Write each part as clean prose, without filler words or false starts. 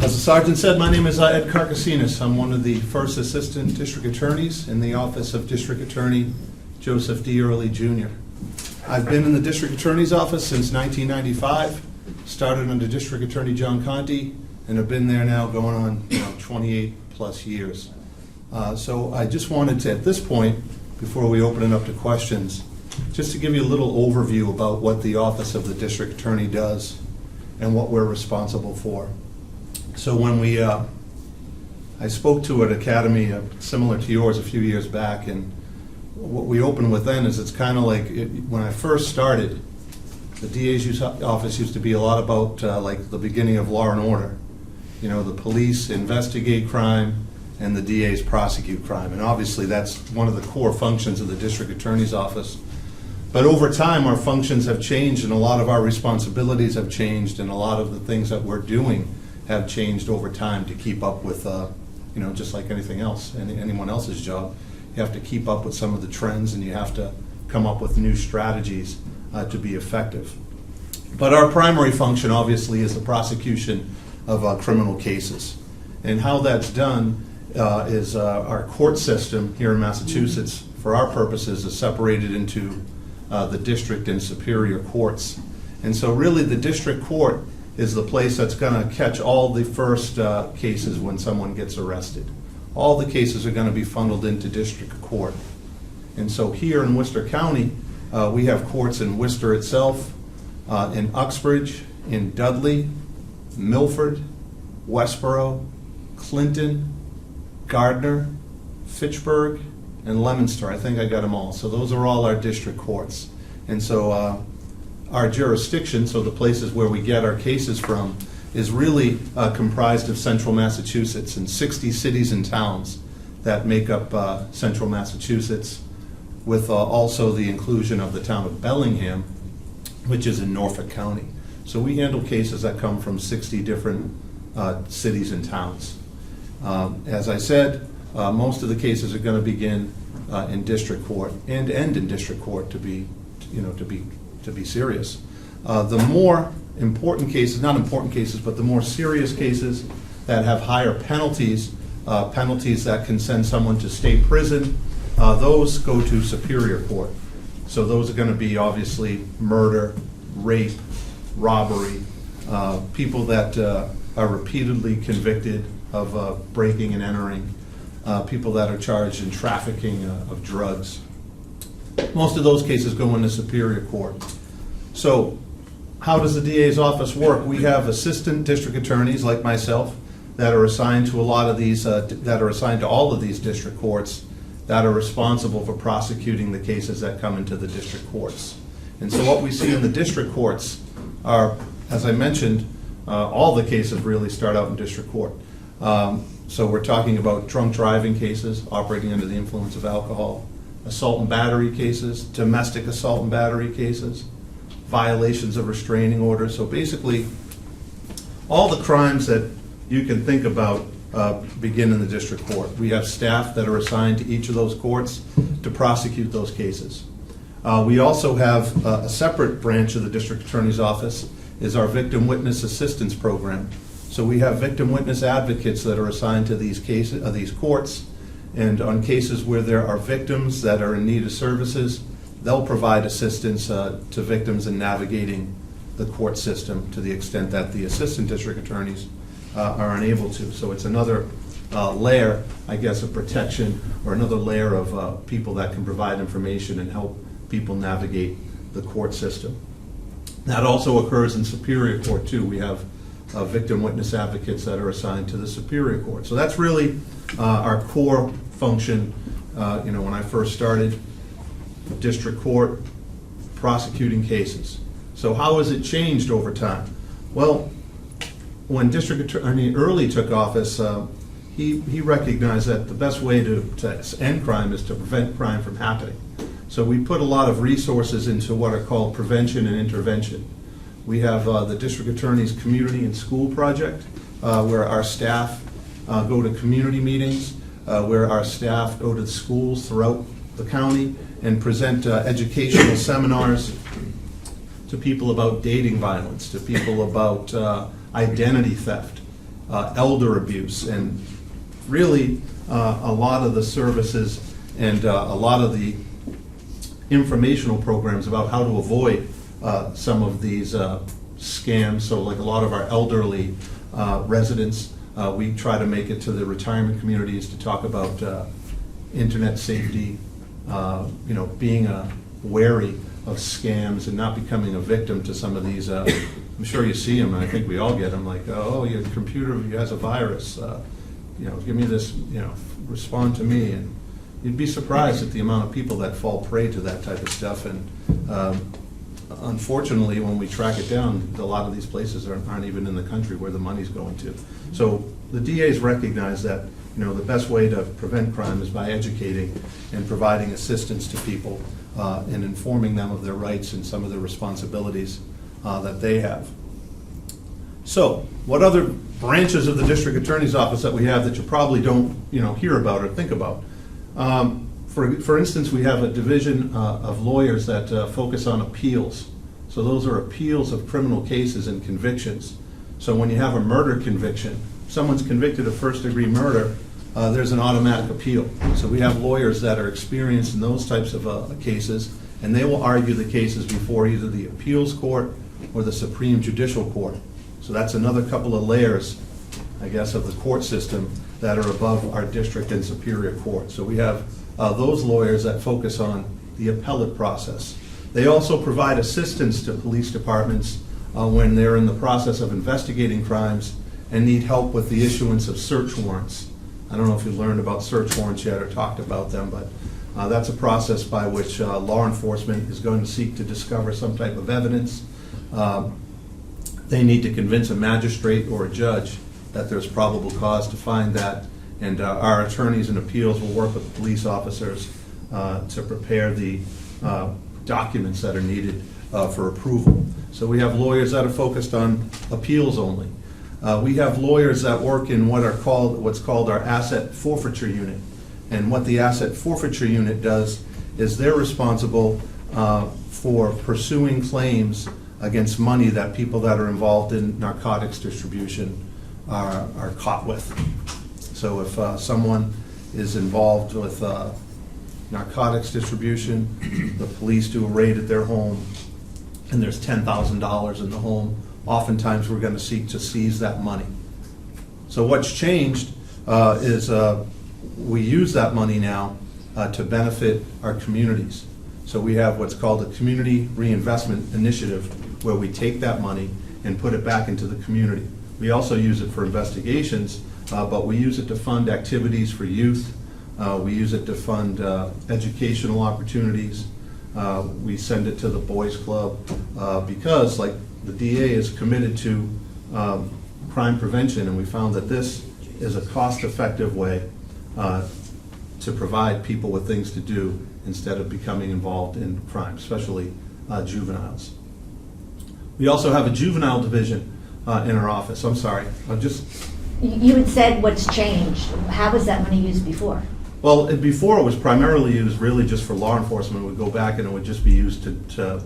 As the sergeant said, my name is Ed Carcasinas. I'm one of the first assistant district attorneys in the office of District Attorney Joseph D. Early Jr. I've been in the district attorney's office since 1995, started under District Attorney John Conti, and have been there now going on 28 plus years. So I just wanted to, at this point, before we open it up to questions, just to give you a little overview about what the office of the district attorney does and what we're responsible for. So when I spoke to an academy similar to yours a few years back, and what we opened with then is it's kind of like when I first started, the DA's office used to be a lot about like the beginning of Law and Order. You know, the police investigate crime and the DA's prosecute crime. And obviously that's one of the core functions of the district attorney's office. But over time, our functions have changed and a lot of our responsibilities have changed, and a lot of the things that we're doing have changed over time to keep up with, just like anything else, anyone else's job. You have to keep up with some of the trends, and you have to come up with new strategies to be effective. But our primary function, obviously, is the prosecution of criminal cases. And how that's done is our court system here in Massachusetts, for our purposes, is separated into the district and superior courts. And so really the district court is the place that's going to catch all the first cases when someone gets arrested. All the cases are going to be funneled into district court. And so here in Worcester County, we have courts in Worcester itself, in Uxbridge, in Dudley, Milford, Westboro, Clinton, Gardner, Fitchburg, and Leominster. I think I got them all. So those are all our district courts. And so our jurisdiction, so the places where we get our cases from, is really comprised of central Massachusetts and 60 cities and towns that make up central Massachusetts, with also the inclusion of the town of Bellingham, which is in Norfolk County. So we handle cases that come from 60 different cities and towns. As I said, most of the cases are going to begin in district court and end in district court, to be serious. The more important cases, not important cases, but the more serious cases that have higher penalties, penalties that can send someone to state prison, those go to superior court. So those are going to be obviously murder, rape, robbery, people that are repeatedly convicted of breaking and entering, people that are charged in trafficking of drugs. Most of those cases go into superior court. So how does the DA's office work? We have assistant district attorneys like myself that are assigned to a lot of these, that are assigned to all of these district courts, that are responsible for prosecuting the cases that come into the district courts. And so what we see in the district courts are, as I mentioned, all the cases really start out in district court. So we're talking about drunk driving cases, operating under the influence of alcohol, assault and battery cases, domestic assault and battery cases, violations of restraining orders. So basically, all the crimes that you can think about begin in the district court. We have staff that are assigned to each of those courts to prosecute those cases. We also have a separate branch of the district attorney's office is our victim witness assistance program. So we have victim witness advocates that are assigned to these cases, these courts, and on cases where there are victims that are in need of services, they'll provide assistance to victims in navigating the court system to the extent that the assistant district attorneys are unable to. So it's another layer, I guess, of protection, or another layer of people that can provide information and help people navigate the court system. That also occurs in superior court too. We have victim witness advocates that are assigned to the superior court. So that's really our core function. When I first started, district court, prosecuting cases. So how has it changed over time? Well, when District Attorney Early took office, he recognized that the best way to end crime is to prevent crime from happening. So we put a lot of resources into what are called prevention and intervention. We have the District Attorney's Community and School Project, where our staff go to community meetings, where our staff go to the schools throughout the county and present educational seminars to people about dating violence, to people about identity theft, elder abuse, and really a lot of the services and a lot of the informational programs about how to avoid some of these scams. So like a lot of our elderly residents, we try to make it to the retirement communities to talk about internet safety, being wary of scams and not becoming a victim to some of these. I'm sure you see them, and I think we all get them, like, oh, your computer has a virus, give me this, respond to me. And you'd be surprised at the amount of people that fall prey to that type of stuff. And unfortunately, when we track it down, a lot of these places aren't even in the country where the money's going to. So the DAs recognize that the best way to prevent crime is by educating and providing assistance to people and informing them of their rights and some of the responsibilities that they have. So, what other branches of the district attorney's office that we have that you probably don't hear about or think about? For instance, we have a division of lawyers that focus on appeals. So those are appeals of criminal cases and convictions. So when you have a murder conviction, someone's convicted of first-degree murder, there's an automatic appeal. So we have lawyers that are experienced in those types of cases, and they will argue the cases before either the appeals court or the Supreme Judicial Court. So that's another couple of layers, I guess, of the court system that are above our district and superior court. So we have those lawyers that focus on the appellate process. They also provide assistance to police departments when they're in the process of investigating crimes and need help with the issuance of search warrants. I don't know if you learned about search warrants yet or talked about them, but that's a process by which law enforcement is going to seek to discover some type of evidence. They need to convince a magistrate or a judge that there's probable cause to find that, and our attorneys in appeals will work with police officers to prepare the documents that are needed for approval. So we have lawyers that are focused on appeals only. We have lawyers that work in what's called our asset forfeiture unit. And what the asset forfeiture unit does is they're responsible for pursuing claims against money that people that are involved in narcotics distribution are caught with. So if someone is involved with narcotics distribution, the police do a raid at their home, and there's $10,000 in the home, oftentimes we're going to seek to seize that money. So what's changed is we use that money now to benefit our communities. So we have what's called a community reinvestment initiative, where we take that money and put it back into the community. We also use it for investigations, but we use it to fund activities for youth. We use it to fund educational opportunities. We send it to the Boys Club because, like, the DA is committed to crime prevention, and we found that this is a cost-effective way to provide people with things to do instead of becoming involved in crime, especially juveniles. We also have a juvenile division in our office. I'm sorry, You had said what's changed. How was that money used before? Well, before it was primarily used really just for law enforcement. It would go back and it would just be used to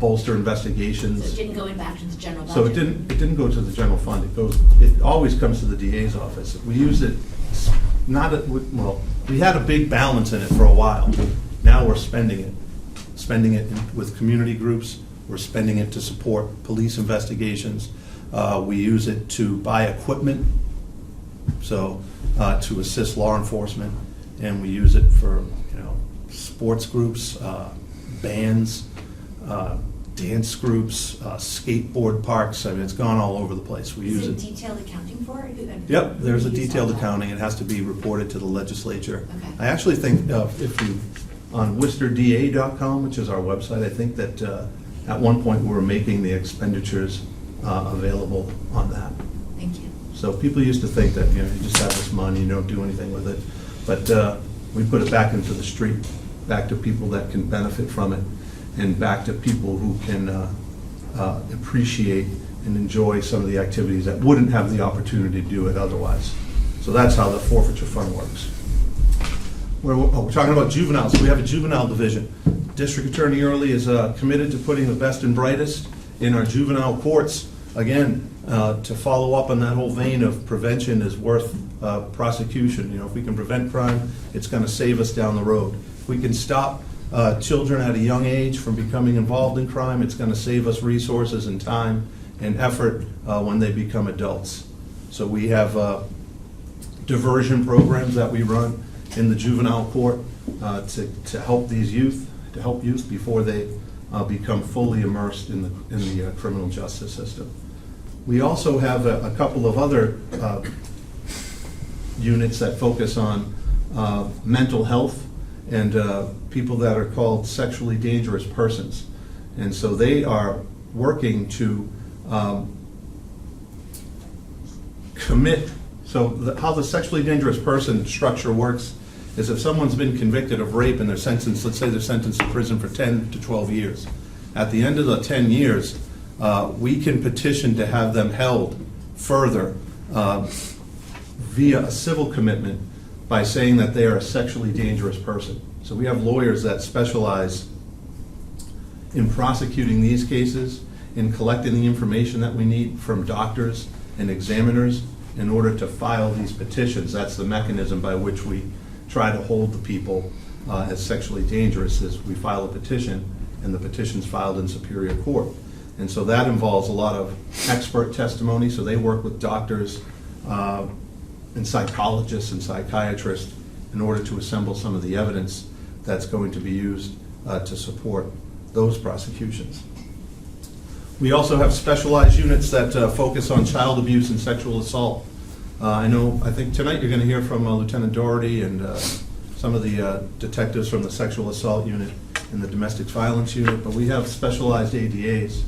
bolster investigations. So it didn't go in back to the general budget? So it didn't go to the general fund. It always comes to the DA's office. We use it we had a big balance in it for a while. Now we're spending it with community groups. We're spending it to support police investigations. We use it to buy equipment, so to assist law enforcement, and we use it for sports groups, bands, dance groups, skateboard parks. I mean, it's gone all over the place. We use it. Is there detailed accounting for it? Yep, there's a detailed accounting. It has to be reported to the legislature. Okay. I actually think if you, on worcesterda.com, which is our website, I think that at one point we were making the expenditures available on that. Thank you. So people used to think that you just have this money, you don't do anything with it. But we put it back into the street, back to people that can benefit from it, and back to people who can appreciate and enjoy some of the activities that wouldn't have the opportunity to do it otherwise. So that's how the forfeiture fund works. We're talking about juveniles. So we have a juvenile division. District Attorney Early is committed to putting the best and brightest in our juvenile courts. again, to follow up on that whole vein of prevention is worth prosecution. You know, if we can prevent crime, it's going to save us down the road. If we can stop children at a young age from becoming involved in crime, it's going to save us resources and time and effort when they become adults. So we have diversion programs that we run in the juvenile court to help these youth, to help youth before they become fully immersed in the criminal justice system. We also have a couple of other units that focus on mental health and people that are called sexually dangerous persons. And so they are working to commit. So how the sexually dangerous person structure works is if someone's been convicted of rape and they're sentenced, let's say they're sentenced to prison for 10 to 12 years. At the end of the 10 years, we can petition to have them held further via a civil commitment by saying that they are a sexually dangerous person. So we have lawyers that specialize in prosecuting these cases, in collecting the information that we need from doctors and examiners in order to file these petitions. That's the mechanism by which we try to hold the people as sexually dangerous, is we file a petition and the petition's filed in Superior Court. And so that involves a lot of expert testimony, so they work with doctors and psychologists and psychiatrists in order to assemble some of the evidence that's going to be used to support those prosecutions. We also have specialized units that focus on child abuse and sexual assault. I think tonight you're going to hear from Lieutenant Doherty and some of the detectives from the sexual assault unit and the domestic violence unit, but we have specialized ADAs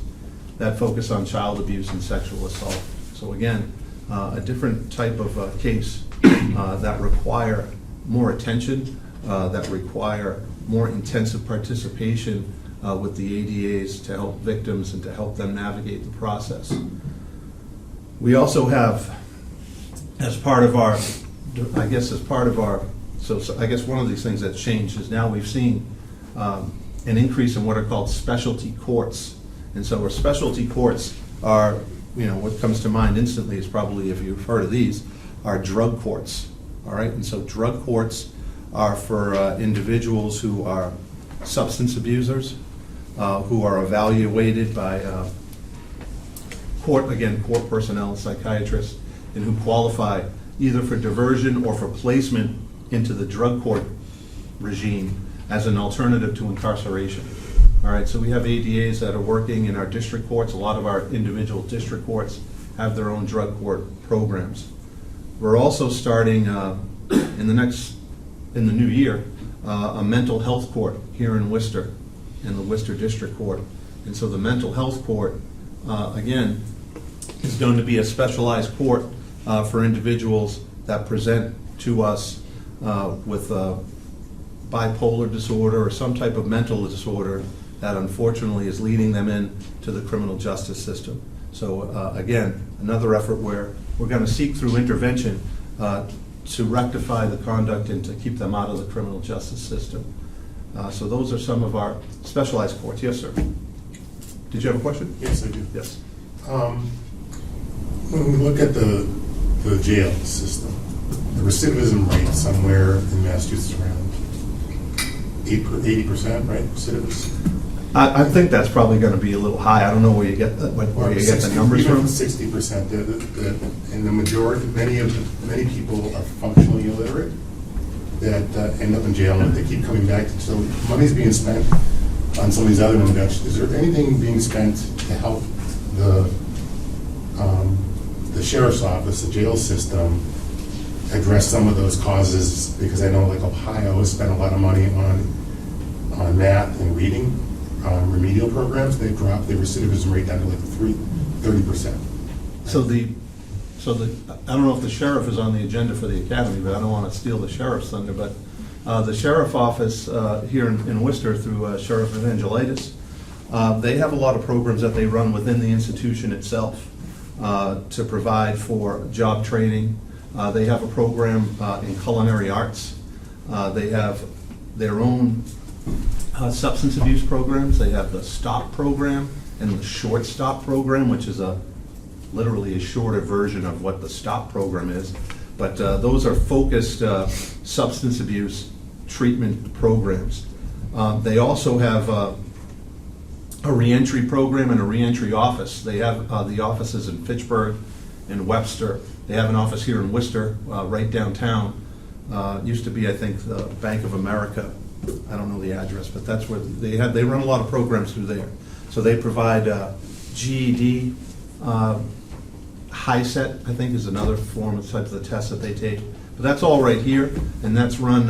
that focus on child abuse and sexual assault. So again, a different type of case that require more attention, that require more intensive participation with the ADAs to help victims and to help them navigate the process. We also have, as part of our, I guess one of these things that's changed is now we've seen an increase in what are called specialty courts. And so our specialty courts are, what comes to mind instantly is probably, if you've heard of these, are drug courts, all right? And so drug courts are for individuals who are substance abusers, who are evaluated by court personnel, psychiatrists, and who qualify either for diversion or for placement into the drug court regime as an alternative to incarceration. All right, so we have ADAs that are working in our district courts. A lot of our individual district courts have their own drug court programs. We're also starting in the new year a mental health court here in Worcester, in the Worcester District Court. And so the mental health court, again, is going to be a specialized court for individuals that present to us with bipolar disorder or some type of mental disorder that unfortunately is leading them into the criminal justice system. So again, another effort where we're going to seek through intervention to rectify the conduct and to keep them out of the criminal justice system. So those are some of our specialized courts. Yes, sir. Did you have a question? Yes, I do. Yes. When we look at the jail system, the recidivism rate somewhere in Massachusetts around 80%, right? Recidivism. I think that's probably going to be a little high. I don't know where you get the numbers from. 60%, and the majority, many people are functionally illiterate that end up in jail, and they keep coming back. So money's being spent on some of these other interventions. Is there anything being spent to help the sheriff's office, the jail system, address some of those causes? Because I know, like Ohio has spent a lot of money on math and reading. Remedial programs, they've dropped the recidivism rate down to like 30%. So I don't know if the sheriff is on the agenda for the academy, but I don't want to steal the sheriff's thunder, but the sheriff office here in Worcester through Sheriff Evangelitis, they have a lot of programs that they run within the institution itself to provide for job training. They have a program in culinary arts. They have their own substance abuse programs. They have the STOP program and the Short Stop program, which is a literally a shorter version of what the STOP program is. But those are focused substance abuse treatment programs. They also have a reentry program and a reentry office. They have the offices in Fitchburg and Webster. They have an office here in Worcester, right downtown. Used to be, I think, the Bank of America. I don't know the address, but that's where they run a lot of programs through there. So they provide GED, HiSET, I think, is another form of type of the test that they take. But that's all right here, and that's run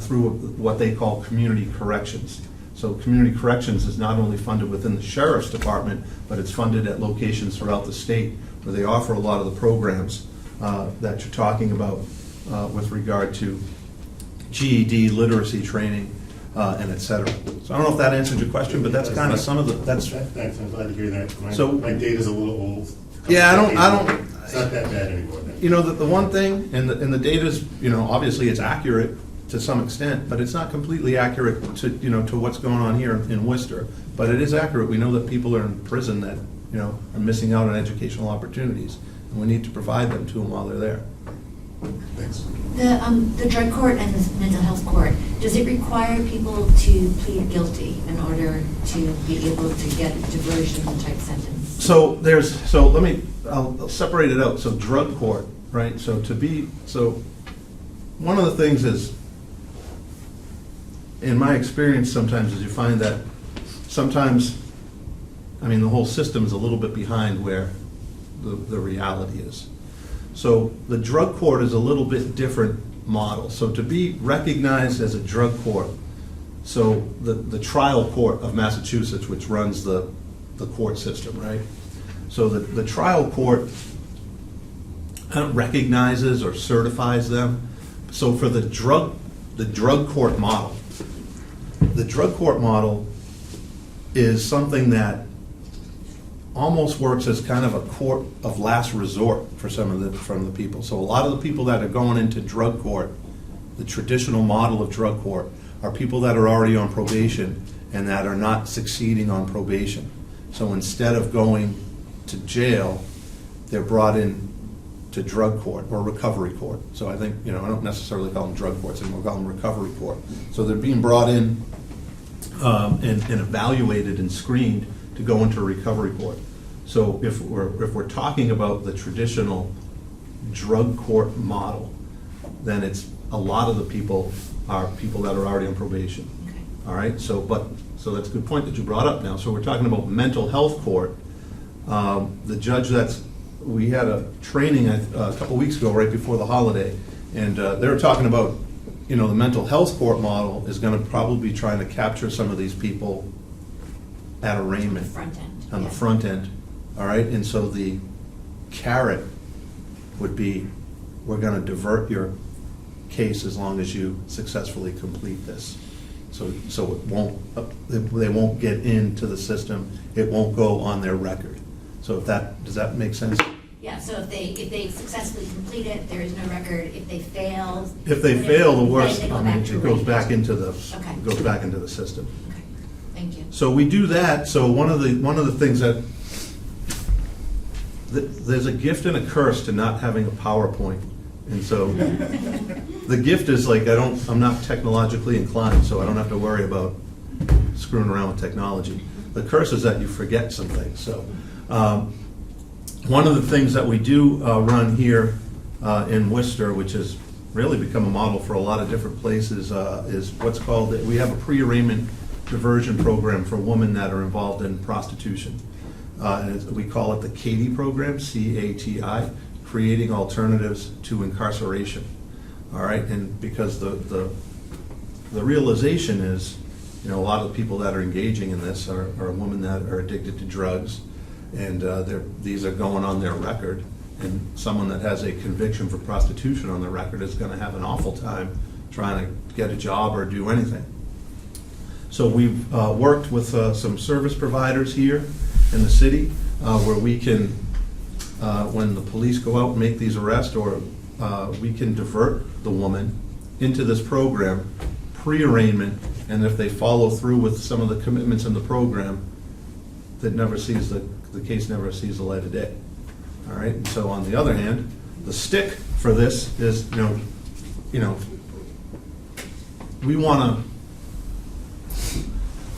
through what they call community corrections. So community corrections is not only funded within the sheriff's department, but it's funded at locations throughout the state where they offer a lot of the programs that you're talking about with regard to GED, literacy training, and et cetera. So I don't know if that answers your question, but that's kind of some of the, Thanks, I'm glad to hear that. My So- data's a little old. Yeah, I don't. It's not that bad anymore then. You know, the one thing, and the data's, obviously it's accurate to some extent, but it's not completely accurate to, to what's going on here in Worcester. But it is accurate. We know that people are in prison that, are missing out on educational opportunities, and we need to provide them to them while they're there. Thanks. The drug court and the mental health court, does it require people to plead guilty in order to be able to get a diversion type sentence? I'll separate it out. So drug court, right? So one of the things is, in my experience sometimes, is you find that sometimes, the whole system is a little bit behind where the reality is. So the drug court is a little bit different model. So to be recognized as a drug court, so the trial court of Massachusetts, which runs the court system, right? So the trial court recognizes or certifies them. So for the drug court model, the drug court model is something that almost works as kind of a court of last resort from the people. So a lot of the people that are going into drug court, the traditional model of drug court, are people that are already on probation and that are not succeeding on probation. So instead of going to jail, they're brought in to drug court or recovery court. So I think, I don't necessarily call them drug courts anymore, I call them recovery court. So they're being brought in and evaluated and screened to go into recovery court. So if we're talking about the traditional drug court model, then it's a lot of the people are people that are already on probation. Okay. All right, so that's a good point that you brought up now. So we're talking about mental health court. The judge we had a training a couple weeks ago, right before the holiday, and they were talking about, the mental health court model is going to probably be trying to capture some of these people at arraignment. Front end. On the Yeah. front end, all right? And so the carrot would be, we're going to divert your case as long as you successfully complete this. So it won't, they won't get into the system, it won't go on their record. So does that make sense? Yeah, so if they successfully complete it, there is no record. If they fail. If they fail, the worst, then they go back to it goes back arraignment. into the, Okay. it goes back into the system. Okay, thank you. So we do that. So one of the things that there's a gift and a curse to not having a PowerPoint, and so the gift is like I'm not technologically inclined, so I don't have to worry about screwing around with technology. The curse is that you forget some things. So one of the things that we do run here in Worcester, which has really become a model for a lot of different places, is what's called, we have a pre-arraignment diversion program for women that are involved in prostitution. We call it the CATI program, CATI, Creating Alternatives to Incarceration. All right, and because the realization is, a lot of the people that are engaging in this are women that are addicted to drugs, and these are going on their record, and someone that has a conviction for prostitution on their record is going to have an awful time trying to get a job or do anything. So we've worked with some service providers here in the city where we can, when the police go out and make these arrests, or we can divert the woman into this program pre-arraignment, and if they follow through with some of the commitments in the program, that never sees the The case never sees the light of day. All right, and so on the other hand, the stick for this is, we want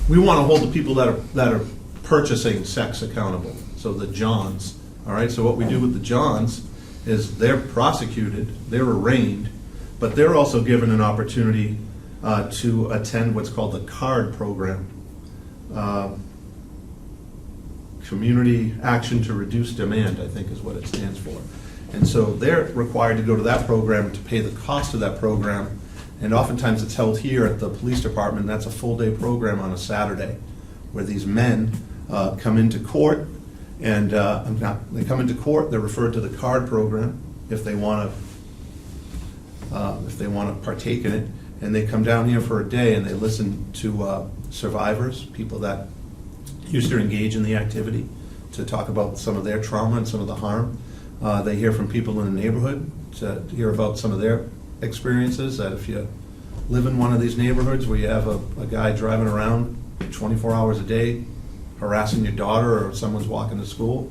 to hold the people that are purchasing sex accountable. So the Johns. All right. So what we do with the Johns is they're prosecuted, they're arraigned, but they're also given an opportunity to attend what's called the CARD program. Community Action to Reduce Demand, I think is what it stands for. And so they're required to go to that program to pay the cost of that program. And oftentimes it's held here at the police department. That's a full-day program on a Saturday where these men come into court. And they come into court, they're referred to the CARD program if they want to partake in it. And they come down here for a day and they listen to survivors, people that used to engage in the activity, to talk about some of their trauma and some of the harm. They hear from people in the neighborhood to hear about some of their experiences, that if you live in one of these neighborhoods where you have a guy driving around 24 hours a day harassing your daughter or someone's walking to school.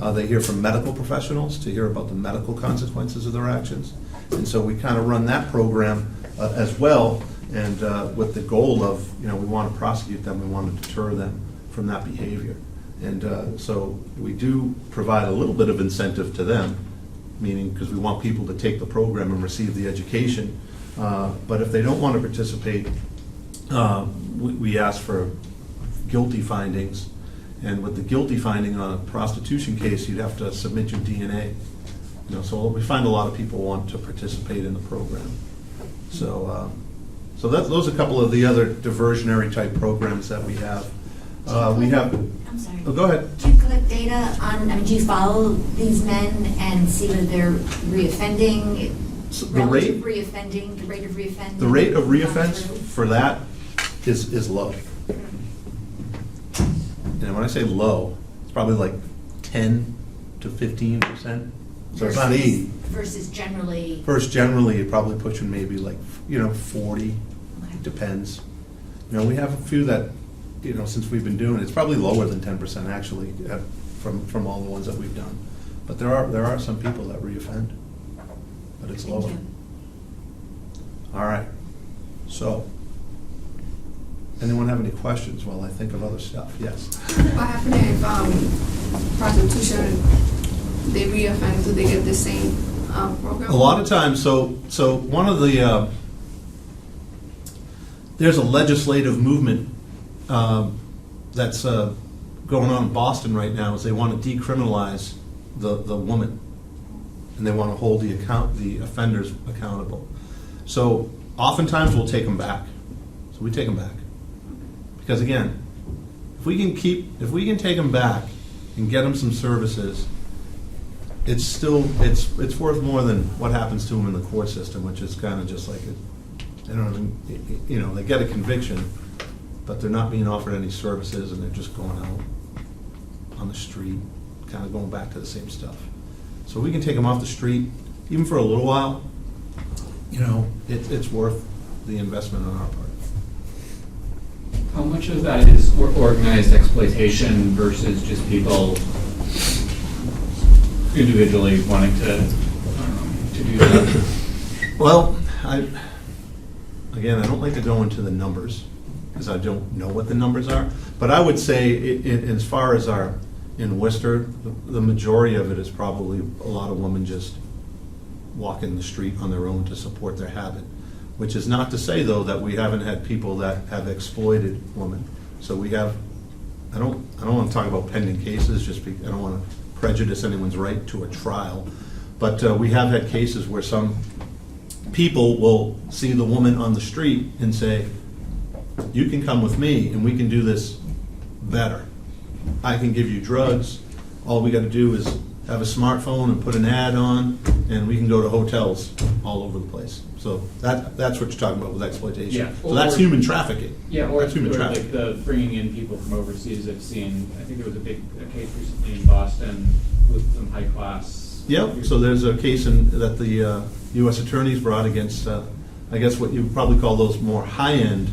They hear from medical professionals to hear about the medical consequences of their actions. And so we kind of run that program as well, and with the goal of, we want to prosecute them, we want to deter them from that behavior. And so we do provide a little bit of incentive to them, meaning because we want people to take the program and receive the education. But if they don't want to participate, we ask for guilty findings. And with the guilty finding on a prostitution case, you'd have to submit your DNA. So we find a lot of people want to participate in the program. So those are a couple of the other diversionary type programs that we have. I'm sorry. Oh, go ahead. Do you collect data on, do you follow these men and see whether they're reoffending? So the rate of reoffending? The rate of reoffense for that is low. And when I say low, it's probably like 10 to 15%. So it's not 80. Versus generally? First, generally, you're probably pushing maybe like, 40. Okay. Depends. We have a few that, since we've been doing it, it's probably lower than 10% actually from all the ones that we've done. But there are some people that reoffend, but it's lower. Thank you. All right. So, anyone have any questions while I think of other stuff? Yes. What happened if prostitution, they reoffend, do they get the same program? A lot of times, so one of the, there's a legislative movement that's going on in Boston right now, is they want to decriminalize the woman, and they want to hold the offenders accountable. So oftentimes we'll take them back. So we take them back. Because again, if we can take them back and get them some services, it's worth more than what happens to them in the court system, which is kind of just like they get a conviction, but they're not being offered any services, and they're just going out on the street, kind of going back to the same stuff. So we can take them off the street, even for a little while. It's worth the investment on our part. How much of that is organized exploitation versus just people individually wanting to do that? Well, I don't like to go into the numbers because I don't know what the numbers are. But I would say, as far as in Worcester, the majority of it is probably a lot of women just walking the street on their own to support their habit. Which is not to say, though, that we haven't had people that have exploited women. So we have. I don't want to talk about pending cases. I don't want to prejudice anyone's right to a trial. But we have had cases where some people will see the woman on the street and say, "You can come with me, and we can do this better. I can give you drugs. All we got to do is have a smartphone and put an ad on, and we can go to hotels all over the place." So that's what you're talking about with exploitation. Yeah. So that's human trafficking. Yeah, or that's human trafficking. like the bringing in people from overseas. I've seen, I think there was a case recently in Boston with some high class. Yep, so there's a case that the U.S. attorneys brought against, I guess what you would probably call those more high-end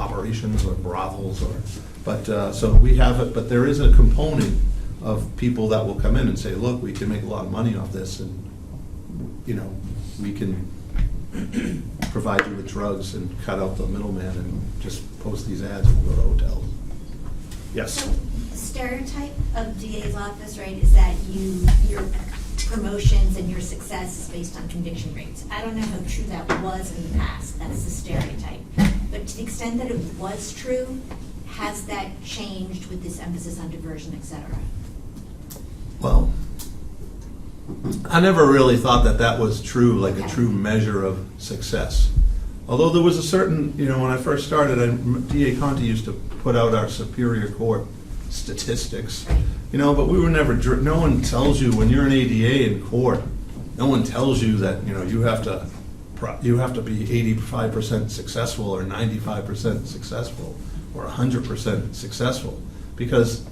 operations or brothels, But, so we have it, but there is a component of people that will come in and say, look, we can make a lot of money off this, and, you know, we can provide you with drugs and cut out the middleman and just post these ads and we'll go to hotels. Yes? So the stereotype of DA's office, right, is that your promotions and your success is based on conviction rates. I don't know how true that was in the past, that's the stereotype. But to the extent that it was true, has that changed with this emphasis on diversion, et cetera? Well, I never really thought that that was true, like a Okay. true measure of success. Although there was a certain, you know, when I first started, DA Conti used to put out our Superior Court statistics, you know, but we were never, no one tells you, when you're an ADA in court, no one tells you that, you know, you have to be 85% successful or 95% successful or 100% successful. Because,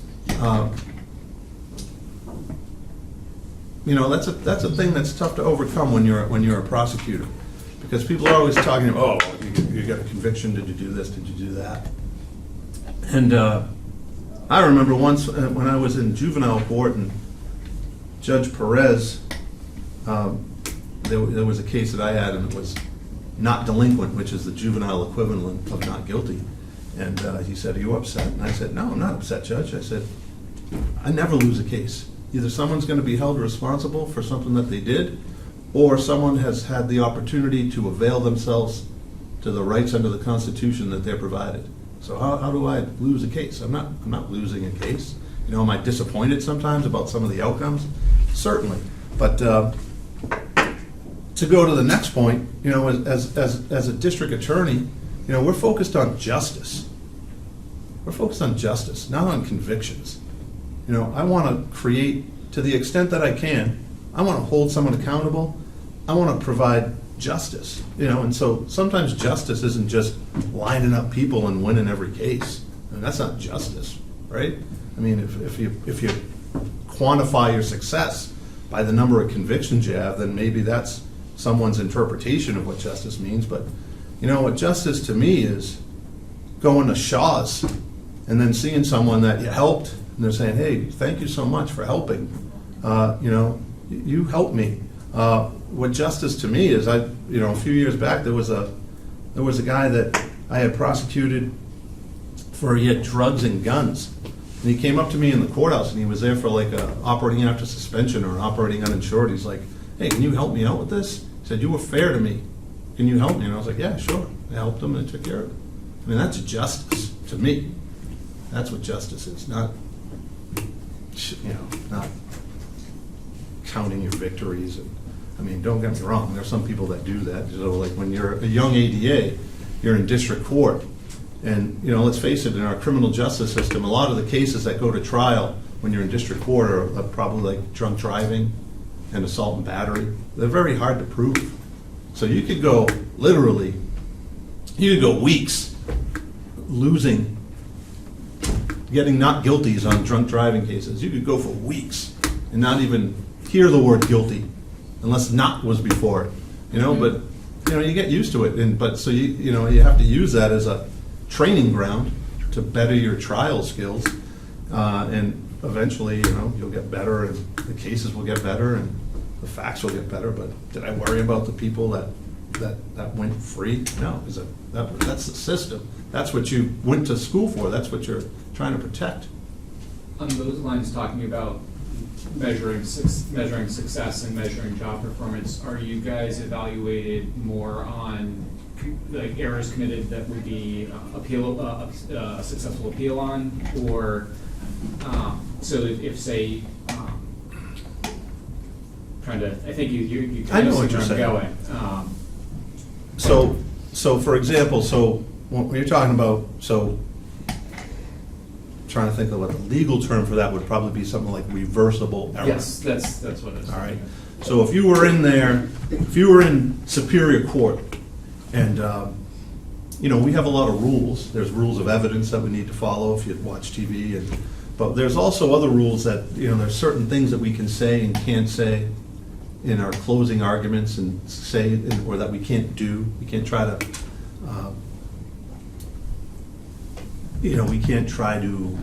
you know, that's a thing that's tough to overcome when you're a prosecutor, because people are always talking about, oh, you got a conviction, did you do this, did you do that? And I remember once when I was in juvenile court and Judge Perez, there was a case that I had and it was not delinquent, which is the juvenile equivalent of not guilty. And he said, are you upset? And I said, no, I'm not upset, Judge. I said, I never lose a case. Either someone's going to be held responsible for something that they did, or someone has had the opportunity to avail themselves to the rights under the Constitution that they're provided. So how do I lose a case? I'm not losing a case. You know, am I disappointed sometimes about some of the outcomes? Certainly. But to go to the next point, you know, as a district attorney, you know, we're focused on justice. We're focused on justice, not on convictions. You know, I want to create, to the extent that I can, I want to hold someone accountable. I want to provide justice, you know, and so sometimes justice isn't just lining up people and winning every case. I mean, that's not justice, right? I mean, if you quantify your success by the number of convictions you have, then maybe that's someone's interpretation of what justice means. But, you know, what justice to me is going to Shaw's and then seeing someone that you helped, and they're saying, hey, thank you so much for helping. You know, you helped me. What justice to me is, a few years back, there was a guy that I had prosecuted for, he had drugs and guns. And he came up to me in the courthouse, and he was there for like a operating after suspension or an operating uninsured. He's like, hey, can you help me out with this? He said, you were fair to me. Can you help me? And I was like, yeah, sure. I helped him and I took care of it. I mean, that's justice to me. That's what justice is, not, you know, not counting your victories. And I mean, don't get me wrong, there are some people that do that. So like when you're a young ADA, you're in district court, and, you know, let's face it, in our criminal justice system, a lot of the cases that go to trial when you're in district court are probably like drunk driving and assault and battery. They're very hard to prove. So you could go, literally, you could go weeks losing, getting not guilties on drunk driving cases. You could go for weeks and not even hear the word guilty unless not was before it, you know. But, you know, you get used to it. And but so you know, you have to use that as a training ground to better your trial skills, and eventually, you know, you'll get better, and the cases will get better, and the facts will get better. But did I worry about the people that went free? No, because that's the system. That's what you went to school for. That's what you're trying to protect. On those lines, talking about measuring success and measuring job performance, are you guys evaluated more on like errors committed that would be a successful appeal on, or so if say trying to, I think you I know see what you're where I'm saying. going. So for example, so when you're talking about, so trying to think of what the legal term for that would probably be, something like reversible error. Yes, that's what it is. All right. So if you were in there, if you were in Superior Court, and you know, we have a lot of rules. There's rules of evidence that we need to follow if you watch TV, but there's also other rules that, you know, there's certain things that we can say and can't say in our closing arguments, and say, or that we can't do. We can't try to we can't try to,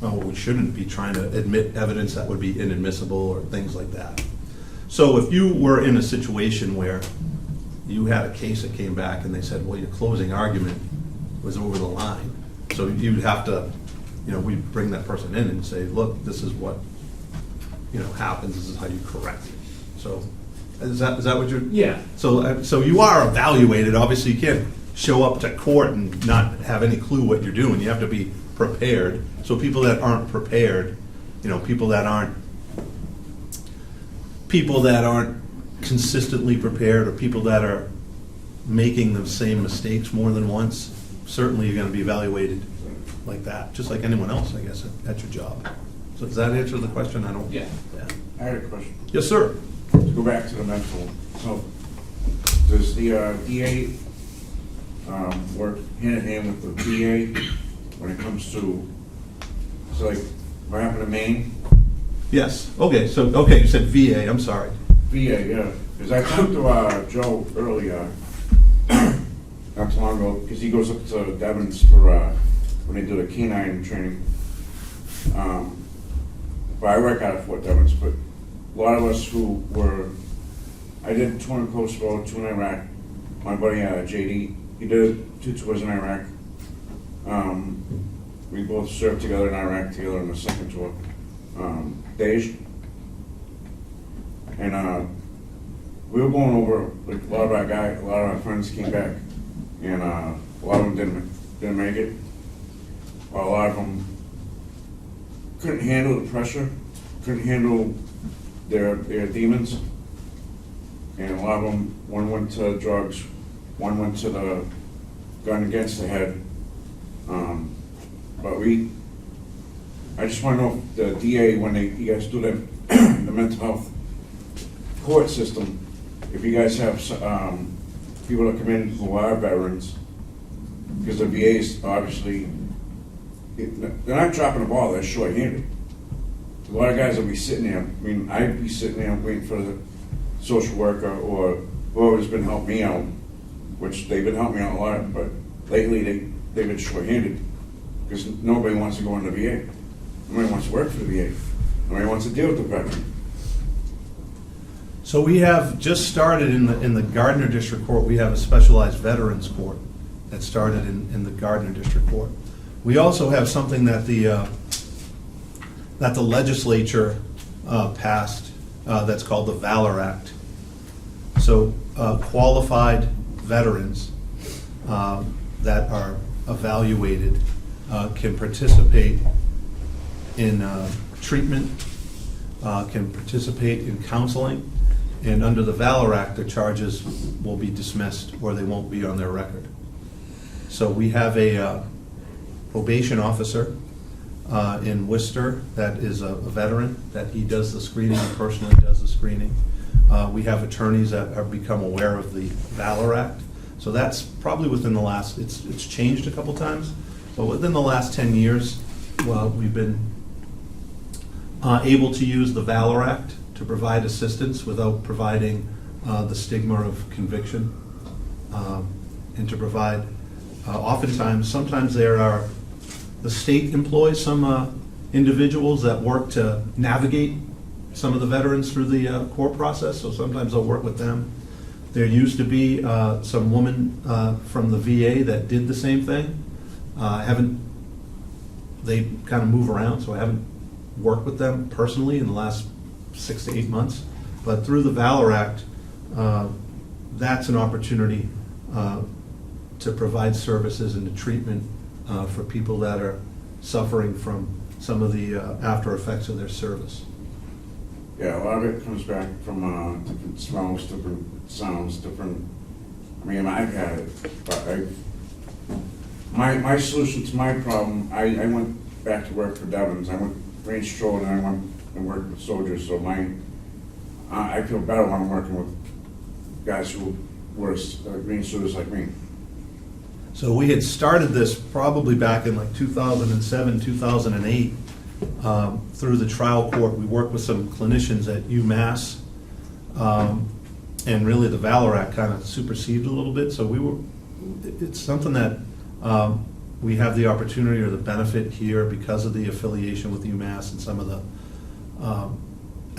well, we shouldn't be trying to admit evidence that would be inadmissible or things like that. So if you were in a situation where you had a case that came back and they said, well, your closing argument was over the line, so you'd have to, we'd bring that person in and say, look, this is what, happens, this is how you correct it. So, is that what you're? Yeah. So you are evaluated, obviously you can't show up to court and not have any clue what you're doing, you have to be prepared. So people that aren't prepared, people that aren't consistently prepared, or people that are making the same mistakes more than once, certainly you're gonna be evaluated like that, just like anyone else, I guess, at your job. So does that answer the question? I don't. Yeah. I had a question. Yes, sir. To go back to the mental, so does the DA work hand in hand with the VA when it comes to, so like, what happened to Maine? Yes, okay, you said VA, I'm sorry. VA, yeah, because I talked to Joe earlier, not too long ago, because he goes up to Devon's for, when they do the canine training. But I work out of Fort Devens, but a lot of us who were, I did 2 in Kosovo, 2 in Iraq. My buddy JD, he did 2 tours in Iraq. We both served together in Iraq together on the second tour. Dej. And we were going over, like a lot of our friends came back, and a lot of them didn't make it. Or a lot of them couldn't handle the pressure, couldn't handle their demons, and a lot of them, one went to drugs, one went to the gun against the head. But I just want to know if the DA, when you guys do that, the mental health court system, if you guys have people that come in who are veterans, because the VA's obviously, they're not dropping the ball, they're short-handed. A lot of guys will be sitting there, I mean, I'd be sitting there waiting for the social worker or whoever's been helping me out, which they've been helping me out a lot, but lately they've been short-handed because nobody wants to go in the VA. Nobody wants to work for the VA. Nobody wants to deal with the veteran. So we have just started in the Gardner District Court, we have a specialized veterans court that started in the Gardner District Court. We also have something that the legislature passed that's called the Valor Act. So qualified veterans that are evaluated can participate in treatment, can participate in counseling, and under the Valor Act, their charges will be dismissed or they won't be on their record. So we have a probation officer in Worcester that is a veteran, that he does the screening, he personally does the screening. We have attorneys that have become aware of the Valor Act. So that's probably within the last, it's changed a couple times, but within the last 10 years, well, we've been able to use the Valor Act to provide assistance without providing the stigma of conviction, and to provide, sometimes there are, the state employs some individuals that work to navigate some of the veterans through the court process, so sometimes they'll work with them. There used to be some woman from the VA that did the same thing. They kind of move around, so I haven't worked with them personally in the last 6 to 8 months. But through the Valor Act, that's an opportunity to provide services and the treatment for people that are suffering from some of the after effects of their service. Yeah, a lot of it comes back from different smells, different sounds, different, I mean, I've had it, but my solution to my problem, I went back to work for Devon's. I went range patrol and I went and worked with soldiers, so I feel better when I'm working with guys who were range soldiers like me. So we had started this probably back in like 2007, 2008, through the trial court. We worked with some clinicians at UMass, and really the Valor Act kind of superseded a little bit. So it's something that we have the opportunity or the benefit here because of the affiliation with UMass and some of the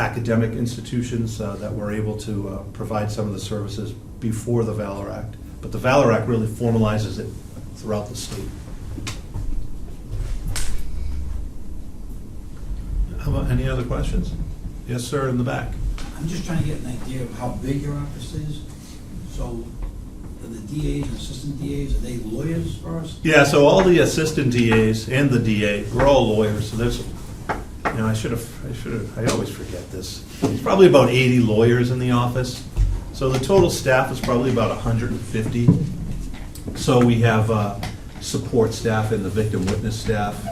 academic institutions that we're able to provide some of the services before the Valor Act. But the Valor Act really formalizes it throughout the state. How about any other questions? Yes, sir, in the back. I'm just trying to get an idea of how big your office is. So the DAs and assistant DAs, are they lawyers first? Yeah, so all the assistant DAs and the DA, we're all lawyers, so there's, I always forget this. There's probably about 80 lawyers in the office. So the total staff is probably about 150. So we have support staff and the victim witness staff.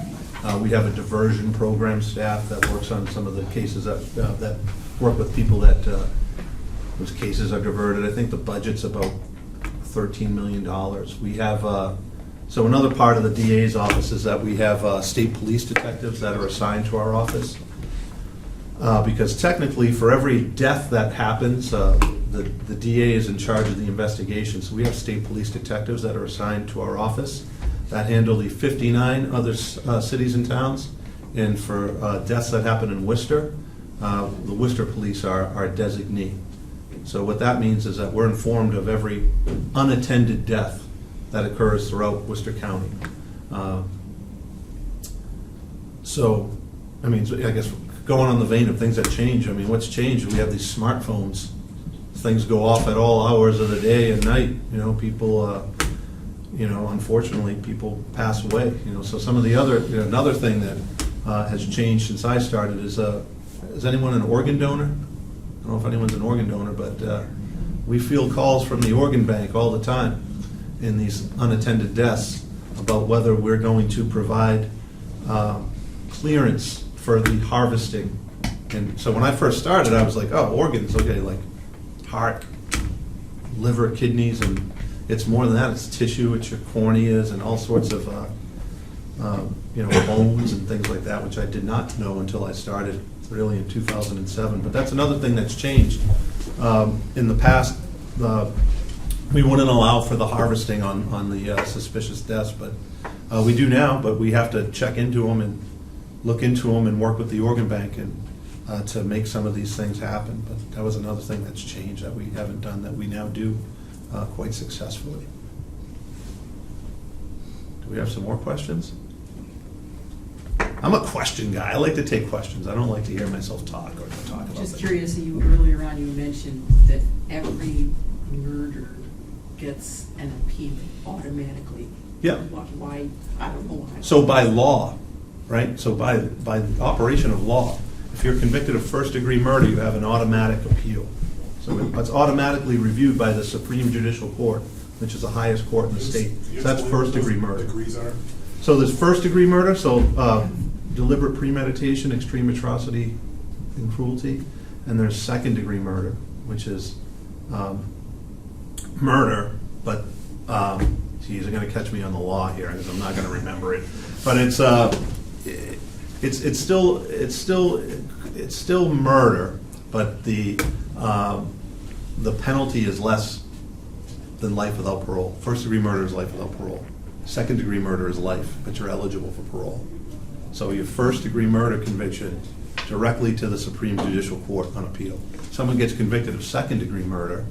We have a diversion program staff that works on some of the cases that work with people that, whose cases are diverted. I think the budget's about $13 million. We have, so another part of the DA's office is that we have state police detectives that are assigned to our office. Because technically, for every death that happens, the DA is in charge of the investigation. So we have state police detectives that are assigned to our office that handle the 59 other cities and towns. And for deaths that happen in Worcester, the Worcester police are our designee. So what that means is that we're informed of every unattended death that occurs throughout Worcester County. So, I mean, I guess going on the vein of things that change, I mean, what's changed? We have these smartphones. Things go off at all hours of the day and night. You know, people, unfortunately, people pass away. You know, so some of the other, another thing that has changed since I started is anyone an organ donor? I don't know if anyone's an organ donor, but we field calls from the organ bank all the time in these unattended deaths about whether we're going to provide clearance for the harvesting. And so when I first started, I was like, oh, organs, okay, like heart, liver, kidneys, and it's more than that. It's tissue, it's your corneas, and all sorts of bones and things like that, which I did not know until I started really in 2007. But that's another thing that's changed. In the past, we wouldn't allow for the harvesting on the suspicious deaths, but we do now. But we have to check into them and look into them and work with the organ bank and to make some of these things happen. But that was another thing that's changed that we haven't done that we now do quite successfully. Do we have some more questions? I'm a question guy. I like to take questions. I don't like to hear myself talk or talk about Just things. curious, earlier on you mentioned that every murder gets an appeal automatically. Yeah. Why, I don't know why. So by law, right? So by the operation of law, if you're convicted of first-degree murder, you have an automatic appeal. So it's automatically reviewed by the Supreme Judicial Court, which is the highest court in the state. So that's first-degree murder. Degrees are? So there's first-degree murder, so deliberate premeditation, extreme atrocity, and cruelty. And there's second-degree murder, which is murder, but geez, they're going to catch me on the law here because I'm not going to remember it. But it's still murder, but the penalty is less than life without parole. First-degree murder is life without parole. Second-degree murder is life, but you're eligible for parole. So your first-degree murder conviction directly to the Supreme Judicial Court on appeal. Someone gets convicted of second-degree murder,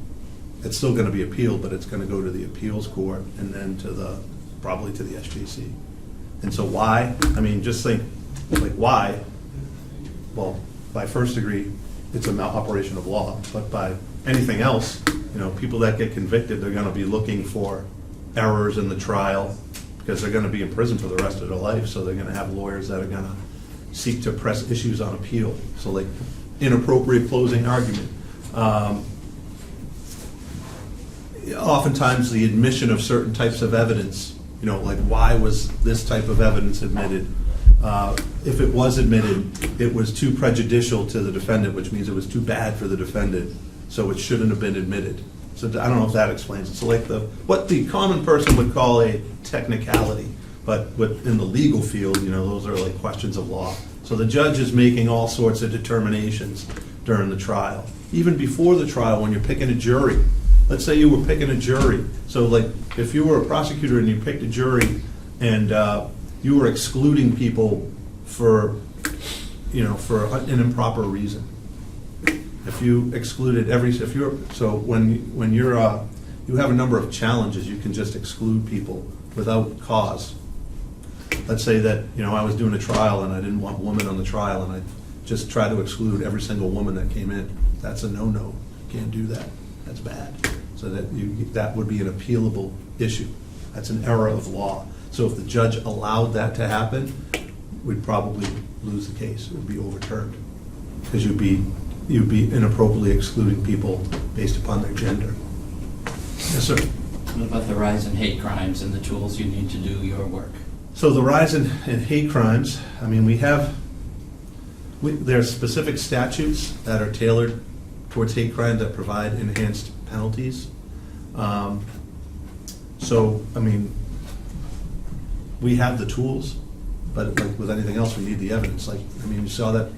it's still going to be appealed, but it's going to go to the appeals court and then probably to the SJC. And so why? I mean, just think, like, why? Well, by first degree, it's an operation of law, but by anything else, people that get convicted, they're going to be looking for errors in the trial because they're going to be in prison for the rest of their life, so they're going to have lawyers that are going to seek to press issues on appeal. So, like, inappropriate closing argument. Oftentimes, the admission of certain types of evidence, like, why was this type of evidence admitted? If it was admitted, it was too prejudicial to the defendant, which means it was too bad for the defendant, so it shouldn't have been admitted. So I don't know if that explains it. So like what the common person would call a technicality, but in the legal field, those are like questions of law. So the judge is making all sorts of determinations during the trial. Even before the trial, when you're picking a jury, let's say you were picking a jury. So like if you were a prosecutor and you picked a jury and you were excluding people for, for an improper reason. If you excluded when you're, you have a number of challenges, you can just exclude people without cause. Let's say that, I was doing a trial and I didn't want women on the trial, and I just tried to exclude every single woman that came in. That's a no-no. You can't do that. That's bad. So that would be an appealable issue. That's an error of law. So if the judge allowed that to happen, we'd probably lose the case. It would be overturned. Because you'd be inappropriately excluding people based upon their gender. Yes, sir. What about the rise in hate crimes and the tools you need to do your work? So the rise in hate crimes, I mean, there's specific statutes that are tailored towards hate crimes that provide enhanced penalties. We have the tools, but like with anything else, we need the evidence. You saw that,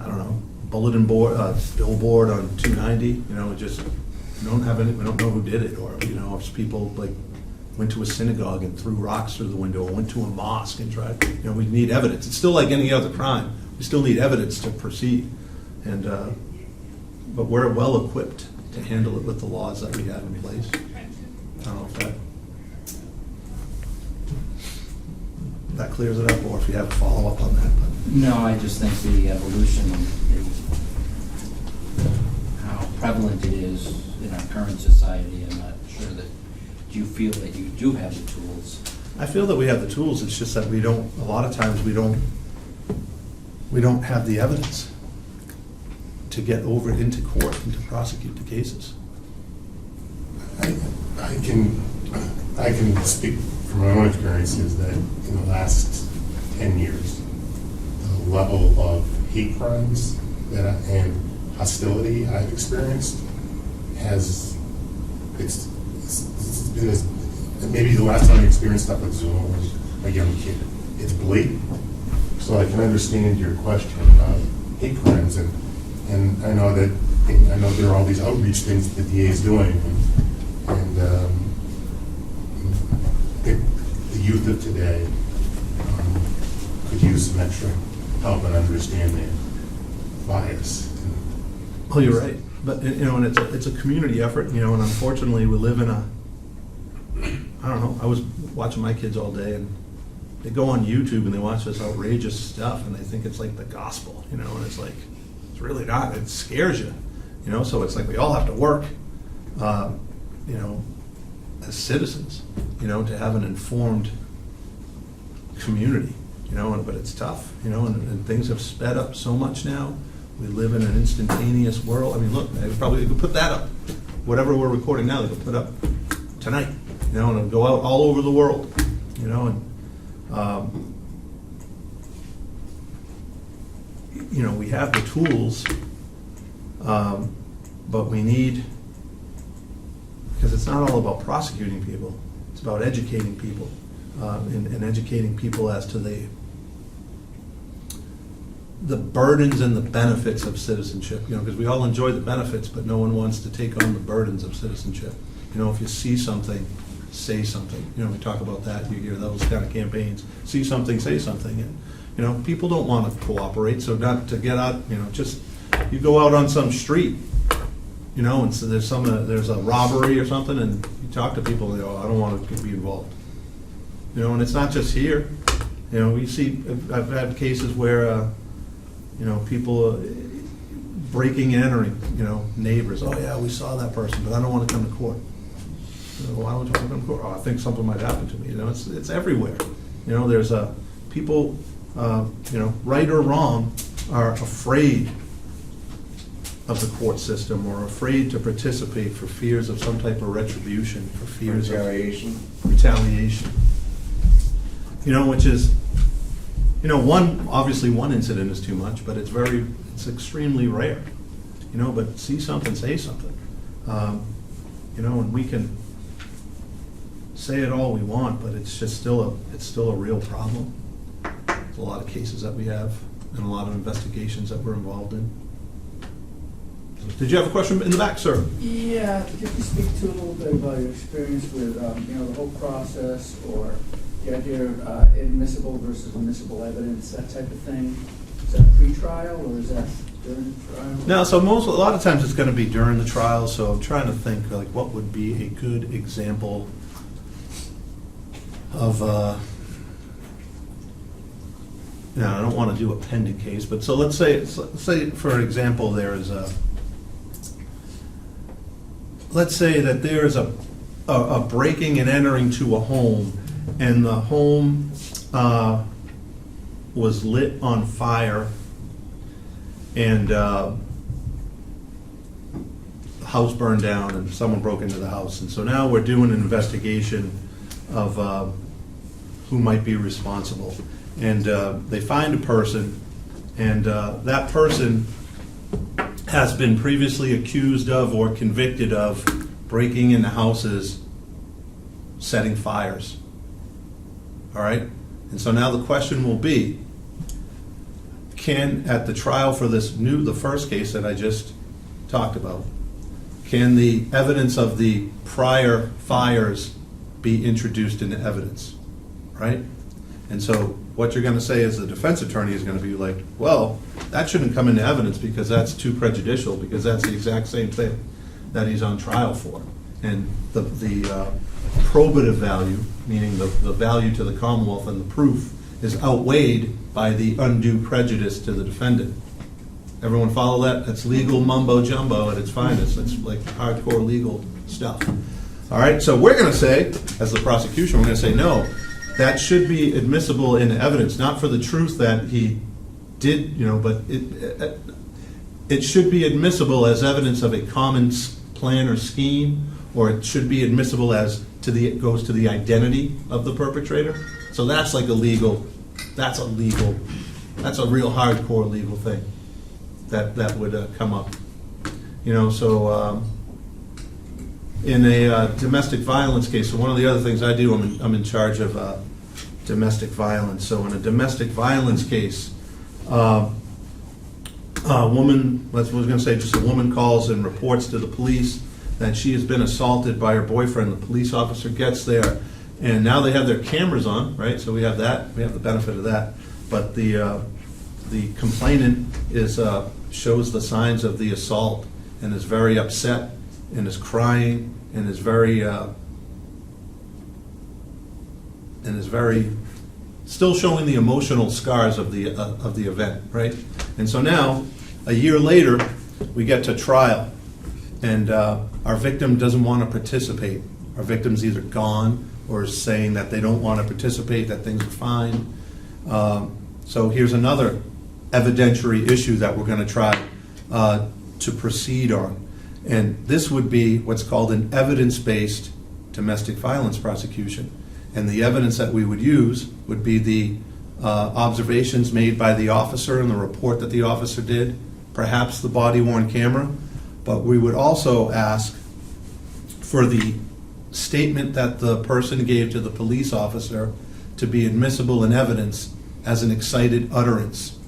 I don't know, bulletin board, billboard on 290, we don't know who did it, or, if people went to a synagogue and threw rocks through the window, or went to a mosque and tried, we need evidence. It's still like any other crime. We still need evidence to proceed. And, but we're well equipped to handle it with the laws that we have in place. I don't know if that clears it up, or if you have a follow-up on that. But. No, I just think the evolution, how prevalent it is in our current society, I'm not sure that, do you feel that you do have the tools? I feel that we have the tools. It's just that a lot of times we don't have the evidence to get over into court and to prosecute the cases. I can speak from my own experiences that in the last 10 years, the level of hate crimes and hostility I've experienced it's been maybe the last time I experienced stuff with Zoom was a young kid. It's blatant. So I can understand your question about hate crimes, and I know there are all these outreach things that the DA is doing, and the youth of today could use some extra help in understanding bias. Oh, you're right. But, and it's a community effort, and unfortunately we live in I don't know, I was watching my kids all day, and they go on YouTube and they watch this outrageous stuff, and they think it's like the gospel, and it's like, it's really not. It scares you, so it's like we all have to work, as citizens, to have an informed community, but it's tough, and things have sped up so much now. We live in an instantaneous world. I mean, look, they could put that up. Whatever we're recording now, they could put up tonight, and it'll go out all over the world, and we have the tools, but we need, because it's not all about prosecuting people, it's about educating people, and educating people as to the burdens and the benefits of citizenship, because we all enjoy the benefits, but no one wants to take on the burdens of citizenship. If you see something, say something. We talk about that, you hear those kind of campaigns, see something, say something. And, people don't want to cooperate, so not to get out, just, you go out on some street, and so there's a robbery or something, and you talk to people, and they go, I don't want to be involved. And it's not just here. We see, I've had cases where, people breaking and entering, neighbors, oh yeah, we saw that person, but I don't want to come to court. Why don't you want to come to court? Oh, I think something might happen to me. It's everywhere. There's people, right or wrong, are afraid of the court system, or afraid to participate for fears of some type of retribution, for fears Retaliation. of retaliation. Which is, obviously one incident is too much, but it's extremely rare. But see something, say something. And we can say it all we want, but it's still a real problem. There's a lot of cases that we have, and a lot of investigations that we're involved in. Did you have a question in the back, sir? Yeah, could you speak to a little bit about your experience with, the whole process, or the idea of admissible versus admissible evidence, that type of thing? Is that pre-trial, or is that during the trial? No, so a lot of times it's going to be during the trial, so I'm trying to think, like, what would be a good example of, I don't want to do a pending case, but so let's say, for example, there is let's say that there is a breaking and entering to a home, and the home was lit on fire, and the house burned down, and someone broke into the house. And so now we're doing an investigation of who might be responsible. And they find a person, and that person has been previously accused of or convicted of breaking into houses, setting fires. All right? And so now the question will be, at the trial for the first case that I just talked about, can the evidence of the prior fires be introduced into evidence? Right? And so what you're going to say as the defense attorney is going to be like, well, that shouldn't come into evidence because that's too prejudicial, because that's the exact same thing that he's on trial for. And the probative value, meaning the value to the Commonwealth and the proof, is outweighed by the undue prejudice to the defendant. Everyone follow that? That's legal mumbo jumbo at its finest. It's like hardcore legal stuff. All right, so we're going to say, as the prosecution, we're going to say, no, that should be admissible in evidence, not for the truth that he did, but it should be admissible as evidence of a common plan or scheme, or it should be admissible as it goes to the identity of the perpetrator. So that's like that's a real hardcore legal thing that would come up. So in a domestic violence case, so one of the other things I do, I'm in charge of domestic violence. So in a domestic violence case, a woman, just a woman calls and reports to the police that she has been assaulted by her boyfriend. The police officer gets there, and now they have their cameras on, right? So we have that, we have the benefit of that. But the complainant shows the signs of the assault and is very upset and is crying and is very still showing the emotional scars of the event, right? And so now, a year later, we get to trial, and our victim doesn't want to participate. Our victim's either gone or is saying that they don't want to participate, that things are fine. So here's another evidentiary issue that we're going to try to proceed on. And this would be what's called an evidence-based domestic violence prosecution. And the evidence that we would use would be the observations made by the officer and the report that the officer did, perhaps the body-worn camera. But we would also ask for the statement that the person gave to the police officer to be admissible in evidence as an excited utterance.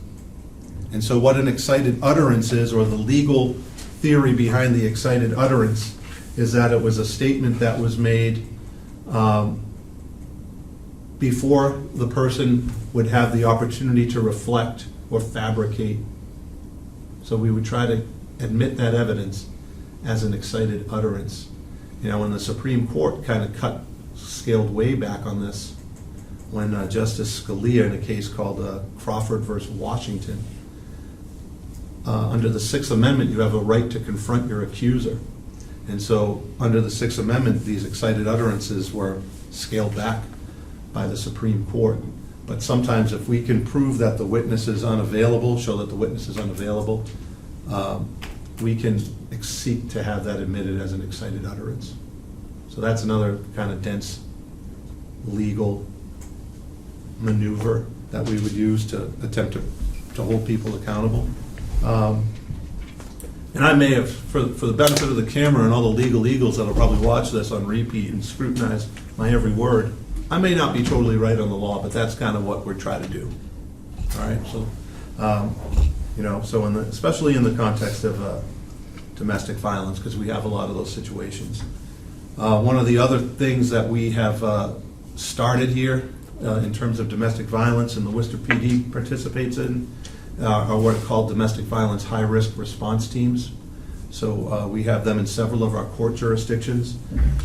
And so what an excited utterance is, or the legal theory behind the excited utterance, is that it was a statement that was made before the person would have the opportunity to reflect or fabricate. So we would try to admit that evidence as an excited utterance. When the Supreme Court kind of scaled way back on this, when Justice Scalia, in a case called Crawford versus Washington, under the Sixth Amendment, you have a right to confront your accuser. And so under the Sixth Amendment, these excited utterances were scaled back by the Supreme Court. But sometimes if we can prove that the witness is unavailable, show that the witness is unavailable, we can seek to have that admitted as an excited utterance. So that's another kind of dense legal maneuver that we would use to attempt to hold people accountable. And I may have, for the benefit of the camera and all the legal eagles that'll probably watch this on repeat and scrutinize my every word, I may not be totally right on the law, but that's kind of what we're trying to do. All right, so so especially in the context of domestic violence, because we have a lot of those situations. One of the other things that we have started here in terms of domestic violence and the Worcester PD participates in are what are called domestic violence high-risk response teams. So we have them in several of our court jurisdictions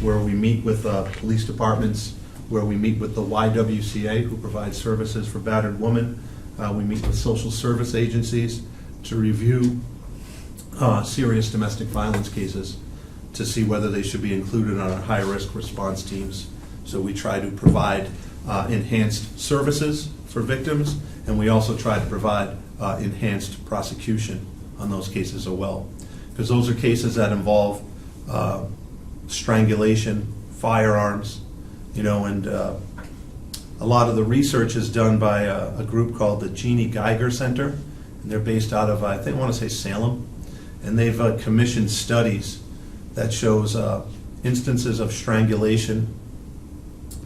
where we meet with police departments, where we meet with the YWCA, who provides services for battered women. We meet with social service agencies to review serious domestic violence cases to see whether they should be included on our high-risk response teams. So we try to provide enhanced services for victims, and we also try to provide enhanced prosecution on those cases as well. Because those are cases that involve strangulation, firearms, and a lot of the research is done by a group called the Jeannie Geiger Center, and they're based out of, I want to say Salem, and they've commissioned studies that shows instances of strangulation.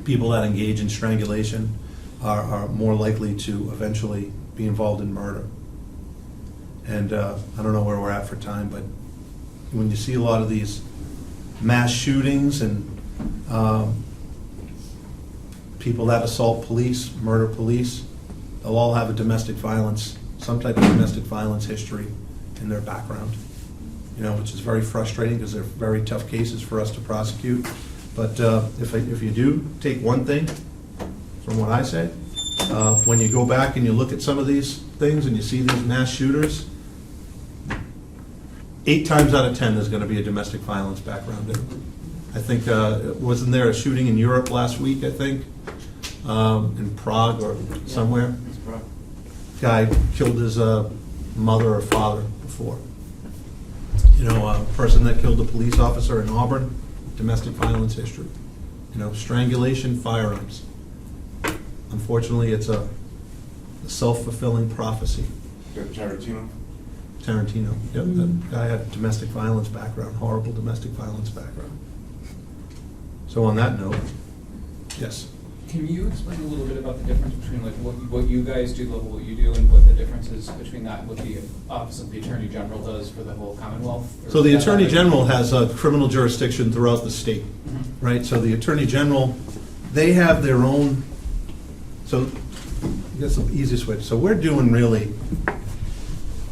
People that engage in strangulation are more likely to eventually be involved in murder. And I don't know where we're at for time, but when you see a lot of these mass shootings and people that assault police, murder police, they'll all have a domestic violence, some type of domestic violence history in their background, which is very frustrating because they're very tough cases for us to prosecute. But if you do take one thing from what I say, when you go back and you look at some of these things and you see these mass shooters, 8 times out of 10 there's going to be a domestic violence background there. I think, wasn't there a shooting in Europe last week, I think, in Prague or somewhere? Guy killed his mother or father before. A person that killed a police officer in Auburn, domestic violence history. Strangulation, firearms. Unfortunately, it's a self-fulfilling prophecy. Tarantino? Tarantino. Yep, that guy had domestic violence background, horrible domestic violence background. So on that note, yes. Can you explain a little bit about the difference between like what you guys do, what you do, and what the difference is between that and what the Office of the Attorney General does for the whole Commonwealth? So the Attorney General has a criminal jurisdiction throughout the state, right? So the Attorney General, they have their own, so I guess the easiest way, so we're doing really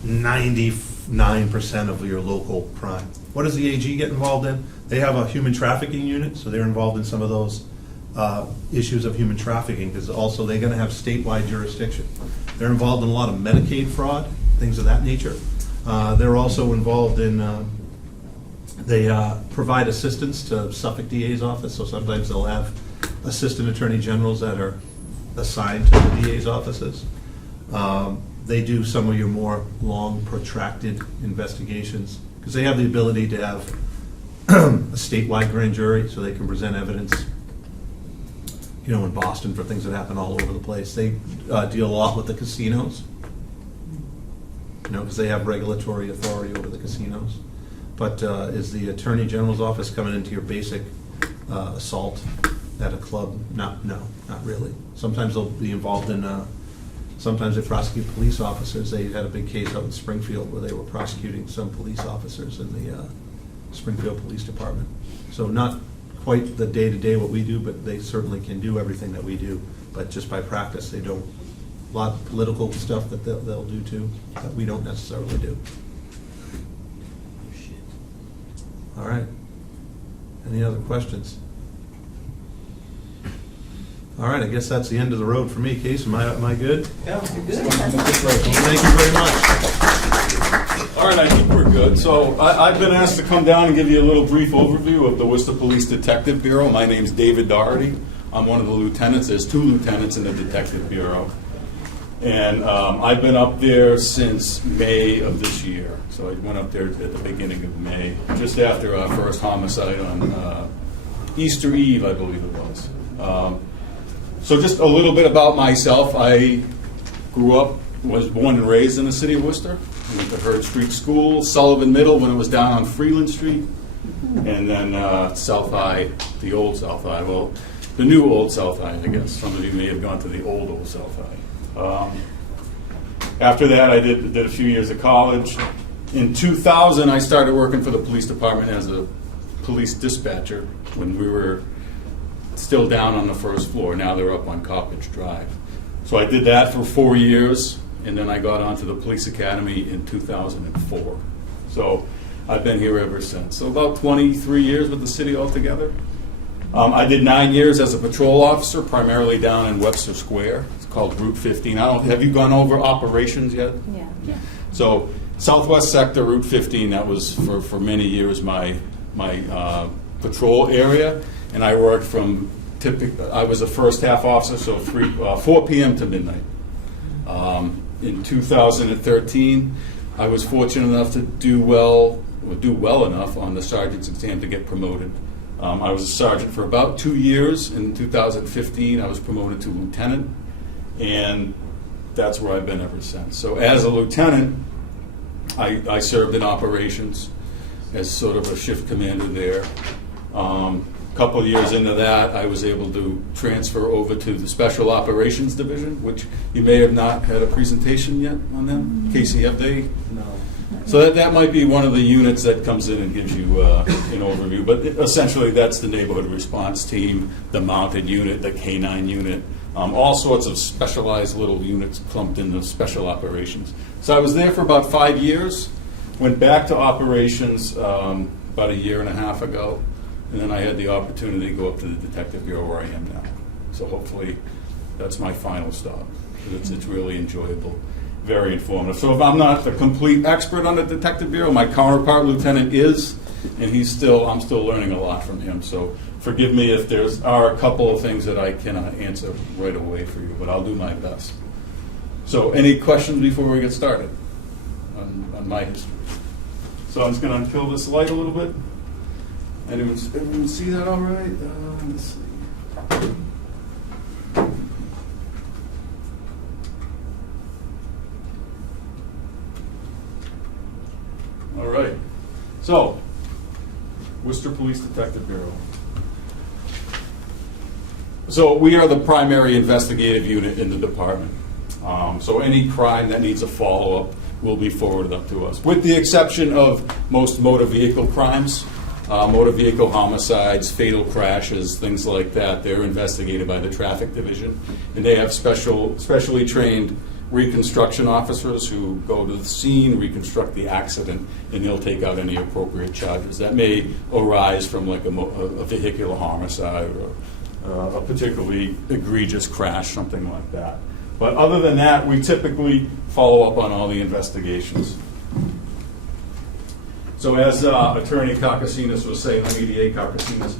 99% of your local crime. What does the AG get involved in? They have a human trafficking unit, so they're involved in some of those issues of human trafficking, because also they're going to have statewide jurisdiction. They're involved in a lot of Medicaid fraud, things of that nature. They're also involved in, they provide assistance to Suffolk DA's office, so sometimes they'll have assistant attorney generals that are assigned to the DA's offices. They do some of your more long, protracted investigations, because they have the ability to have a statewide grand jury, so they can present evidence, in Boston for things that happen all over the place. They deal a lot with the casinos, because they have regulatory authority over the casinos. But is the Attorney General's office coming into your basic assault at a club? No, not really. Sometimes they'll be involved in, sometimes they prosecute police officers. They had a big case out in Springfield where they were prosecuting some police officers in the Springfield Police Department. So not quite the day-to-day what we do, but they certainly can do everything that we do. But just by practice, they don't. A lot of political stuff that they'll do too, that we don't necessarily do. All right. Any other questions? All right, I guess that's the end of the road for me. Case, am I good? Yeah. Thank you very much. All right, I think we're good. So I've been asked to come down and give you a little brief overview of the Worcester Police Detective Bureau. My name's David Doherty. I'm one of the lieutenants. There's 2 lieutenants in the Detective Bureau. And I've been up there since May of this year. So I went up there at the beginning of May, just after our first homicide on Easter Eve, I believe it was. So just a little bit about myself. I was born and raised in the city of Worcester. I went to Hurd Street School, Sullivan Middle when it was down on Freeland Street, and then South High, the old South High. Well, the new old South High, I guess. Some of you may have gone to the old South High. After that, I did a few years of college, In 2000, I started working for the police department as a police dispatcher when we were still down on the first floor. Now they're up on Coppedge Drive. So I did that for 4 years, and then I got onto the police academy in 2004. So I've been here ever since. So about 23 years with the city altogether. I did 9 years as a patrol officer, primarily down in Webster Square. It's called Route 15. Have you gone over operations yet? Yeah. So Southwest Sector, Route 15, that was for many years my patrol area, and I worked from I was a first half officer, so 4 p.m. to midnight. In 2013, I was fortunate enough to do well enough on the sergeant's exam to get promoted. I was a sergeant for about 2 years. In 2015, I was promoted to lieutenant, and that's where I've been ever since. So as a lieutenant, I served in operations as sort of a shift commander there. A couple of years into that, I was able to transfer over to the Special Operations Division, which you may have not had a presentation yet on them. Casey, have they? No. So that might be one of the units that comes in and gives you an overview. But essentially, that's the neighborhood response team, the mounted unit, the K9 unit, all sorts of specialized little units clumped into special operations. So I was there for about 5 years, went back to operations about a year and a half ago, and then I had the opportunity to go up to the Detective Bureau where I am now. So hopefully that's my final stop. It's really enjoyable, very informative. So if I'm not the complete expert on the Detective Bureau, my counterpart lieutenant is, and I'm still learning a lot from him. So forgive me if there are a couple of things that I cannot answer right away for you, but I'll do my best. So any questions before we get started on my history? So I'm just going to unkill this light a little bit. Everyone see that all right? Let's see. All right. So, Worcester Police Detective Bureau. So we are the primary investigative unit in the department. So any crime that needs a follow-up will be forwarded up to us, with the exception of most motor vehicle crimes. Motor vehicle homicides, fatal crashes, things like that, they're investigated by the traffic division. And they have specially trained reconstruction officers who go to the scene, reconstruct the accident, and they'll take out any appropriate charges that may arise from like a vehicular homicide or a particularly egregious crash, something like that. But other than that, we typically follow up on all the investigations. So as Attorney Kakasinas was saying, MEDA Kakasinas,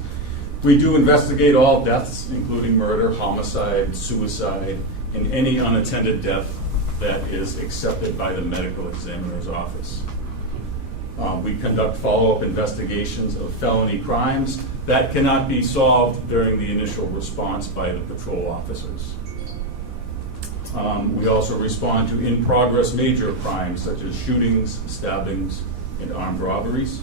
we do investigate all deaths, including murder, homicide, suicide, and any unattended death that is accepted by the medical examiner's office. We conduct follow-up investigations of felony crimes that cannot be solved during the initial response by the patrol officers. We also respond to in-progress major crimes such as shootings, stabbings, and armed robberies,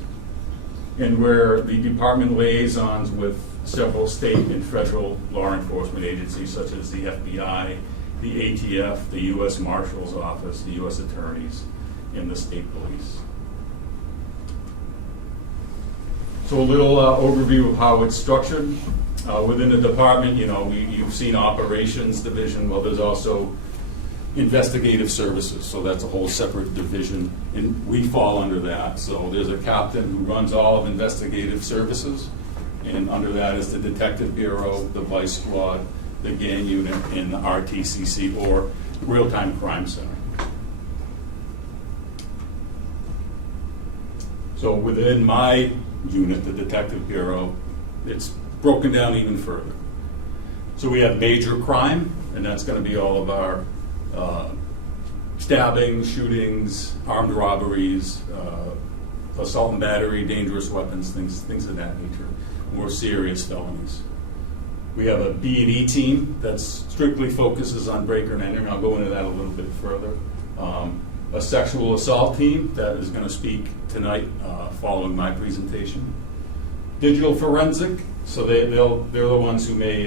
and where the department liaisons with several state and federal law enforcement agencies such as the FBI, the ATF, the U.S. Marshal's Office, the U.S. Attorneys, and the state police. So a little overview of how it's structured. Within the department, you've seen operations division. Well, there's also investigative services, so that's a whole separate division, and we fall under that. So there's a captain who runs all of investigative services, and under that is the Detective Bureau, the Vice Squad, the Gang Unit, and the RTCC, or Real-Time Crime Center. So within my unit, the Detective Bureau, it's broken down even further. So we have major crime, and that's going to be all of our stabbings, shootings, armed robberies, assault and battery, dangerous weapons, things of that nature, more serious felonies. We have a B&E team that strictly focuses on breaker and entering. I'll go into that a little bit further. A sexual assault team that is going to speak tonight following my presentation. Digital forensic, so they're the ones who may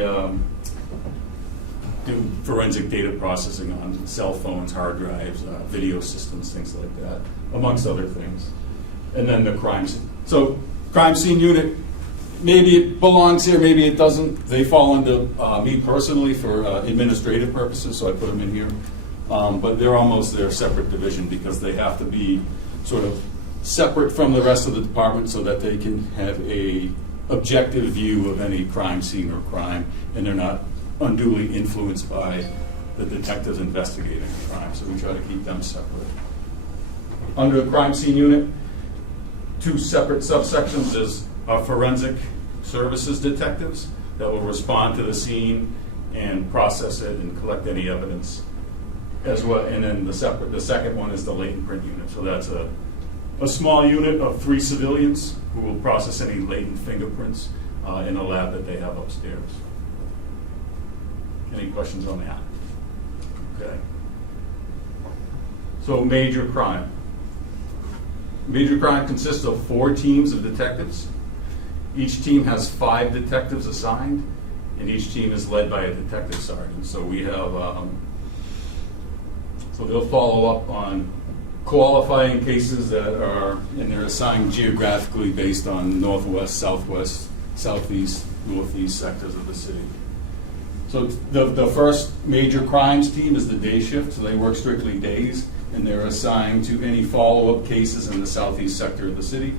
do forensic data processing on cell phones, hard drives, video systems, things like that, amongst other things. And then the crime scene. So crime scene unit, maybe it belongs here, maybe it doesn't. They fall into me personally for administrative purposes, so I put them in here. But they're almost their separate division because they have to be sort of separate from the rest of the department so that they can have a objective view of any crime scene or crime, and they're not unduly influenced by the detectives investigating the crime. So we try to keep them separate. Under the crime scene unit, 2 separate subsections is forensic services detectives that will respond to the scene and process it and collect any evidence as well. And then the second one is the latent print unit. So that's a small unit of 3 civilians who will process any latent fingerprints in a lab that they have upstairs. Any questions on that? Okay. So major crime. Major crime consists of 4 teams of detectives. Each team has 5 detectives assigned, and each team is led by a detective sergeant. So we have, so they'll follow up on qualifying cases that are, and they're assigned geographically based on northwest, southwest, southeast, northeast sectors of the city. So the first major crimes team is the day shift, so they work strictly days, and they're assigned to any follow-up cases in the southeast sector of the city.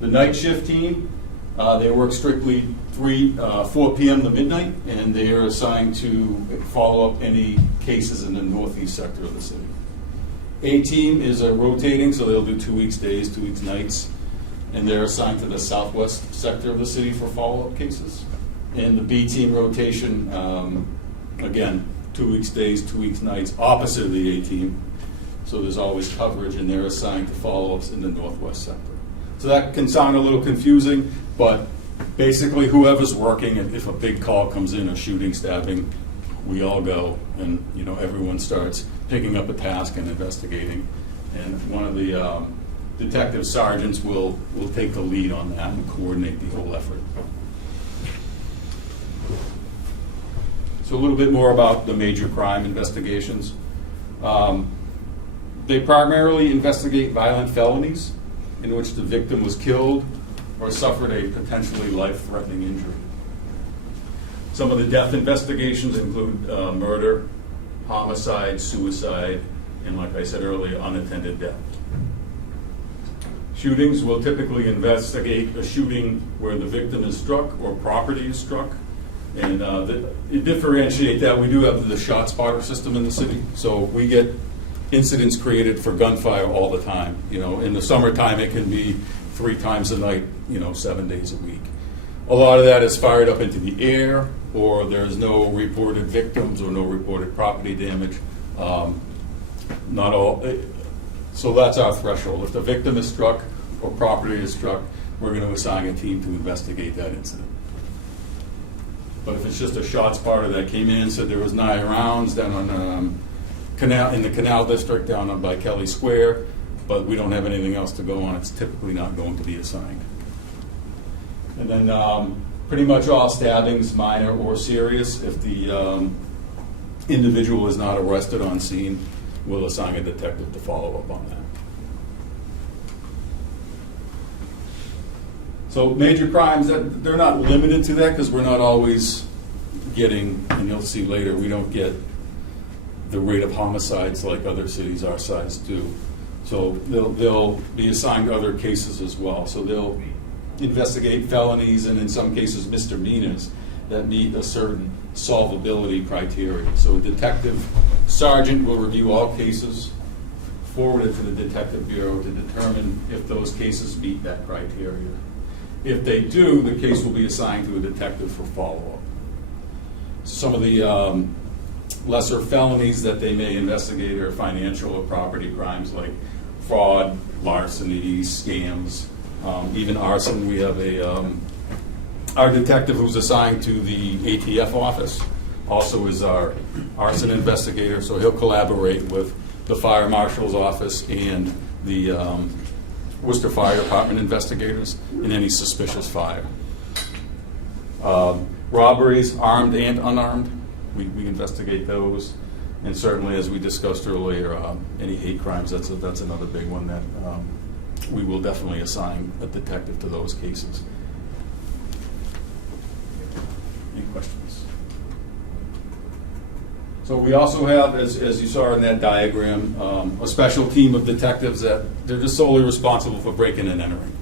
The night shift team, they work strictly 4 p.m. to midnight, and they are assigned to follow up any cases in the northeast sector of the city. A team is a rotating, so they'll do 2 weeks days, 2 weeks nights, and they're assigned to the southwest sector of the city for follow-up cases. And the B team rotation, again, 2 weeks days, 2 weeks nights, opposite of the A team. So there's always coverage, and they're assigned to follow-ups in the northwest sector. So that can sound a little confusing, but basically whoever's working, if a big call comes in, a shooting, stabbing, we all go, and everyone starts picking up a task and investigating. And one of the detective sergeants will take the lead on that and coordinate the whole effort. So a little bit more about the major crime investigations. They primarily investigate violent felonies in which the victim was killed or suffered a potentially life-threatening injury. Some of the death investigations include murder, homicide, suicide, and like I said earlier, unattended death. Shootings will typically investigate a shooting where the victim is struck or property is struck. And to differentiate that, we do have the shot spotter system in the city. So we get incidents created for gunfire all the time. In the summertime, it can be 3 times a night, 7 days a week. A lot of that is fired up into the air, or there's no reported victims or no reported property damage. Not all. So that's our threshold. If the victim is struck or property is struck, we're going to assign a team to investigate that incident. But if it's just a shot spotter that came in and said there was 9 rounds down on in the Canal District down by Kelly Square, but we don't have anything else to go on, it's typically not going to be assigned. And then pretty much all stabbings, minor or serious, if the individual is not arrested on scene, we'll assign a detective to follow up on that. So major crimes, they're not limited to that because we're not always getting, and you'll see later, we don't get the rate of homicides like other cities our size do. So they'll be assigned other cases as well. So they'll investigate felonies and in some cases misdemeanors that meet a certain solvability criteria. So a detective sergeant will review all cases, forward it to the Detective Bureau to determine if those cases meet that criteria. If they do, the case will be assigned to a detective for follow-up. Some of the lesser felonies that they may investigate are financial or property crimes like fraud, larceny, scams, even arson. We have our detective who's assigned to the ATF office also is our arson investigator, so he'll collaborate with the fire marshal's office and the Worcester Fire Department investigators in any suspicious fire. Robberies, armed and unarmed. we investigate those. And certainly, as we discussed earlier, any hate crimes, that's another big one that we will definitely assign a detective to those cases. Any questions? So we also have, as you saw in that diagram, a special team of detectives that they're just solely responsible for breaking and entering.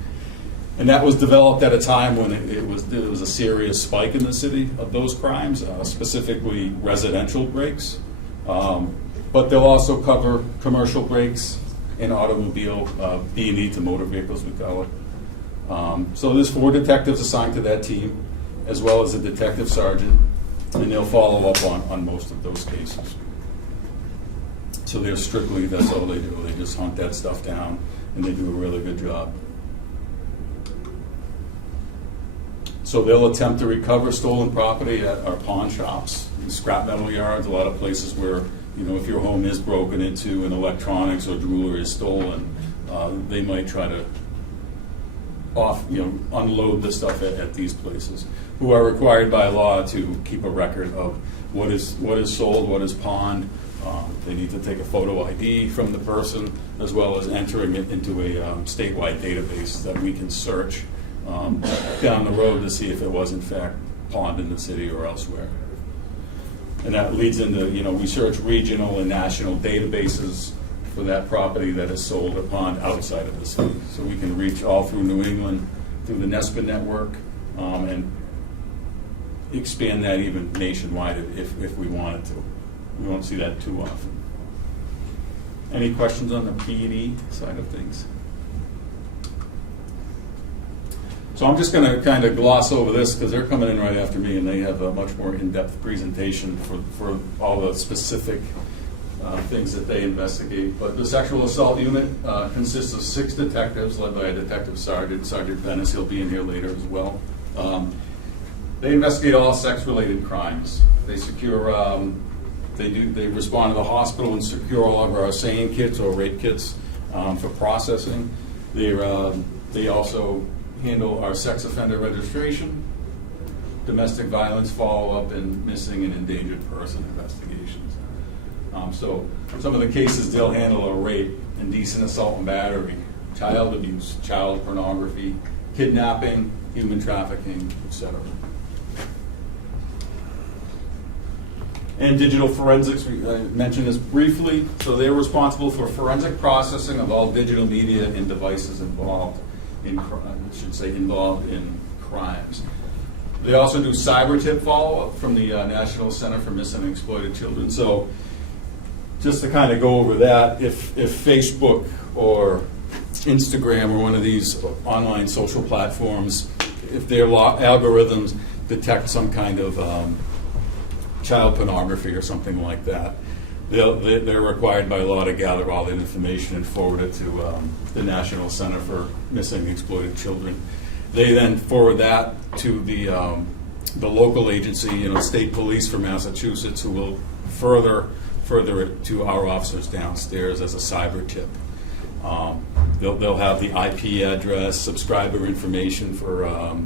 And that was developed at a time when there was a serious spike in the city of those crimes, specifically residential breaks. But they'll also cover commercial breaks and automobile, B&E to motor vehicles, we call it. So there's 4 detectives assigned to that team, as well as a detective sergeant, and they'll follow up on most of those cases. So they're strictly, that's all they do. They just hunt that stuff down, and they do a really good job. So they'll attempt to recover stolen property at our pawn shops, scrap metal yards, a lot of places where, if your home is broken into and electronics or jewelry is stolen, they might try to unload the stuff at these places, who are required by law to keep a record of what is sold, what is pawned. They need to take a photo ID from the person, as well as entering it into a statewide database that we can search down the road to see if it was in fact pawned in the city or elsewhere. And that leads into, we search regional and national databases for that property that is sold or pawned outside of the city. So we can reach all through New England, through the NESPA network, and expand that even nationwide if we wanted to. We won't see that too often. Any questions on the P&E side of things? So I'm just going to kind of gloss over this because they're coming in right after me and they have a much more in-depth presentation for all the specific things that they investigate. But the sexual assault unit consists of 6 detectives led by a detective sergeant, Sergeant Bennis. He'll be in here later as well. They investigate all sex-related crimes. They secure, they respond to the hospital and secure all of our SANE kits or rape kits for processing. They also handle our sex offender registration, domestic violence follow-up, and missing and endangered person investigations. So some of the cases they'll handle are rape, indecent assault and battery, child abuse, child pornography, kidnapping, human trafficking, etc. And digital forensics, I mentioned this briefly. So they're responsible for forensic processing of all digital media and devices involved in crimes. They also do cyber tip follow-up from the National Center for Missing and Exploited Children. So just to kind of go over that, if Facebook or Instagram or one of these online social platforms, if their algorithms detect some kind of child pornography or something like that, they're required by law to gather all that information and forward it to the National Center for Missing and Exploited Children. They then forward that to the local agency, state police for Massachusetts, who will further it to our officers downstairs as a cyber tip. They'll have the IP address, subscriber information for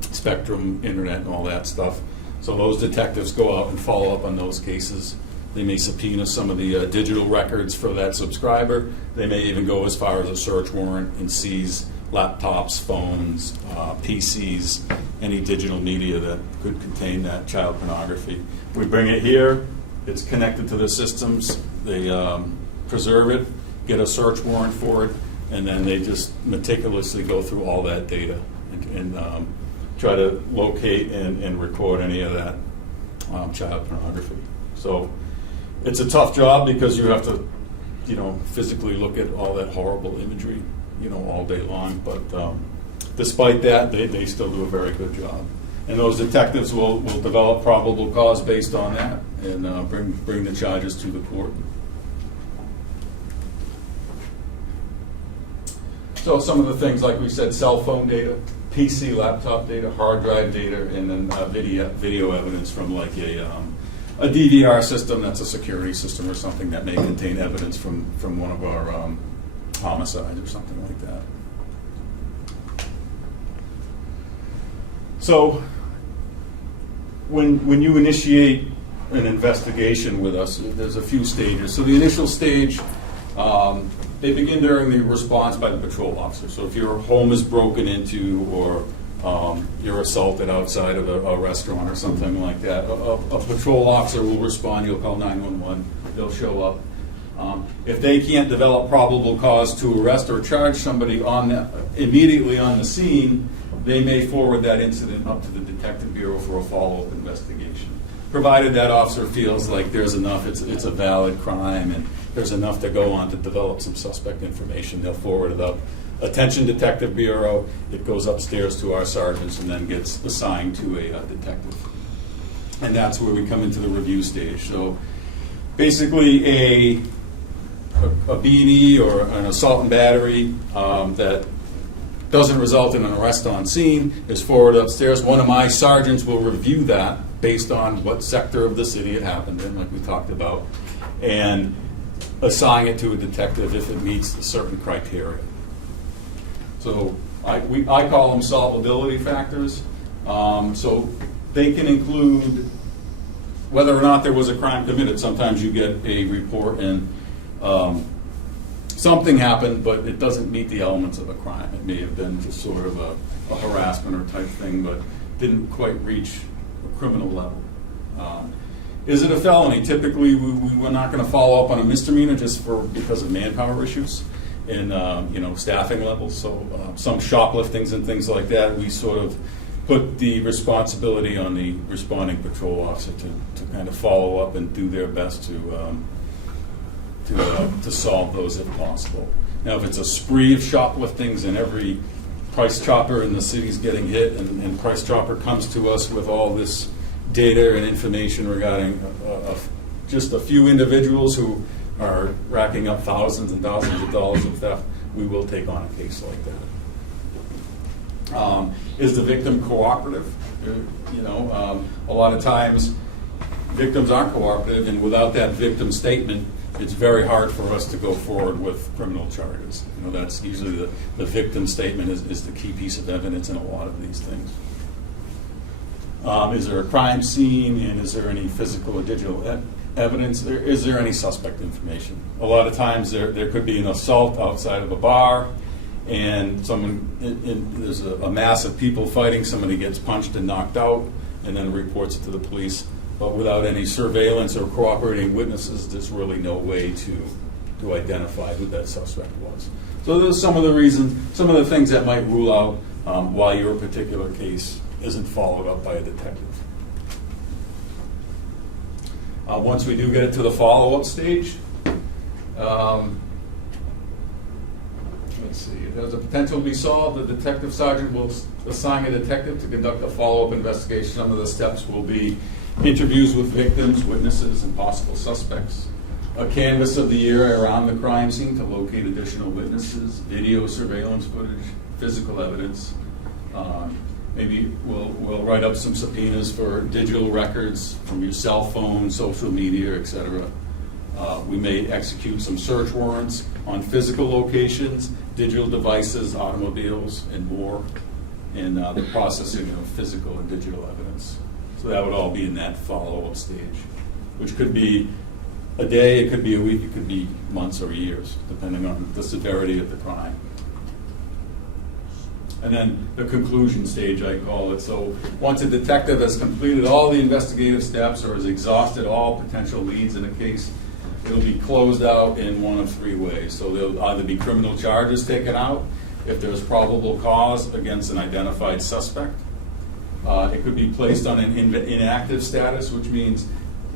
Spectrum, internet, and all that stuff. So those detectives go out and follow up on those cases. They may subpoena some of the digital records for that subscriber. They may even go as far as a search warrant and seize laptops, phones, PCs, any digital media that could contain that child pornography. We bring it here, it's connected to the systems, they preserve it, get a search warrant for it, and then they just meticulously go through all that data and try to locate and record any of that child pornography. So it's a tough job because you have to, physically look at all that horrible imagery, all day long. But despite that, they still do a very good job. And those detectives will develop probable cause based on that and bring the charges to the court. So some of the things, like we said, cell phone data, PC, laptop data, hard drive data, and then video evidence from like a DVR system that's a security system or something that may contain evidence from one of our homicides or something like that. So when you initiate an investigation with us, there's a few stages. So the initial stage, they begin during the response by the patrol officer. So if your home is broken into or you're assaulted outside of a restaurant or something like that, a patrol officer will respond. You'll call 911. They'll show up. If they can't develop probable cause to arrest or charge somebody immediately on the scene, they may forward that incident up to the Detective Bureau for a follow-up investigation. Provided that officer feels like there's enough, it's a valid crime, and there's enough to go on to develop some suspect information, they'll forward it up. Attention Detective Bureau, it goes upstairs to our sergeants and then gets assigned to a detective. And that's where we come into the review stage. So basically a BD or an assault and battery that doesn't result in an arrest on scene is forwarded upstairs. One of my sergeants will review that based on what sector of the city it happened in, like we talked about, and assign it to a detective if it meets certain criteria. So I call them solvability factors. So they can include whether or not there was a crime committed. Sometimes you get a report and something happened, but it doesn't meet the elements of a crime. It may have been just sort of a harassment or type thing, but didn't quite reach a criminal level. Is it a felony? Typically, we're not going to follow up on a misdemeanor just because of manpower issues and staffing levels. So some shopliftings and things like that, we sort of put the responsibility on the responding patrol officer to kind of follow up and do their best to solve those if possible. Now, if it's a spree of shopliftings and every price chopper in the city's getting hit, and price chopper comes to us with all this data and information regarding just a few individuals who are racking up thousands and thousands of dollars of theft, we will take on a case like that. Is the victim cooperative? A lot of times victims aren't cooperative, and without that victim statement, it's very hard for us to go forward with criminal charges. That's usually the victim statement is the key piece of evidence in a lot of these things. Is there a crime scene, and is there any physical or digital evidence? Is there any suspect information? A lot of times there could be an assault outside of a bar, and there's a mass of people fighting, somebody gets punched and knocked out, and then reports it to the police. But without any surveillance or cooperating witnesses, there's really no way to identify who that suspect was. So those are some of the reasons, some of the things that might rule out why your particular case isn't followed up by a detective. Once we do get it to the follow-up stage, let's see, if there's a potential to be solved, the detective sergeant will assign a detective to conduct a follow-up investigation. Some of the steps will be interviews with victims, witnesses, and possible suspects, a canvass of the area around the crime scene to locate additional witnesses, video surveillance footage, physical evidence. Maybe we'll write up some subpoenas for digital records from your cell phone, social media, etc. We may execute some search warrants on physical locations, digital devices, automobiles, and more, and the processing of physical and digital evidence. So that would all be in that follow-up stage, which could be a day, it could be a week, it could be months or years, depending on the severity of the crime. And then the conclusion stage, I call it. So once a detective has completed all the investigative steps or has exhausted all potential leads in a case, it'll be closed out in one of three ways. So there'll either be criminal charges taken out if there's probable cause against an identified suspect. It could be placed on an inactive status, which means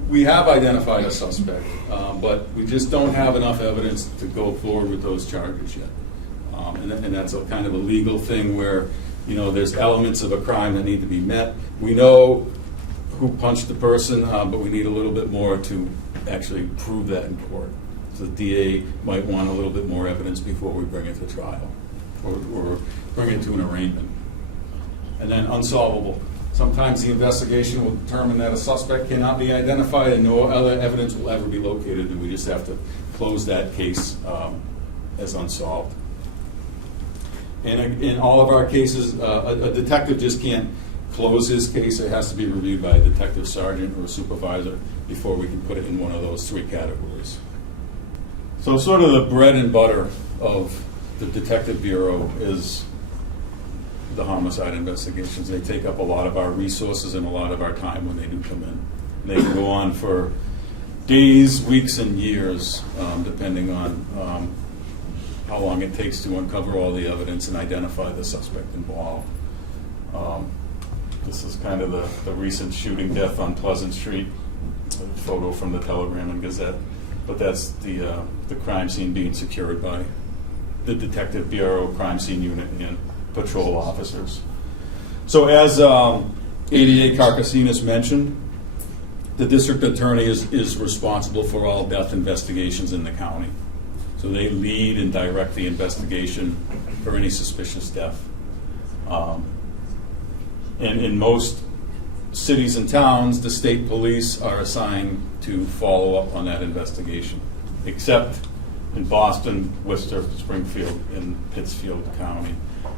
we have identified a suspect, but we just don't have enough evidence to go forward with those charges yet. And that's a kind of a legal thing where, there's elements of a crime that need to be met. We know who punched the person, but we need a little bit more to actually prove that in court. So the DA might want a little bit more evidence before we bring it to trial or bring it to an arraignment. And then unsolvable. Sometimes the investigation will determine that a suspect cannot be identified and no other evidence will ever be located, and we just have to close that case as unsolved. And in all of our cases, a detective just can't close his case, it has to be reviewed by a detective sergeant or a supervisor before we can put it in one of those three categories. So sort of the bread and butter of the Detective Bureau is the homicide investigations. They take up a lot of our resources and a lot of our time when they do come in. They can go on for days, weeks, and years, depending on how long it takes to uncover all the evidence and identify the suspect involved. This is kind of the recent shooting death on Pleasant Street, a photo from the Telegram and Gazette. But that's the crime scene being secured by the Detective Bureau Crime Scene Unit and patrol officers. So as ADA Carcasinas mentioned, the district attorney is responsible for all death investigations in the county. So they lead and direct the investigation for any suspicious death. And in most cities and towns, the state police are assigned to follow up on that investigation, except in Boston, Worcester, Springfield, and Pittsfield County.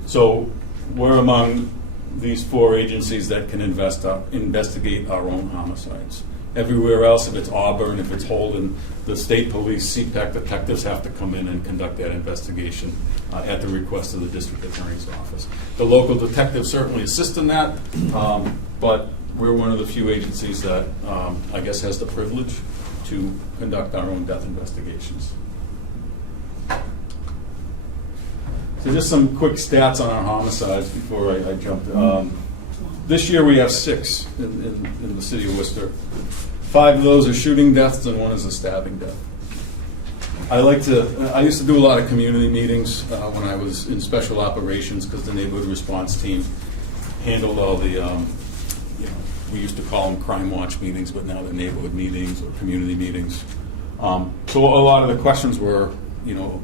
So we're among these four agencies that can investigate our own homicides. Everywhere else, if it's Auburn, if it's Holden, the state police, CPAC detectives have to come in and conduct that investigation at the request of the district attorney's office. The local detectives certainly assist in that, but we're one of the few agencies that I guess has the privilege to conduct our own death investigations. So just some quick stats on our homicides before I jump. This year we have 6 in the city of Worcester. 5 of those are shooting deaths and 1 is a stabbing death. I used to do a lot of community meetings when I was in special operations because the neighborhood response team handled all the, we used to call them crime watch meetings, but now they're neighborhood meetings or community meetings. So a lot of the questions were,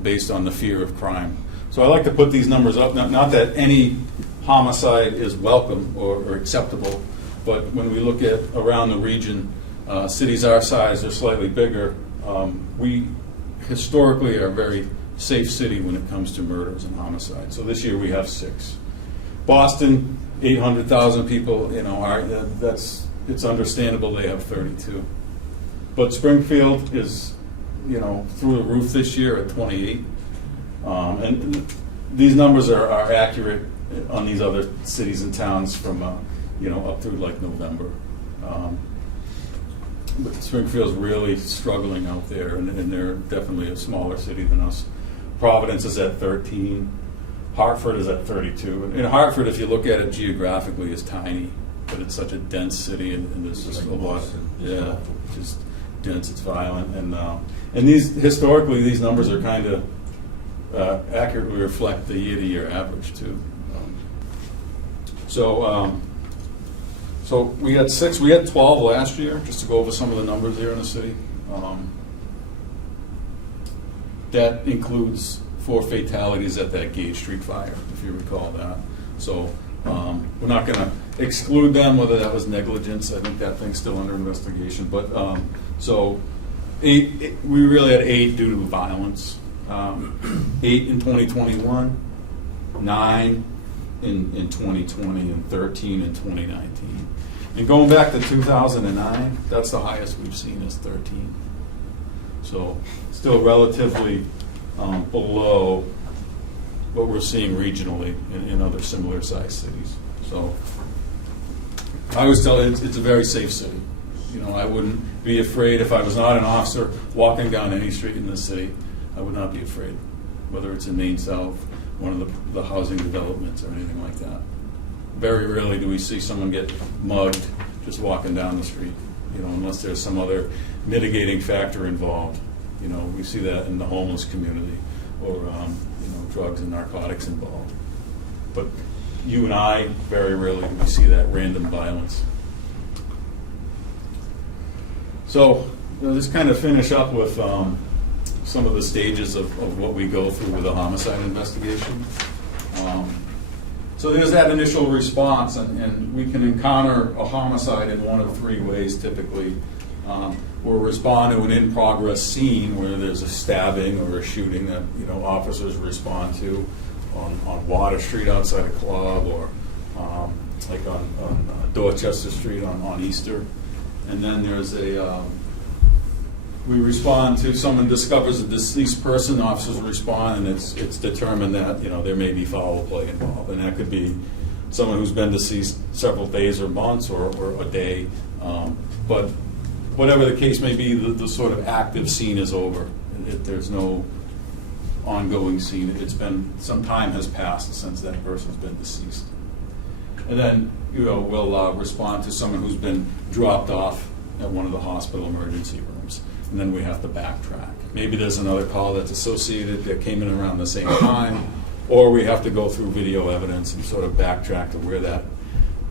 based on the fear of crime. So I like to put these numbers up, not that any homicide is welcome or acceptable, but when we look at around the region, cities our size or slightly bigger, we historically are a very safe city when it comes to murders and homicides. So this year we have 6. Boston, 800,000 people, it's understandable they have 32. But Springfield is, through the roof this year at 28. And these numbers are accurate on these other cities and towns from, up through like November. But Springfield's really struggling out there, and they're definitely a smaller city than us. Providence is at 13. Hartford is at 32. And Hartford, if you look at it geographically, is tiny, but it's such a dense city, and there's just a lot. Yeah, just dense. It's violent, and these historically these numbers are kind of accurately reflect the year-to-year average too. So we had 6. We had 12 last year. Just to go over some of the numbers here in the city. That includes 4 fatalities at that Gage Street fire, if you recall that. So we're not going to exclude them, whether that was negligence. I think that thing's still under investigation. But so 8. We really had 8 due to violence. 8 in 2021, 9 in 2020, and 13 in 2019. And going back to 2009, that's the highest we've seen is 13. So still relatively below what we're seeing regionally in other similar sized cities. So I always tell you, it's a very safe city. I wouldn't be afraid if I was not an officer walking down any street in this city. I would not be afraid, whether it's in Maine South, one of the housing developments or anything like that. Very rarely do we see someone get mugged just walking down the street, unless there's some other mitigating factor involved. We see that in the homeless community or, drugs and narcotics involved. But you and I, very rarely do we see that random violence. So, just kind of finish up with some of the stages of what we go through with a homicide investigation. So there's that initial response, and we can encounter a homicide in one of 3 ways typically. We'll respond to an in-progress scene where there's a stabbing or a shooting that officers respond to on Water Street outside a club, or like on Dorchester Street on Easter. And then there's we respond to, someone discovers a deceased person, officers respond, and it's determined that, there may be foul play involved. And that could be someone who's been deceased several days or months or a day. But whatever the case may be, the sort of active scene is over. There's no ongoing scene. It's been, some time has passed since that person's been deceased. And then, we'll respond to someone who's been dropped off at one of the hospital emergency rooms. And then we have to backtrack. Maybe there's another call that's associated that came in around the same time, or we have to go through video evidence and sort of backtrack to where that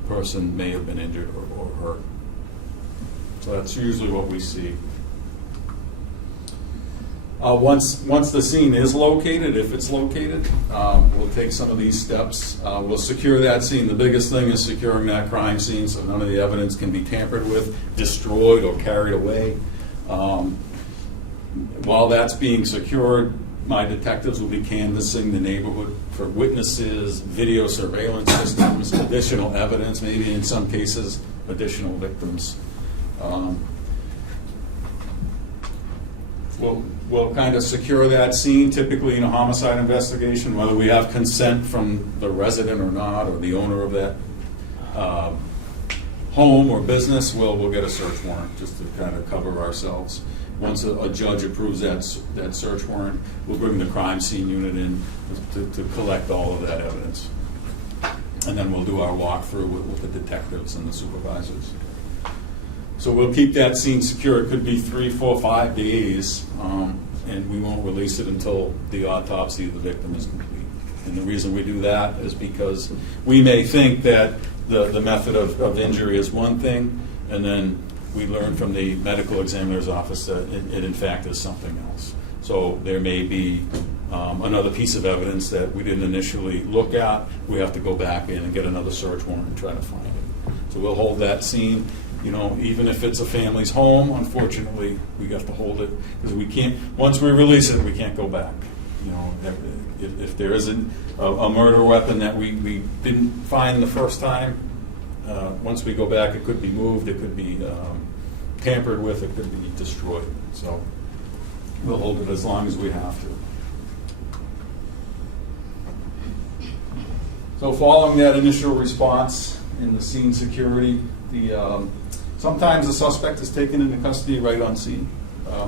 person may have been injured or hurt. So that's usually what we see. Once the scene is located, if it's located, we'll take some of these steps. We'll secure that scene. The biggest thing is securing that crime scene so none of the evidence can be tampered with, destroyed, or carried away. While that's being secured, my detectives will be canvassing the neighborhood for witnesses, video surveillance systems, additional evidence, maybe in some cases, additional victims. We'll kind of secure that scene, typically in a homicide investigation, whether we have consent from the resident or not, or the owner of that home or business. We'll get a search warrant just to kind of cover ourselves. Once a judge approves that search warrant, we'll bring the crime scene unit in to collect all of that evidence. And then we'll do our walkthrough with the detectives and the supervisors. So we'll keep that scene secure. It could be 3, 4, 5 days, and we won't release it until the autopsy of the victim is complete. And the reason we do that is because we may think that the method of injury is one thing, and then we learn from the medical examiner's office that it in fact is something else. So there may be another piece of evidence that we didn't initially look at. We have to go back in and get another search warrant and try to find it. So we'll hold that scene. Even if it's a family's home, unfortunately, we have to hold it because we can't. Once we release it, we can't go back. If there isn't a murder weapon that we didn't find the first time, once we go back, it could be moved, it could be tampered with, it could be destroyed. So we'll hold it as long as we have to. So following that initial response in the scene security, sometimes the suspect is taken into custody right on scene.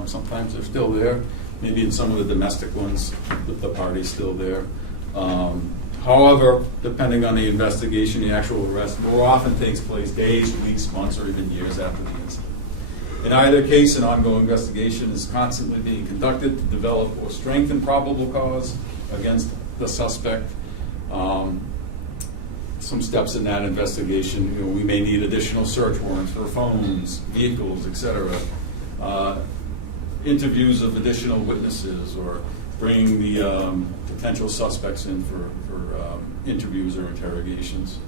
Sometimes they're still there. Maybe in some of the domestic ones, the party's still there. However, depending on the investigation, the actual arrest more often takes place days, weeks, months, or even years after the incident. In either case, an ongoing investigation is constantly being conducted to develop or strengthen probable cause against the suspect. Some steps in that investigation, we may need additional search warrants for phones, vehicles, etc. Interviews of additional witnesses, or bringing the potential suspects in for interviews or interrogations.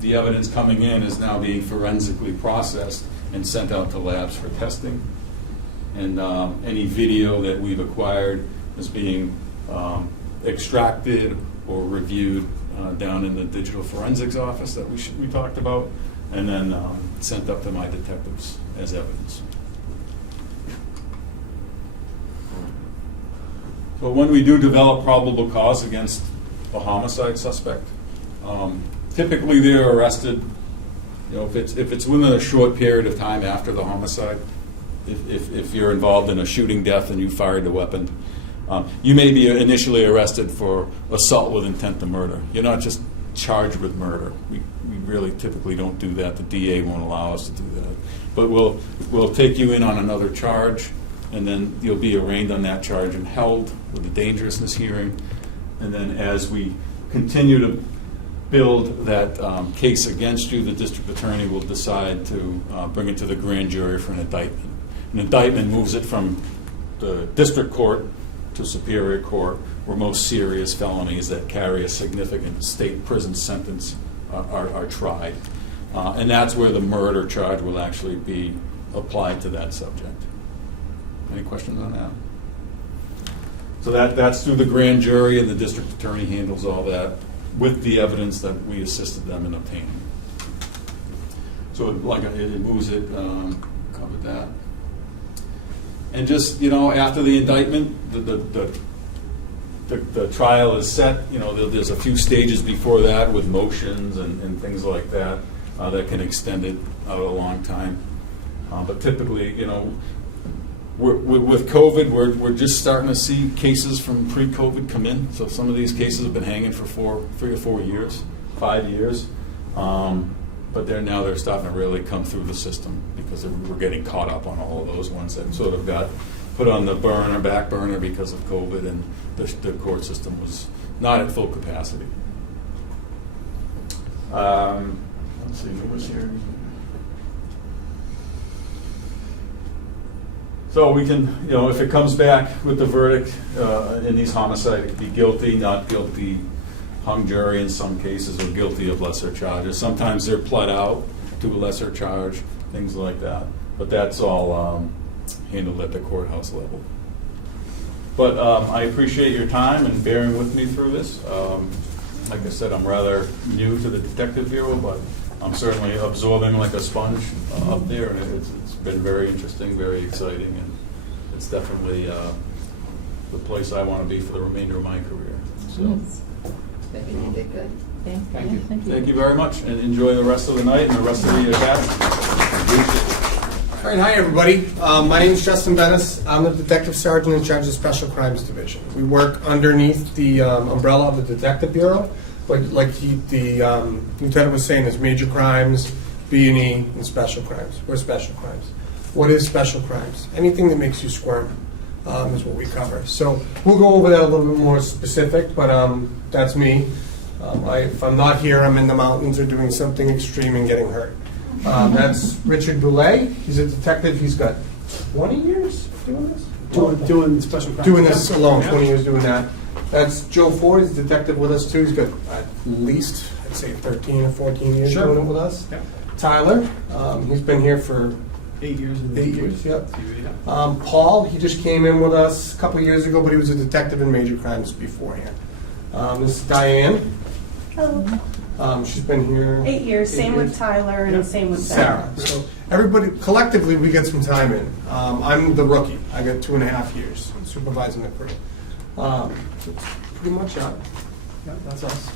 The evidence coming in is now being forensically processed and sent out to labs for testing. And any video that we've acquired is being extracted or reviewed down in the digital forensics office that we talked about, and then sent up to my detectives as evidence. So when we do develop probable cause against a homicide suspect, typically they're arrested. If it's within a short period of time after the homicide, if you're involved in a shooting death and you fired the weapon, you may be initially arrested for assault with intent to murder. You're not just charged with murder. We really typically don't do that. The DA won't allow us to do that. But we'll take you in on another charge, and then you'll be arraigned on that charge and held with a dangerousness hearing. And then as we continue to build that case against you, the district attorney will decide to bring it to the grand jury for an indictment. An indictment moves it from the district court to superior court, where most serious felonies that carry a significant state prison sentence are tried. And that's where the murder charge will actually be applied to that subject. Any questions on that? So that's through the grand jury, and the district attorney handles all that. with the evidence that we assisted them in obtaining. So like it moves it, covered that. And just, after the indictment, the trial is set, there's a few stages before that with motions and things like that that can extend it out a long time. But typically, with COVID, we're just starting to see cases from pre-COVID come in. So some of these cases have been hanging for 3 or 4 years, 5 years. But they're starting to really come through the system because we're getting caught up on all of those ones that sort of got put on the back burner because of COVID, and the court system was not at full capacity. Let's see, who was here? So we can, if it comes back with the verdict in these homicides, it could be guilty, not guilty, hung jury in some cases, or guilty of lesser charges. Sometimes they're pled out to a lesser charge, things like that. But that's all handled at the courthouse level. But I appreciate your time and bearing with me through this. Like I said, I'm rather new to the Detective Bureau, but I'm certainly absorbing like a sponge up there, and it's been very interesting, very exciting, and it's definitely the place I want to be for the remainder of my career. So. You did good. Thank you. Thank you very much, and enjoy the rest of the night and the rest of the academy. All right, hi everybody. My name is Justin Bennis. I'm the Detective Sergeant in charge of the Special Crimes Division. We work underneath the umbrella of the Detective Bureau, but like the lieutenant was saying, there's major crimes, B&E, and special crimes. We're special crimes. What is special crimes? Anything that makes you squirm is what we cover. So we'll go over that a little bit more specific, but that's me. If I'm not here, I'm in the mountains or doing something extreme and getting hurt. That's Richard Boulay. He's a detective. He's got 20 years doing this? Doing special crimes. Doing this alone, 20 years doing that. That's Joe Ford. He's a detective with us too. He's got at least, I'd say, 13 or 14 years doing it with us. Yeah. Tyler, he's been here for 8 years. 8 years, yep. Paul, he just came in with us a couple of years ago, but he was a detective in major crimes beforehand. This is Diane. Hello. She's been here 8 years, same with Tyler and same with Sarah. So everybody, collectively, we get some time in. I'm the rookie. I got 2.5 years supervising the crew. So it's pretty much out. Yeah, that's us.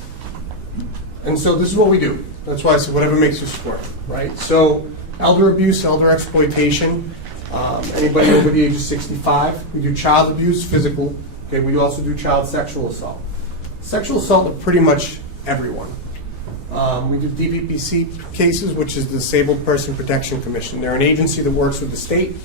And so this is what we do. That's why I said whatever makes you squirm, right? So elder abuse, elder exploitation, anybody over the age of 65. We do child abuse, physical. Okay, we also do child sexual assault. Sexual assault of pretty much everyone. We do DPPC cases, which is the Disabled Person Protection Commission. They're an agency that works with the state.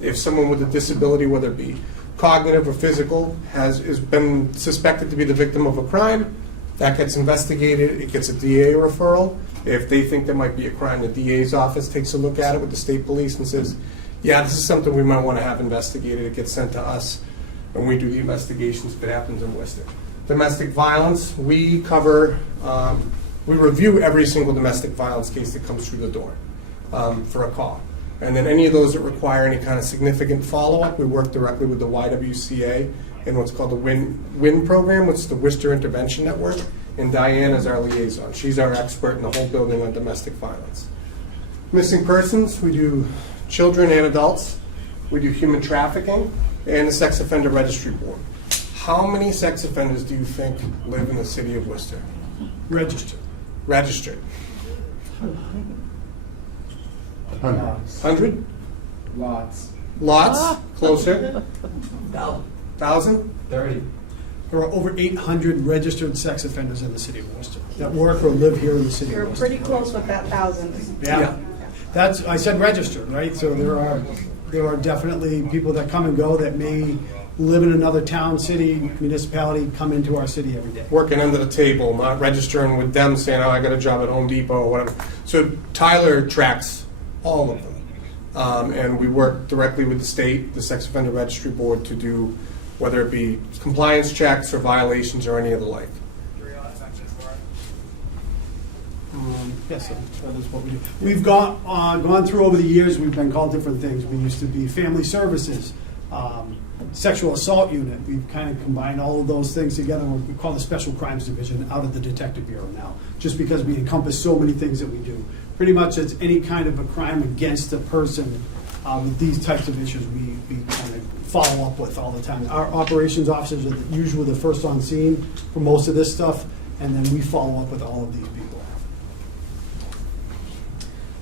If someone with a disability, whether it be cognitive or physical, has been suspected to be the victim of a crime, that gets investigated. It gets a DA referral. If they think there might be a crime, the DA's office takes a look at it with the state police and says, yeah, this is something we might want to have investigated. It gets sent to us, and we do the investigations if it happens in Worcester. Domestic violence, we cover, we review every single domestic violence case that comes through the door for a call. And then any of those that require any kind of significant follow-up, we work directly with the YWCA in what's called the WIN program, which is the Worcester Intervention Network, and Diane is our liaison. She's our expert in the whole building on domestic violence. Missing persons, we do children and adults. We do human trafficking and the Sex Offender Registry Board. How many sex offenders do you think live in the city of Worcester? Registered. Registered. 100? Lots. Lots? Closer? 1,000? 30. There are over 800 registered sex offenders in the city of Worcester that work or live here in the city You're of Worcester. pretty close with that 1,000. Yeah. That's, I said registered, right? So there are definitely people that come and go that may live in another town, city, municipality, come into our city every day. Working under the table, not registering with them saying, oh, I got a job at Home Depot or whatever. So Tyler tracks all of them. And we work directly with the state, the Sex Offender Registry Board, to do whether it be compliance checks or violations or any of the like. Yes, that is what we do. We've gone through over the years, we've been called different things. We used to be family services, sexual assault unit. We've kind of combined all of those things together. We call the Special Crimes Division out of the Detective Bureau now, just because we encompass so many things that we do. Pretty much it's any kind of a crime against a person with these types of issues we kind of follow up with all the time. Our operations officers are usually the first on scene for most of this stuff, and then we follow up with all of these people.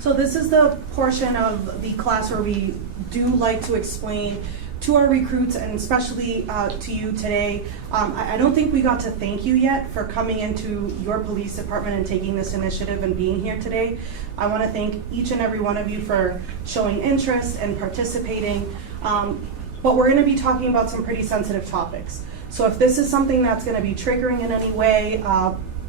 So this is the portion of the class where we do like to explain to our recruits, and especially to you today. I don't think we got to thank you yet for coming into your police department and taking this initiative and being here today. I want to thank each and every one of you for showing interest and participating. But we're going to be talking about some pretty sensitive topics. So if this is something that's going to be triggering in any way,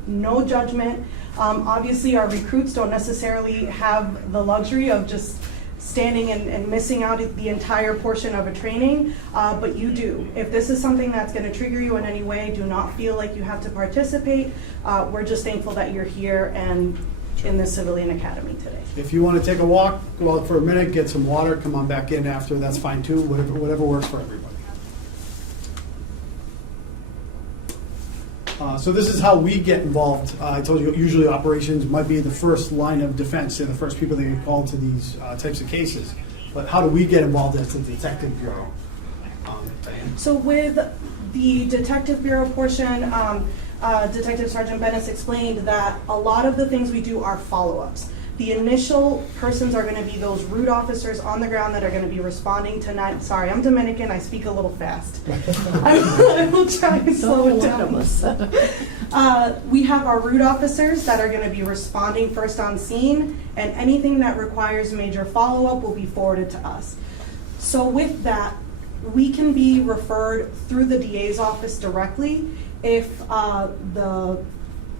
no judgment. Obviously, our recruits don't necessarily have the luxury of just standing and missing out the entire portion of a training, but you do. If this is something that's going to trigger you in any way, do not feel like you have to participate. We're just thankful that you're here and in the Civilian Academy today. If you want to take a walk, go out for a minute, get some water, come on back in after, that's fine too, whatever works for everybody. So this is how we get involved. I told you, usually operations might be the first line of defense. They're the first people that get called to these types of cases. But how do we get involved as the Detective Bureau? Diane? So with the Detective Bureau portion, Detective Sergeant Bennis explained that a lot of the things we do are follow-ups. The initial persons are going to be those route officers on the ground that are going to be responding to sorry, I'm Dominican, I speak a little fast. I will try and slow it down. We have our route officers that are going to be responding first on scene, and anything that requires major follow-up will be forwarded to us. So with that, we can be referred through the DA's office directly. If the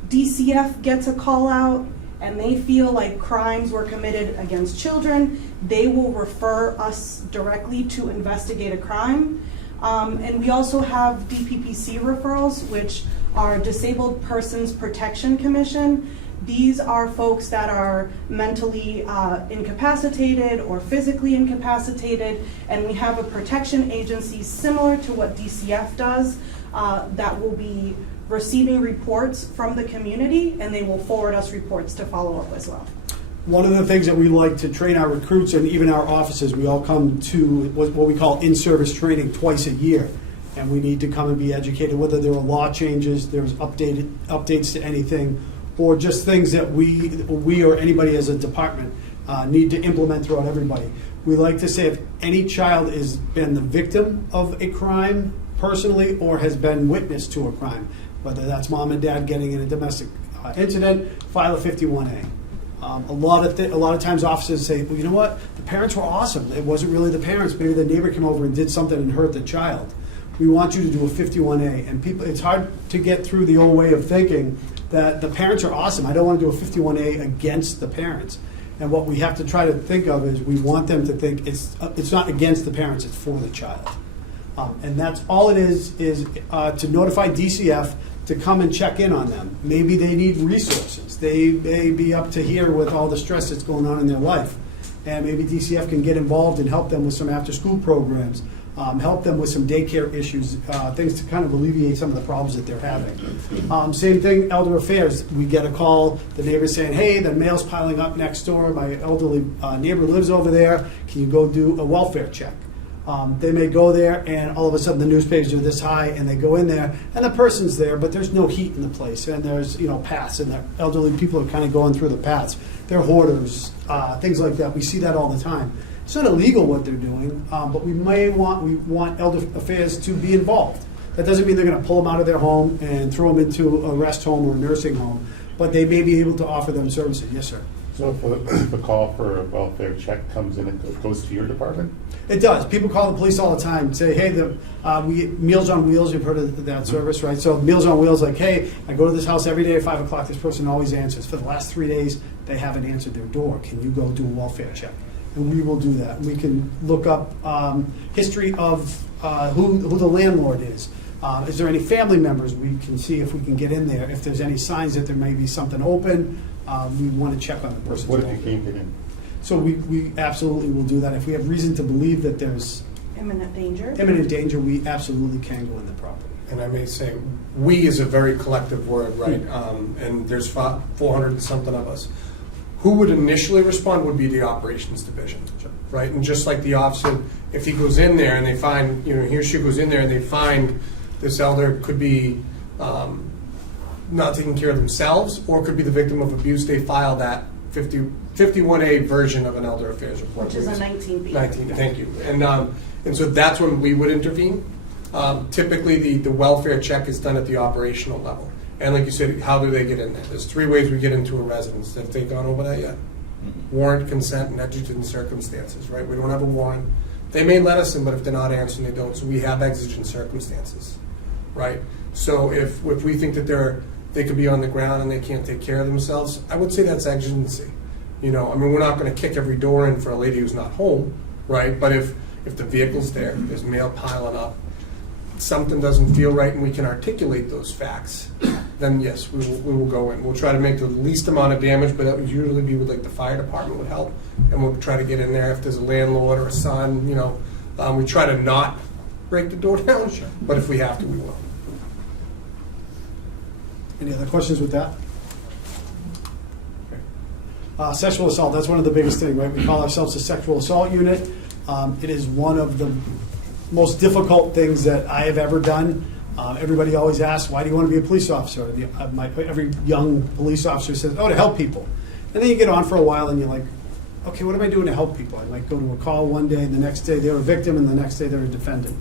DCF gets a call out, and they feel like crimes were committed against children, they will refer us directly to investigate a crime. And we also have DPPC referrals, which are Disabled Persons Protection Commission. These are folks that are mentally incapacitated or physically incapacitated, and we have a protection agency similar to what DCF does that will be receiving reports from the community, and they will forward us reports to follow up as well. One of the things that we like to train our recruits and even our officers, we all come to what we call in-service training twice a year. And we need to come and be educated, whether there are law changes, there's updates to anything, or just things that we or anybody as a department need to implement throughout everybody. We like to say if any child has been the victim of a crime personally or has been witness to a crime, whether that's mom and dad getting in a domestic incident, file a 51A. A lot of times officers say, well, you know what, the parents were awesome. It wasn't really the parents. Maybe the neighbor came over and did something and hurt the child. We want you to do a 51A. And people, it's hard to get through the old way of thinking that the parents are awesome. I don't want to do a 51A against the parents. And what we have to try to think of is we want them to think it's not against the parents, it's for the child. And that's all it is to notify DCF to come and check in on them. Maybe they need resources. They may be up to here with all the stress that's going on in their life. And maybe DCF can get involved and help them with some after-school programs, help them with some daycare issues, things to kind of alleviate some of the problems that they're having. Same thing, elder affairs. We get a call, the neighbor's saying, hey, the mail's piling up next door. My elderly neighbor lives over there. Can you go do a welfare check? They may go there and all of a sudden the newspapers are this high and they go in there and the person's there, but there's no heat in the place and there's paths and the elderly people are kind of going through the paths. They're hoarders, things like that. We see that all the time. It's not illegal what they're doing, but we want elder affairs to be involved. That doesn't mean they're going to pull them out of their home and throw them into a rest home or a nursing home, but they may be able to offer them services. Yes, sir. So if a call for a welfare check comes in, it goes to your department? It does. People call the police all the time and say, hey, we Meals on Wheels, you've heard of that service, right? So Meals on Wheels, like, hey, I go to this house every day at 5 o'clock, this person always answers. For the last 3 days, they haven't answered their door. Can you go do a welfare check? And we will do that. We can look up history of who the landlord is. Is there any family members? We can see if we can get in there. If there's any signs that there may be something open, we want to check on the person. What if you can't get in? So we absolutely will do that. If we have reason to believe that there's Imminent danger? Imminent danger, we absolutely can go in the property. And I may say, "we" is a very collective word, right? And there's 400 and something of us. Who would initially respond would be the operations division, right? And just like the officer, if he goes in there and they find, he or she goes in there and they find this elder could be not taking care of themselves, or could be the victim of abuse, they file that 51A version of an elder affairs report. Which is a 19B. 19, thank you. And so that's when we would intervene. Typically, the welfare check is done at the operational level. And like you said, how do they get in there? There's 3 ways we get into a residence. Have they gone over that yet? Warrant, consent, and exigent circumstances, right? We don't have a warrant. They may let us in, but if they're not answering, they don't. So we have exigent circumstances, right? So if we think that they could be on the ground and they can't take care of themselves, I would say that's exigency. We're not going to kick every door in for a lady who's not home, right? But if the vehicle's there's mail piling up, something doesn't feel right, and we can articulate those facts, then yes, we will go in. We'll try to make the least amount of damage, but that would usually be with, like, the fire department would help, and we'll try to get in there if there's a landlord or a son. We try to not break the door down, but if we have to, we will. Any other questions with that? Sexual assault, that's one of the biggest things, right? We call ourselves a sexual assault unit. It is one of the most difficult things that I have ever done. Everybody always asks, why do you want to be a police officer? Every young police officer says, to help people. And then you get on for a while and you're like, okay, what am I doing to help people? I might go to a call one day, and the next day they're a victim, and the next day they're a defendant.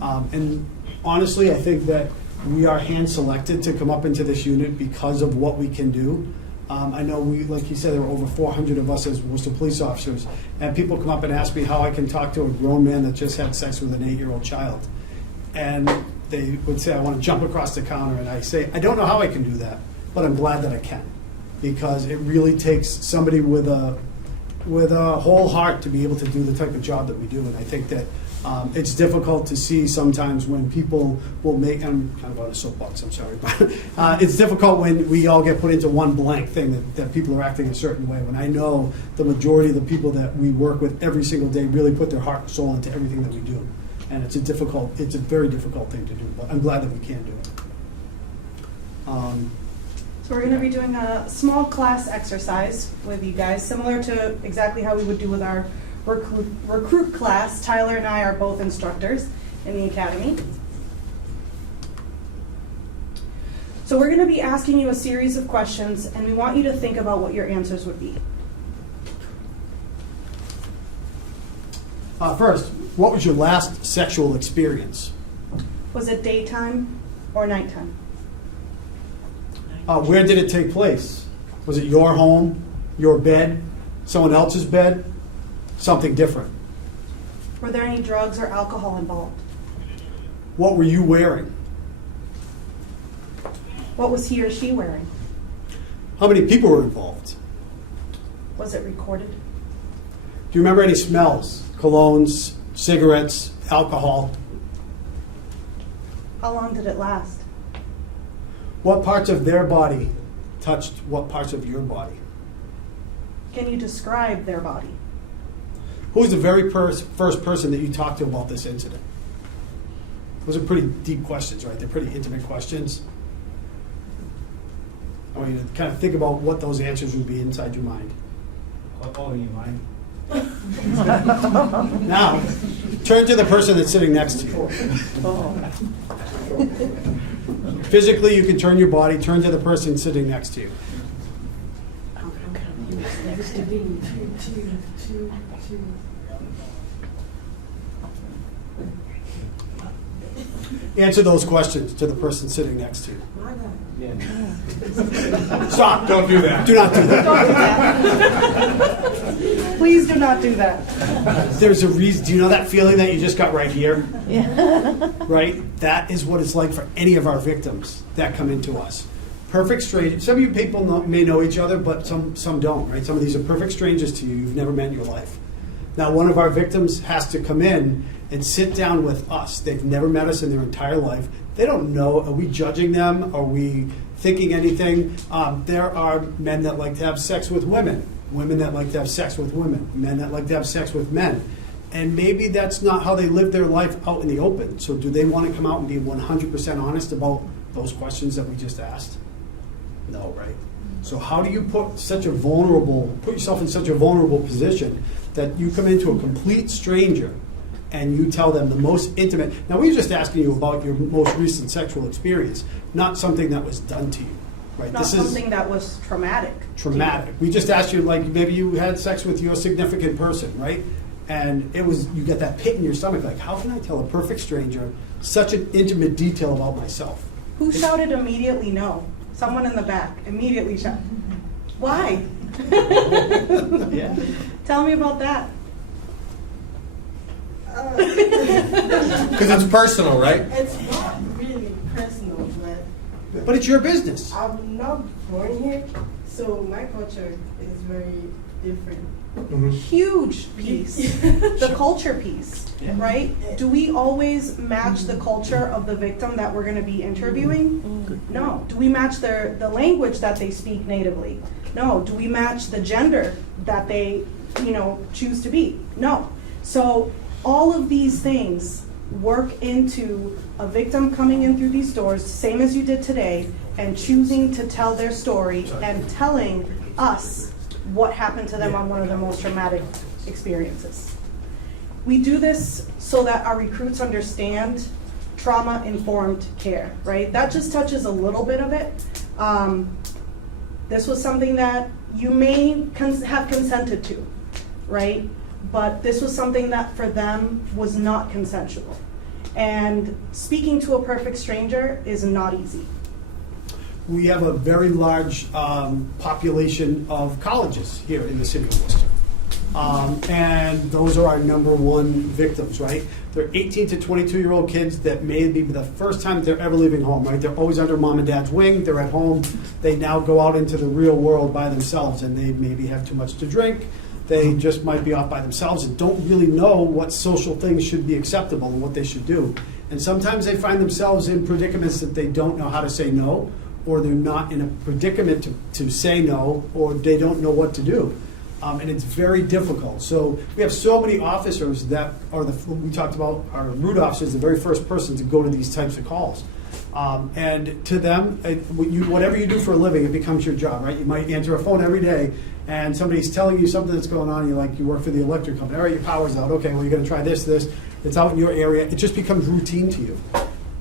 And honestly, I think that we are hand-selected to come up into this unit because of what we can do. I know like you said, there were over 400 of us as Worcester police officers, and people come up and ask me how I can talk to a grown man that just had sex with an 8-year-old child. And they would say, I want to jump across the counter, and I say, I don't know how I can do that, but I'm glad that I can, because it really takes somebody with a whole heart to be able to do the type of job that we do. And I think that it's difficult to see sometimes when people will make, I'm kind of on a soapbox, I'm sorry, but it's difficult when we all get put into one blank thing that people are acting a certain way, when I know the majority of the people that we work with every single day really put their heart and soul into everything that we do. And it's a very difficult thing to do, but I'm glad that we can do it. So we're going to be doing a small class exercise with you guys, similar to exactly how we would do with our recruit class. Tyler and I are both instructors in the academy. So we're going to be asking you a series of questions, and we want you to think about what your answers would be. First, what was your last sexual experience? Was it daytime or nighttime? Where did it take place? Was it your home, your bed, someone else's bed, something different? Were there any drugs or alcohol involved? What were you wearing? What was he or she wearing? How many people were involved? Was it recorded? Do you remember any smells? Colognes, cigarettes, alcohol? How long did it last? What parts of their body touched what parts of your body? Can you describe their body? Who was the very first person that you talked to about this incident? Those are pretty deep questions, right? They're pretty intimate questions. I want you to kind of think about what those answers would be inside your mind. Oh, in your mind? Now, turn to the person that's sitting next to you. Physically, you can turn your body, turn to the person sitting next to you. Answer those questions to the person sitting next to you. Stop. Don't do that. Do not do that. Don't do that. Please do not do that. There's a reason. Do you know that feeling that you just got right here? Yeah. Right? That is what it's like for any of our victims that come into us. Perfect strangers. Some of you people may know each other, but some don't, right? Some of these are perfect strangers to you you've never met in your life. Now, one of our victims has to come in and sit down with us. They've never met us in their entire life. They don't know. Are we judging them? Are we thinking anything? There are men that like to have sex with women, women that like to have sex with women, men that like to have sex with men. And maybe that's not how they live their life out in the open. So do they want to come out and be 100% honest about those questions that we just asked? No, right? So how do you put yourself in such a vulnerable position that you come into a complete stranger and you tell them the most intimate? Now, we're just asking you about your most recent sexual experience, not something that was done to you, right? Not something that was traumatic. Traumatic. We just asked you, like, maybe you had sex with your significant person, right? And you get that pit in your stomach, like, how can I tell a perfect stranger such an intimate detail about myself? Who shouted immediately no? Someone in the back immediately shouted. Why? Yeah. Tell me about that. Because it's personal, right? It's not really personal, But it's your business. I'm not born here, so my culture is very different. Huge piece. The culture piece, right? Do we always match the culture of the victim that we're going to be interviewing? No. Do we match the language that they speak natively? No. Do we match the gender that they, choose to be? No. So all of these things work into a victim coming in through these doors, same as you did today, and choosing to tell their story and telling us what happened to them on one of their most traumatic experiences. We do this so that our recruits understand trauma-informed care, right? That just touches a little bit of it. This was something that you may have consented to, right? But this was something that for them was not consensual. And speaking to a perfect stranger is not easy. We have a very large population of colleges here in the city of Worcester. And those are our number one victims, right? They're 18 to 22-year-old kids that may be the first time they're ever leaving home, right? They're always under mom and dad's wing. They're at home. They now go out into the real world by themselves, and they maybe have too much to drink. They just might be off by themselves and don't really know what social things should be acceptable and what they should do. And sometimes they find themselves in predicaments that they don't know how to say no, or they're not in a predicament to say no, or they don't know what to do. And it's very difficult. So we have so many officers that are we talked about, our root officers, the very first person to go to these types of calls. And to them, whatever you do for a living, it becomes your job, right? You might answer a phone every day, and somebody's telling you something that's going on, you work for the electric company. All right, your power's out. Okay, well, you're going to try this. It's out in your area. It just becomes routine to you.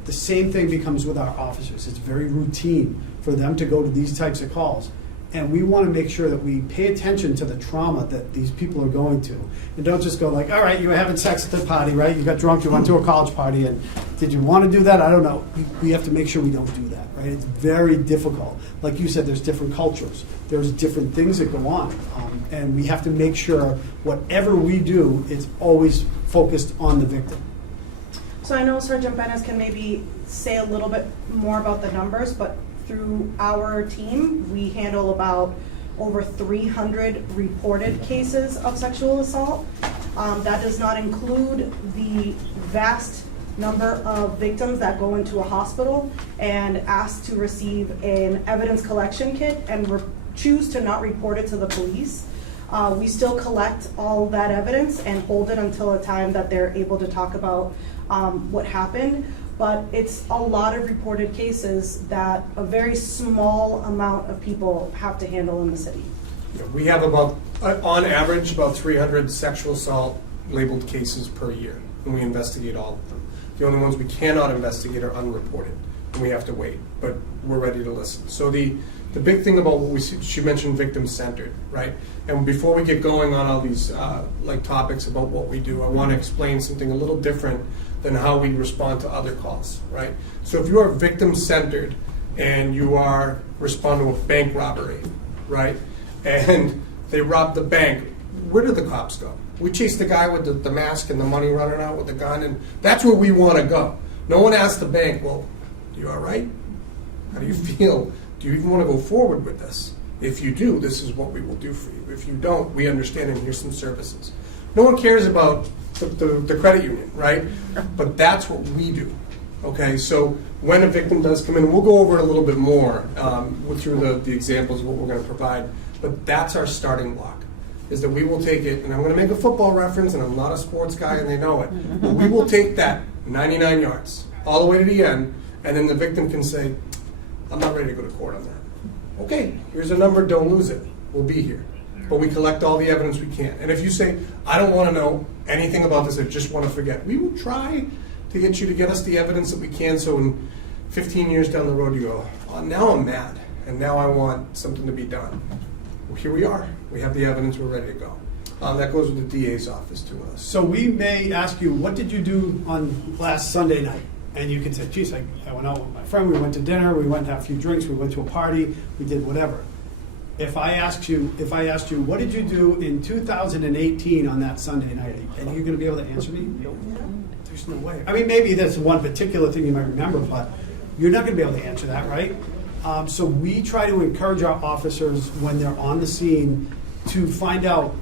The same thing becomes with our officers. It's very routine for them to go to these types of calls. And we want to make sure that we pay attention to the trauma that these people are going to. And don't just go like, all right, you were having sex at the party, right? You got drunk, you went to a college party, and did you want to do that? I don't know. We have to make sure we don't do that, right? It's very difficult. Like you said, there's different cultures. There's different things that go on. And we have to make sure whatever we do, it's always focused on the victim. So I know Sergeant Benes can maybe say a little bit more about the numbers, but through our team, we handle about over 300 reported cases of sexual assault. That does not include the vast number of victims that go into a hospital and ask to receive an evidence collection kit and choose to not report it to the police. We still collect all that evidence and hold it until a time that they're able to talk about what happened. But it's a lot of reported cases that a very small amount of people have to handle in the city. We have on average, about 300 sexual assault labeled cases per year, and we investigate all of them. The only ones we cannot investigate are unreported, and we have to wait, but we're ready to listen. So the big thing about what she mentioned, victim-centered, right? And before we get going on all these topics about what we do, I want to explain something a little different than how we respond to other calls, right? So if you are victim-centered and you are respond to a bank robbery, right? And they rob the bank, where do the cops go? We chase the guy with the mask and the money running out with the gun, and that's where we want to go. No one asks the bank, well, you all right? How do you feel? Do you even want to go forward with this? If you do, this is what we will do for you. If you don't, we understand and here's some services. No one cares about the credit union, right? But that's what we do. Okay, so when a victim does come in, we'll go over it a little bit more through the examples of what we're going to provide, but that's our starting block. is that we will take it, and I'm going to make a football reference, and I'm not a sports guy, and they know it, but we will take that 99 yards all the way to the end, and then the victim can say, I'm not ready to go to court on that. Okay, here's a number, don't lose it. We'll be here. But we collect all the evidence we can. And if you say, I don't want to know anything about this, I just want to forget, we will try to get you to get us the evidence that we can, so in 15 years down the road you go, oh, now I'm mad, and now I want something to be done. Well, here we are. We have the evidence, we're ready to go. That goes with the DA's office to us. So we may ask you, what did you do on last Sunday night? And you can say, geez, I went out with my friend, we went to dinner, we went to have a few drinks, we went to a party, we did whatever. If I asked you, what did you do in 2018 on that Sunday night? And you're gonna be able to answer me? There's no way. I mean, maybe there's one particular thing you might remember, but you're not gonna be able to answer that, right? So we try to encourage our officers when they're on the scene to find out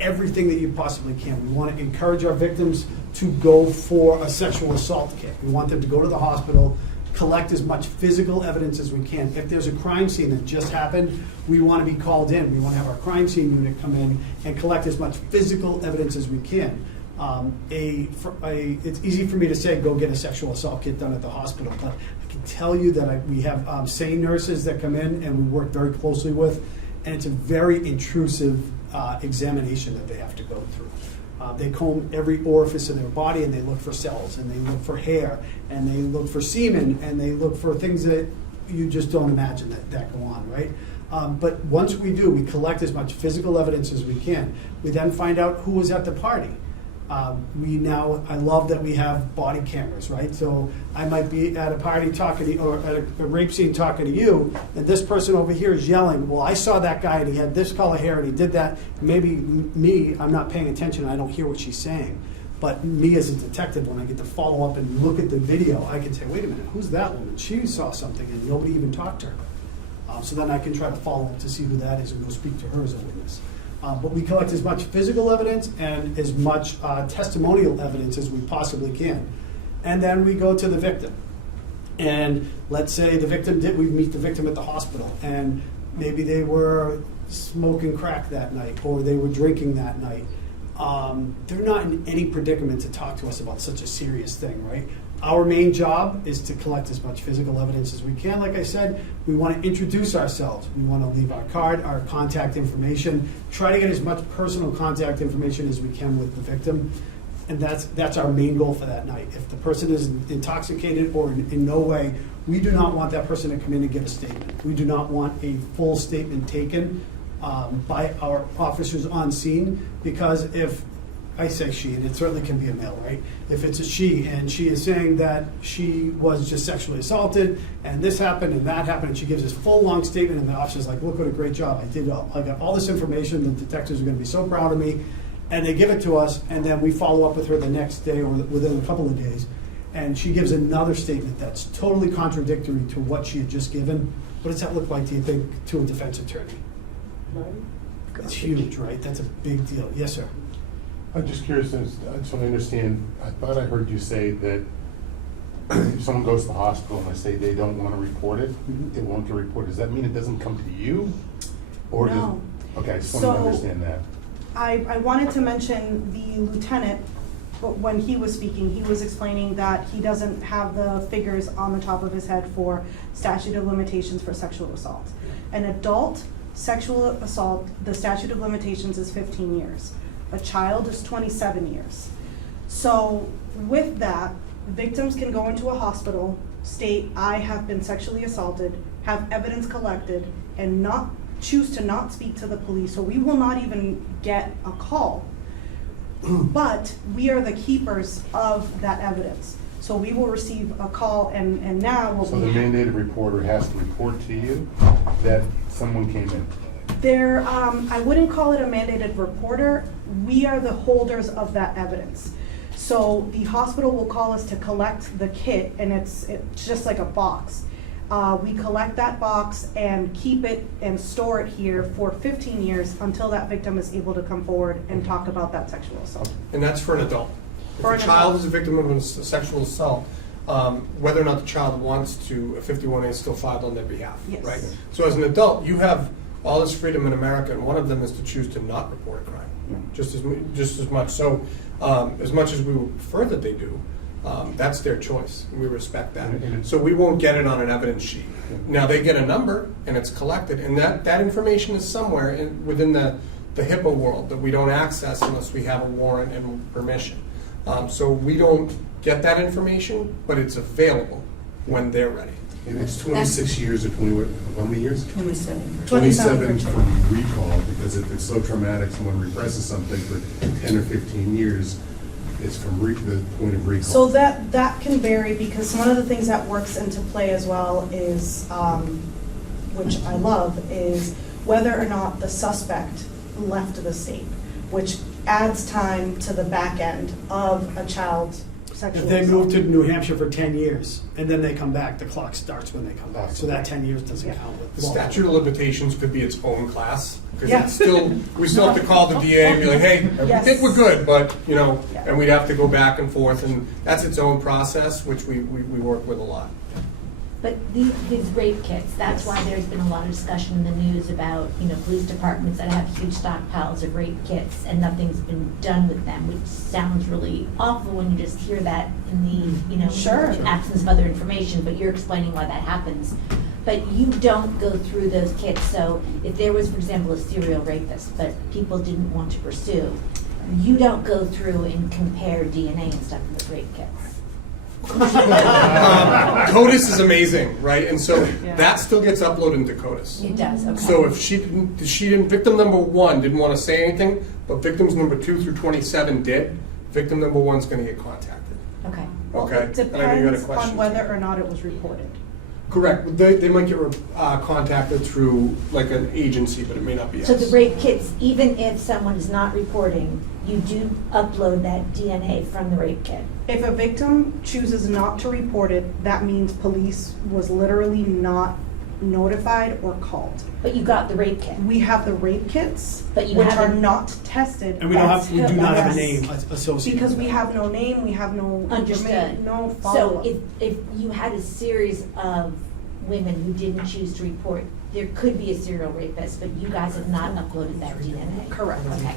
everything that you possibly can. We want to encourage our victims to go for a sexual assault kit. We want them to go to the hospital, collect as much physical evidence as we can. If there's a crime scene that just happened, we want to be called in. We want to have our crime scene unit come in and collect as much physical evidence as we can. It's easy for me to say, go get a sexual assault kit done at the hospital, but I can tell you that we have SANE nurses that come in and we work very closely with, and it's a very intrusive examination that they have to go through. They comb every orifice in their body, and they look for cells, and they look for hair, and they look for semen, and they look for things that you just don't imagine that go on, right? But once we do, we collect as much physical evidence as we can. We then find out who was at the party. I love that we have body cameras, right? So I might be at a party talking to you, or at a rape scene talking to you, and this person over here is yelling, well, I saw that guy and he had this color hair and he did that. Maybe me, I'm not paying attention, I don't hear what she's saying. But me as a detective, when I get to follow up and look at the video, I can say, wait a minute, who's that woman? She saw something and nobody even talked to her. So then I can try to follow up to see who that is and go speak to her as a witness. But we collect as much physical evidence and as much testimonial evidence as we possibly can. And then we go to the victim. And let's say we meet the victim at the hospital, and maybe they were smoking crack that night, or they were drinking that night. They're not in any predicament to talk to us about such a serious thing, right? Our main job is to collect as much physical evidence as we can. Like I said, we want to introduce ourselves. We want to leave our card, our contact information, try to get as much personal contact information as we can with the victim. And that's our main goal for that night. If the person is intoxicated or in no way, we do not want that person to come in and give a statement. We do not want a full statement taken by our officers on scene, because if I say she, and it certainly can be a male, right? If it's a she, and she is saying that she was just sexually assaulted, and this happened, and that happened, and she gives this full, long statement, and the officer's like, look what a great job, I got all this information, the detectives are gonna be so proud of me, and they give it to us, and then we follow up with her the next day or within a couple of days, and she gives another statement that's totally contradictory to what she had just given. What does that look like, do you think, to a defense attorney? It's huge, right? That's a big deal. Yes, sir. I'm just curious, I just want to understand, I thought I heard you say that if someone goes to the hospital and they say they don't want to report it, it won't get reported. Does that mean it doesn't come to you? Or No. Okay, I just want to understand that. I wanted to mention the lieutenant, but when he was speaking, he was explaining that he doesn't have the figures on the top of his head for statute of limitations for sexual assault. An adult sexual assault, the statute of limitations is 15 years. A child is 27 years. So with that, victims can go into a hospital, state, I have been sexually assaulted, have evidence collected, and not choose to not speak to the police, so we will not even get a call. But we are the keepers of that evidence. So we will receive a call, and now what So the mandated reporter has to report to you that someone came in? I wouldn't call it a mandated reporter. We are the holders of that evidence. So the hospital will call us to collect the kit, and it's just like a box. We collect that box and keep it and store it here for 15 years until that victim is able to come forward and talk about that sexual assault. And that's for an adult. For If an a child adult. is a victim of a sexual assault, whether or not the child wants to, a 51A is still filed on their behalf, Yes. right? So as an adult, you have all is freedom in America, and one of them is to choose to not report a crime, just as much. So, as much as we would prefer that they do, that's their choice, and we respect that. So we won't get it on an evidence sheet. Now, they get a number, and it's collected, and that information is somewhere within the HIPAA world that we don't access unless we have a warrant and permission. So we don't get that information, but it's available when they're ready. And it's 26 years or 20, how many years? 27. 27 from recall, because if it's so traumatic, someone represses something for 10 or 15 years, it's from the point of recall. So that can vary, because one of the things that works into play as well is, which I love, is whether or not the suspect left the state, which adds time to the back end of a child's sexual If they assault. move to New Hampshire for 10 years, and then they come back, the clock starts when they come back. So that 10 years doesn't count. The statute of limitations could be its own class, because Yeah. it's still, we still have to call the DA and be like, hey, we Yes. think we're good, but, Yeah. and we'd have to go back and forth, and that's its own process, which we work with a lot. But these rape kits, that's why there's been a lot of discussion in the news about, police departments that have huge stockpiles of rape kits and nothing's been done with them, which sounds really awful when you just hear that in the, Sure. absence of other information, but you're explaining why that happens. But you don't go through those kits, so if there was, for example, a serial rapist, but people didn't want to pursue, you don't go through and compare DNA and stuff with rape kits. CODIS is amazing, right? And so that still gets uploaded into CODIS. It does, okay. So if victim number 1 didn't want to say anything, but victims number 2 through 27 did, victim number 1's going to get contacted. Okay. Okay? It And I know you had a depends question. on whether or not it was reported. Correct. They might get contacted through like an agency, but it may not be us. So the rape kits, even if someone is not reporting, you do upload that DNA from the rape kit. If a victim chooses not to report it, that means police was literally not notified or called. But you got the rape kit. We have the rape kits, But you which are haven't- not tested. And we do not have a Yes. name associated Because with we that. have no name, we have no Understood. no So follow-up. if you had a series of women who didn't choose to report, there could be a serial rapist, but you guys have not uploaded that DNA. Correct. Okay.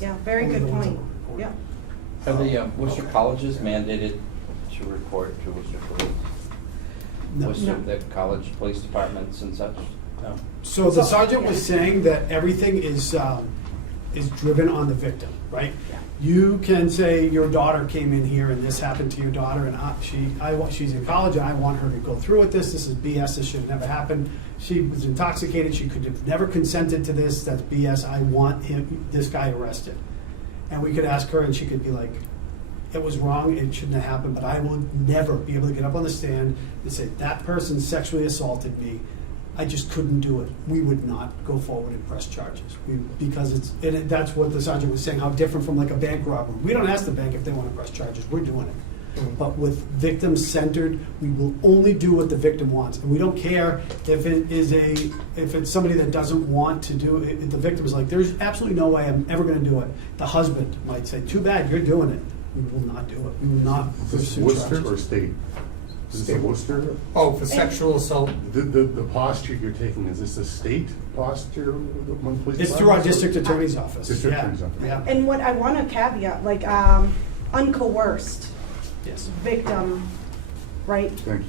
Yeah, very good point. Yeah. Are the Worcester colleges mandated to report to Worcester Police? No. Worcester, the college police departments and such? No. So the sergeant was saying that everything is driven on the victim, right? You can say your daughter came in here and this happened to your daughter, and she's in college and I want her to go through with this. This is BS. This should have never happened. She was intoxicated. She could have never consented to this. That's BS. I want this guy arrested. And we could ask her, and she could be like, "It was wrong. It shouldn't have happened." But I will never be able to get up on the stand and say that person sexually assaulted me. I just couldn't do it. We would not go forward and press charges because that's what the sergeant was saying. How different from like a bank robbery. We don't ask the bank if they want to press charges. We're doing it. But with victim centered, we will only do what the victim wants, and we don't care if it's somebody that doesn't want to do it. The victim is like, "There's absolutely no way I'm ever going to do it." The husband might say, "Too bad, you're doing it." We will not do it. We will not Is this pursue Worcester charges. or state? Is this a Worcester? Oh, for sexual assault. The posture you're taking, is this a state posture? One police It's through our department? district attorney's office. District Yeah, attorney's office. yeah. And what I want to caveat, like uncoerced Yes. victim, right? Thank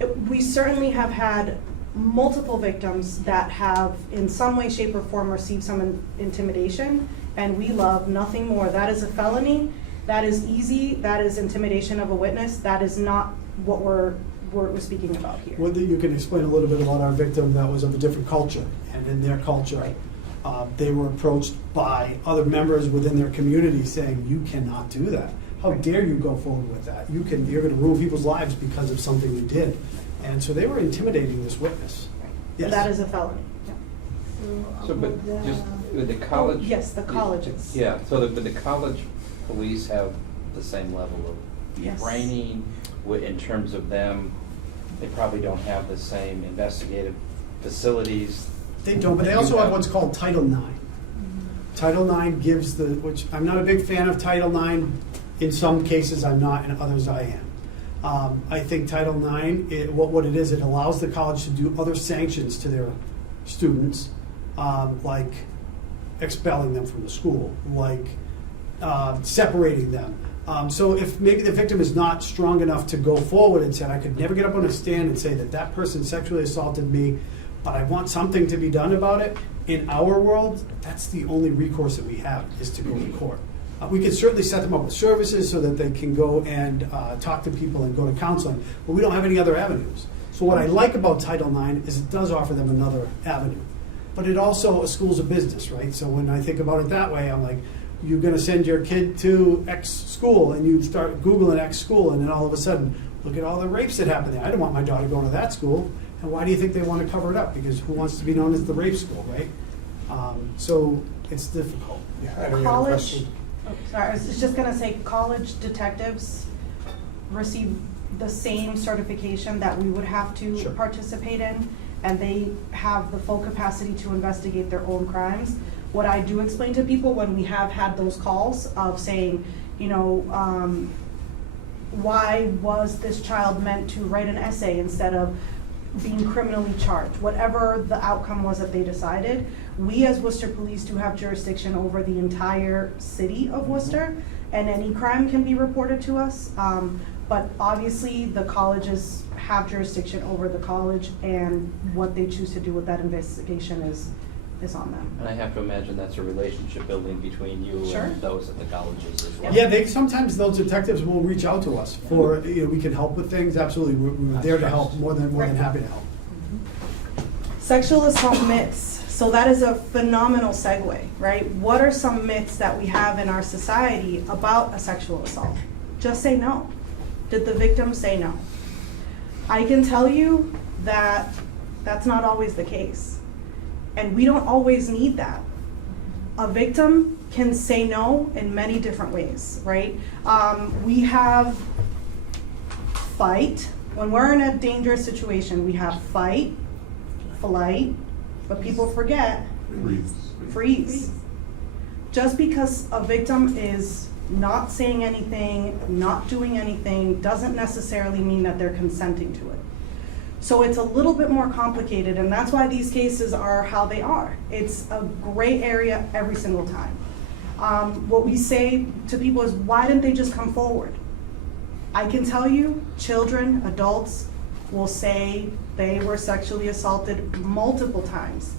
you. We certainly have had multiple victims that have in some way, shape, or form received some intimidation, and we love nothing more. That is a felony. That is easy. That is intimidation of a witness. That is not what we're speaking about here. Whether you can explain a little bit about our victim that was of a different culture, and in their culture, they were approached by other members within their community saying, "You cannot do that. How dare you go forward with that? You're going to ruin people's lives because of something you did." And so they were intimidating this witness. Yes. That is a felony. So, but just with the college? Yes, the colleges. Yeah, so but the college police have the same level of Yes. training in terms of them. They probably don't have the same investigative facilities. They don't, but they also have what's called Title IX. Title IX gives which I'm not a big fan of Title IX. In some cases I'm not, in others I am. I think Title IX, what it is, it allows the college to do other sanctions to their students, like expelling them from the school, like separating them. So if maybe the victim is not strong enough to go forward and say, I could never get up on a stand and say that that person sexually assaulted me, but I want something to be done about it, in our world, that's the only recourse that we have, is to go to court. We can certainly set them up with services so that they can go and talk to people and go to counseling, but we don't have any other avenues. So what I like about Title IX is it does offer them another avenue. But it also, a school's a business, right? So when I think about it that way, I'm like, you're going to send your kid to X school, and you start Googling X school, and then all of a sudden, look at all the rapes that happen there. I didn't want my daughter going to that school. And why do you think they want to cover it up? Because who wants to be known as the rape school, right? So it's difficult. Yeah, I know you had a College, question. sorry, I was just gonna say, college detectives receive the same certification that we would have to Sure. participate in, and they have the full capacity to investigate their own crimes. What I do explain to people when we have had those calls of saying, why was this child meant to write an essay instead of being criminally charged? Whatever the outcome was that they decided, we as Worcester Police do have jurisdiction over the entire city of Worcester, and any crime can be reported to us. But obviously, the colleges have jurisdiction over the college, and what they choose to do with that investigation is on them. And I have to imagine that's a relationship building between you Sure. and those at the colleges as well. Yeah, sometimes those detectives will reach out to us for, we can help with things, absolutely. We're there to help, more than happy to help. Sexual assault myths. So that is a phenomenal segue, right? What are some myths that we have in our society about a sexual assault? Just say no. Did the victim say no? I can tell you that that's not always the case. And we don't always need that. A victim can say no in many different ways, right? We have fight. When we're in a dangerous situation, we have fight, flight, but people forget freeze. Just because a victim is not saying anything, not doing anything, doesn't necessarily mean that they're consenting to it. So it's a little bit more complicated, and that's why these cases are how they are. It's a gray area every single time. What we say to people is, why didn't they just come forward? I can tell you, children, adults will say they were sexually assaulted multiple times.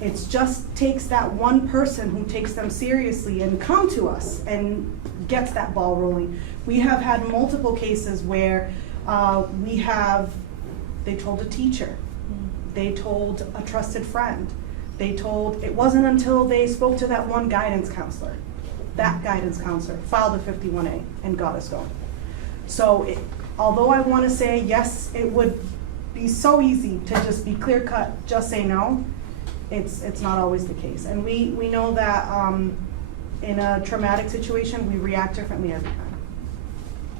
It just takes that one person who takes them seriously and come to us and gets that ball rolling. We have had multiple cases where they told a teacher, they told a trusted friend, it wasn't until they spoke to that one guidance counselor. That guidance counselor filed a 51A and got us going. So although I want to say, yes, it would be so easy to just be clear cut, just say no, it's not always the case. And we know that in a traumatic situation, we react differently every time.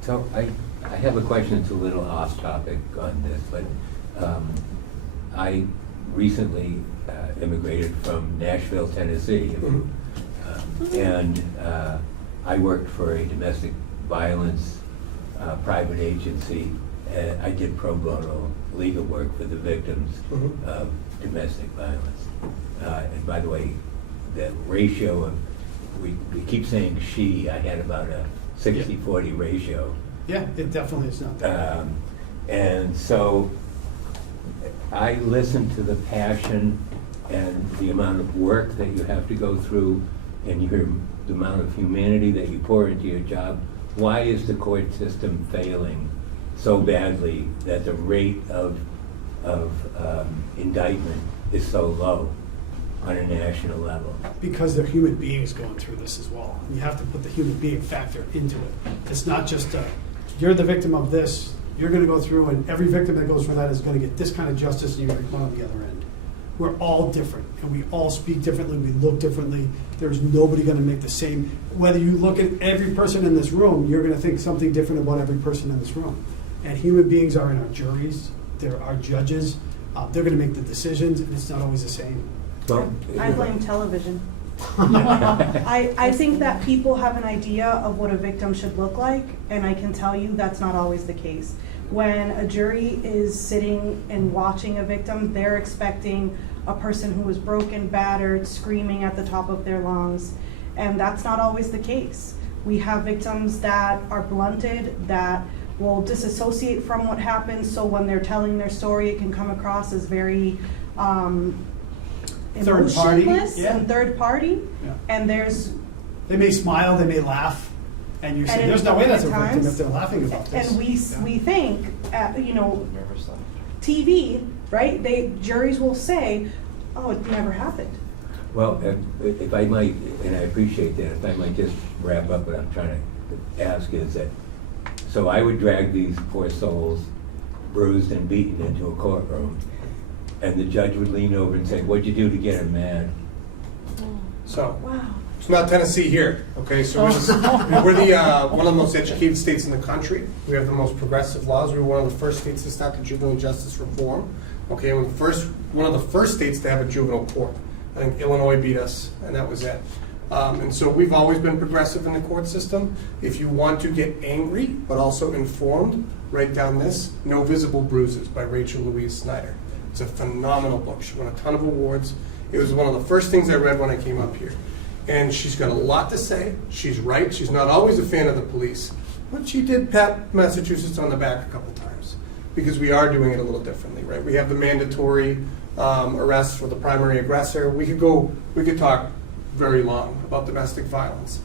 So I have a question that's a little off topic on this, but I recently immigrated from Nashville, Tennessee, and I worked for a domestic violence private agency. I did pro bono legal work for the victims of domestic violence. And by the way, the ratio of, we keep saying she, I had about a 60-40 ratio. Yeah, it definitely is not. And so I listen to the passion and the amount of work that you have to go through and the amount of humanity that you pour into your job. Why is the court system failing so badly that the rate of indictment is so low on a national level? Because they're human beings going through this as well. You have to put the human being factor into it. It's not just you're the victim of this, you're going to go through, and every victim that goes through that is going to get this kind of justice, and you're going to come on the other end. We're all different, and we all speak differently, we look differently. There's nobody going to make the same. Whether you look at every person in this room, you're going to think something different about every person in this room. And human beings are in our juries, they're our judges, they're going to make the decisions, and it's not always the same. Well, I blame television. I think that people have an idea of what a victim should look like, and I can tell you that's not always the case. When a jury is sitting and watching a victim, they're expecting a person who is broken, battered, screaming at the top of their lungs, and that's not always the case. We have victims that are blunted, that will disassociate from what happened, so when they're telling their story, it can come across as very Third party, emotionless yeah. and third party. Yeah. And there's They may smile, they may laugh, and you say, And there's no way that's a at victim times- if they're laughing about this. and we think, TV, right? Juries will say, oh, it never happened. Well, if I might, and I appreciate that, if I might just wrap up what I'm trying to ask is that, so I would drag these poor souls, bruised and beaten, into a courtroom, and the judge would lean over and say, what'd you do to get him mad? So, Wow. it's not Tennessee here, okay? So we're one of the most educated states in the country. We have the most progressive laws. We were one of the first states to start the juvenile justice reform. Okay, one of the first states to have a juvenile court. I think Illinois beat us, and that was it. And so we've always been progressive in the court system. If you want to get angry, but also informed, write down this, No Visible Bruises by Rachel Louise Snyder. It's a phenomenal book. She won a ton of awards. It was one of the first things I read when I came up here. And she's got a lot to say. She's right. She's not always a fan of the police. But she did pat Massachusetts on the back a couple times because we are doing it a little differently, right? We have the mandatory arrest for the primary aggressor. We could talk very long about domestic violence.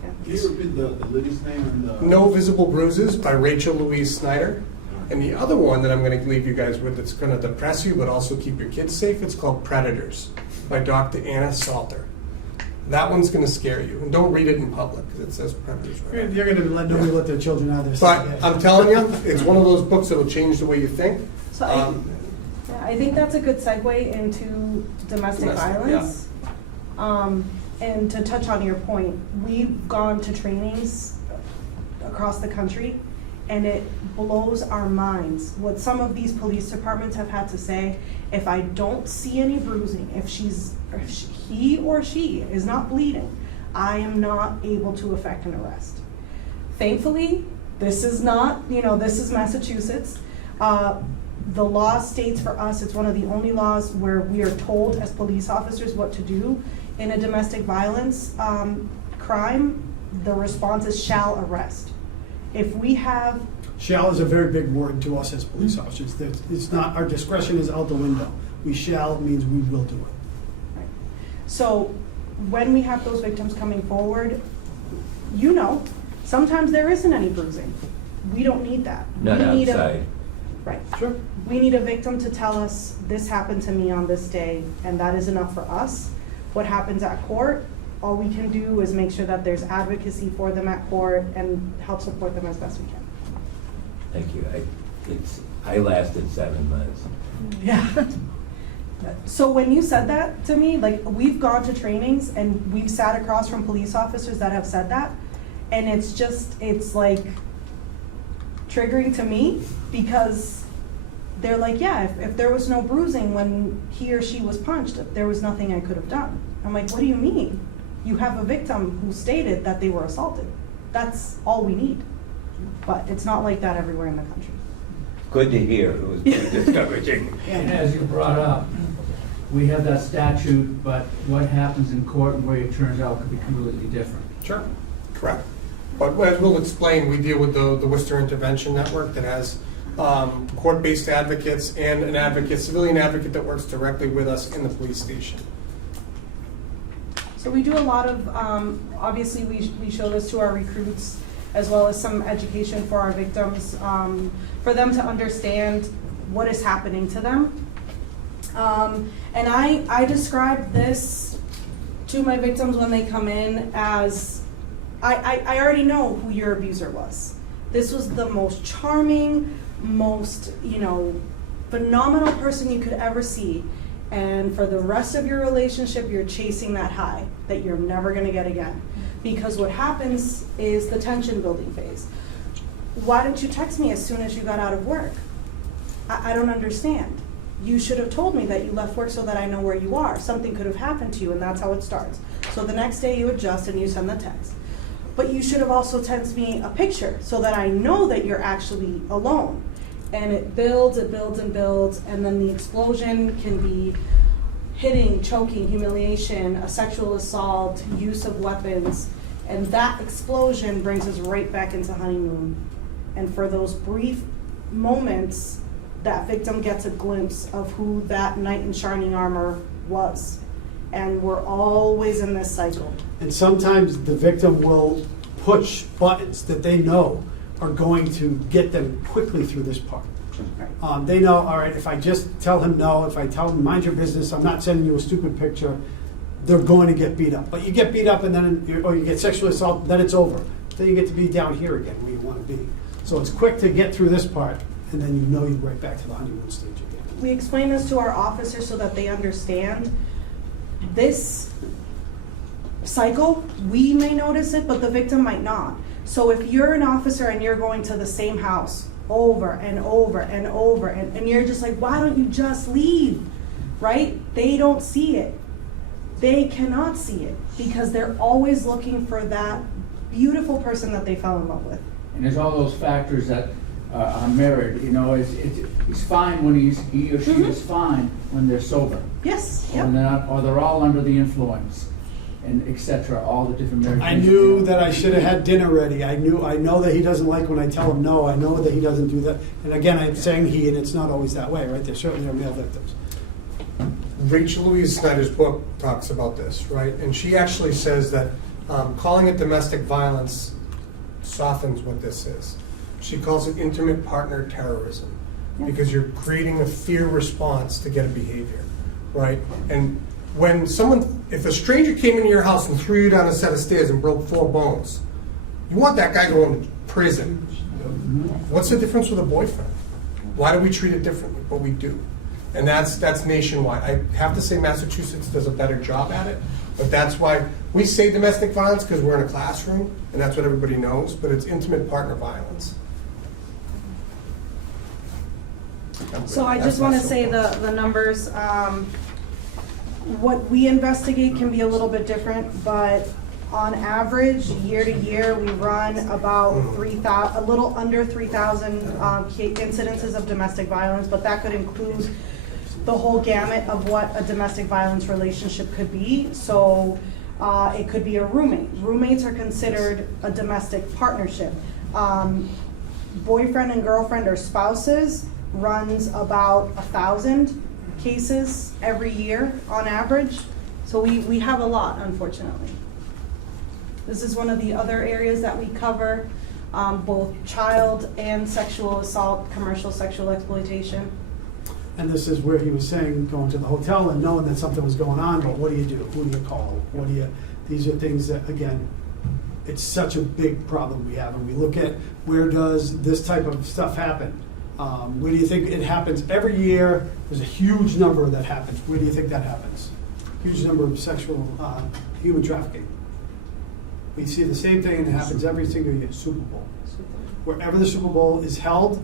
Can you repeat the lady's name? And No Visible Bruises by Rachel Louise Snyder. And the other one that I'm going to leave you guys with that's going to depress you but also keep your kids safe, it's called Predators by Dr. Anna Salter. That one's going to scare you. And don't read it in public because it says predators. Right? You're going to let nobody let their children out of their But sight. I'm telling you, it's one of those books that will change the way you think. So I think that's a good segue into domestic violence. And to touch on your point, we've gone to trainings across the country, and it blows our minds what some of these police departments have had to say. If I don't see any bruising, if he or she is not bleeding, I am not able to effect an arrest. Thankfully, this is not, this is Massachusetts. The law states for us, it's one of the only laws where we are told as police officers what to do. In a domestic violence crime, the response is shall arrest. If we have... Shall is a very big word to us as police officers. It's not, our discretion is out the window. We shall means we will do it. Right. So when we have those victims coming forward, sometimes there isn't any bruising. We don't need that. Not We need outside. Right. Sure. We need a victim to tell us, this happened to me on this day, and that is enough for us. What happens at court, all we can do is make sure that there's advocacy for them at court and help support them as best we can. Thank you. I lasted 7 months. Yeah. So when you said that to me, like, we've gone to trainings and we've sat across from police officers that have said that, and it's like triggering to me because they're like, yeah, if there was no bruising when he or she was punched, there was nothing I could have done. I'm like, what do you mean? You have a victim who stated that they were assaulted. That's all we need. But it's not like that everywhere in the country. Good to hear. It was pretty discouraging. And as you brought up, we have that statute, but what happens in court and where it turns out could be completely different. Sure. Correct. But as we'll explain, we deal with the Worcester Intervention Network that has court-based advocates and an civilian advocate that works directly with us in the police station. So we do a lot of, obviously we show this to our recruits as well as some education for our victims, for them to understand what is happening to them. And I describe this to my victims when they come in as, I already know who your abuser was. This was the most charming, most, phenomenal person you could ever see. And for the rest of your relationship, you're chasing that high that you're never gonna get again. Because what happens is the tension building phase. Why didn't you text me as soon as you got out of work? I don't understand. You should have told me that you left work so that I know where you are. Something could have happened to you, and that's how it starts. So the next day you adjust and you send the text. But you should have also texted me a picture so that I know that you're actually alone. And it builds, and builds, and then the explosion can be hitting, choking, humiliation, a sexual assault, use of weapons, and that explosion brings us right back into honeymoon. And for those brief moments, that victim gets a glimpse of who that knight in shining armor was. And we're always in this cycle. And sometimes the victim will push buttons that they know are going to get them quickly through this part. They know, all right, if I just tell him no, if I tell him mind your business, I'm not sending you a stupid picture, they're going to get beat up. But you get beat up and then, or you get sexually assaulted, then it's over. Then you get to be down here again where you want to be. So it's quick to get through this part, and then you know you're right back to the honeymoon stage again. We explain this to our officers so that they understand this cycle. We may notice it, but the victim might not. So if you're an officer and you're going to the same house over and over and over, and you're just like, why don't you just leave, right? They don't see it. They cannot see it because they're always looking for that beautiful person that they fell in love with. And there's all those factors that are mirrored, you know, he's fine when he or she is fine when they're sober. Yes, Or yep. they're not, or they're all under the influence, and et cetera, all the different mirrored I things. knew that I should have had dinner ready. I know that he doesn't like when I tell him no. I know that he doesn't do that. And again, I'm saying he, and it's not always that way, right? There certainly are male victims. Rachel Louise Snyder's book talks about this, right? And she actually says that calling it domestic violence softens what this is. She calls it intimate partner terrorism because you're creating a fear response to get a behavior, right? And when if a stranger came into your house and threw you down a set of stairs and broke 4 bones, you want that guy going to prison. What's the difference with a boyfriend? Why do we treat it differently? But we do. And that's nationwide. I have to say Massachusetts does a better job at it, but that's why we say domestic violence because we're in a classroom and that's what everybody knows, but it's intimate partner violence. So I just want to say the numbers. What we investigate can be a little bit different, but on average, year to year, we run about a little under 3,000 incidences of domestic violence, but that could include the whole gamut of what a domestic violence relationship could be. So it could be a roommate. Roommates are considered a domestic partnership. Boyfriend and girlfriend or spouses runs about 1,000 cases every year on average. So we have a lot, unfortunately. This is one of the other areas that we cover, both child and sexual assault, commercial sexual exploitation. And this is where he was saying, going to the hotel and knowing that something was going on, but what do you do? Who do you call? These are things that, again, it's such a big problem we have. And we look at where does this type of stuff happen? Where do you think it happens? Every year, there's a huge number that happens. Where do you think that happens? Huge number of sexual, human trafficking. We see the same thing and it happens every single year, Super Bowl. Wherever the Super Bowl is held,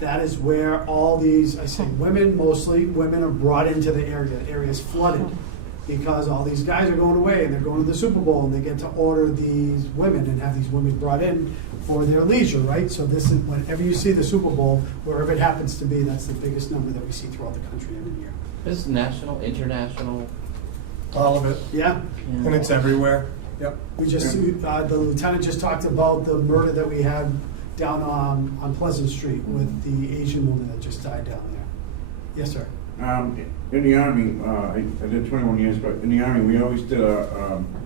that is where all these, I say women, mostly women are brought into the area. The area is flooded because all these guys are going away and they're going to the Super Bowl and they get to order these women and have these women brought in for their leisure, right? So this is, whenever you see the Super Bowl, wherever it happens to be, that's the biggest number that we see throughout the country every year. This is national, international. All of it. Yeah. And it's everywhere. Yep. We just, the lieutenant just talked about the murder that we had down on Pleasant Street with the Asian woman that just died down there. Yes, sir. In the Army, I did 21 years, but in the Army, we always did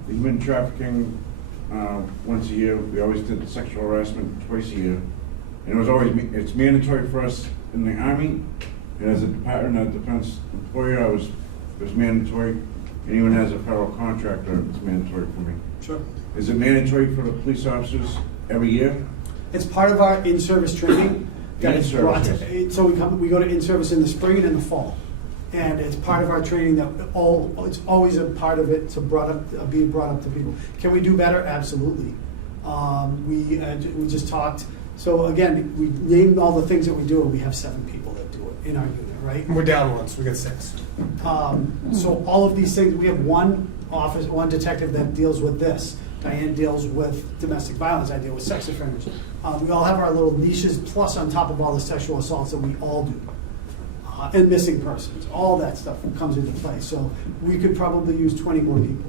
human trafficking once a year. We always did sexual harassment twice a year. And it was always, it's mandatory for us in the Army, and as a Department of Defense employer, it was mandatory. And even as a federal contractor, it's mandatory for me. Sure. Is it mandatory for the police officers every year? It's part of our in-service training. That is brought to, In-service. so we go to in-service in the spring and in the fall. And it's part of our training that it's always a part of it to be brought up to people. Can we do better? Absolutely. We just talked. So again, we named all the things that we do, and we have 7 people that do it in our unit, right? We're down once. We got 6. So all of these things, we have one detective that deals with this. Diane deals with domestic violence, I deal with sex offenders. We all have our little niches, plus on top of all the sexual assaults that we all do. And missing persons, all that stuff comes into play. So we could probably use 20 more people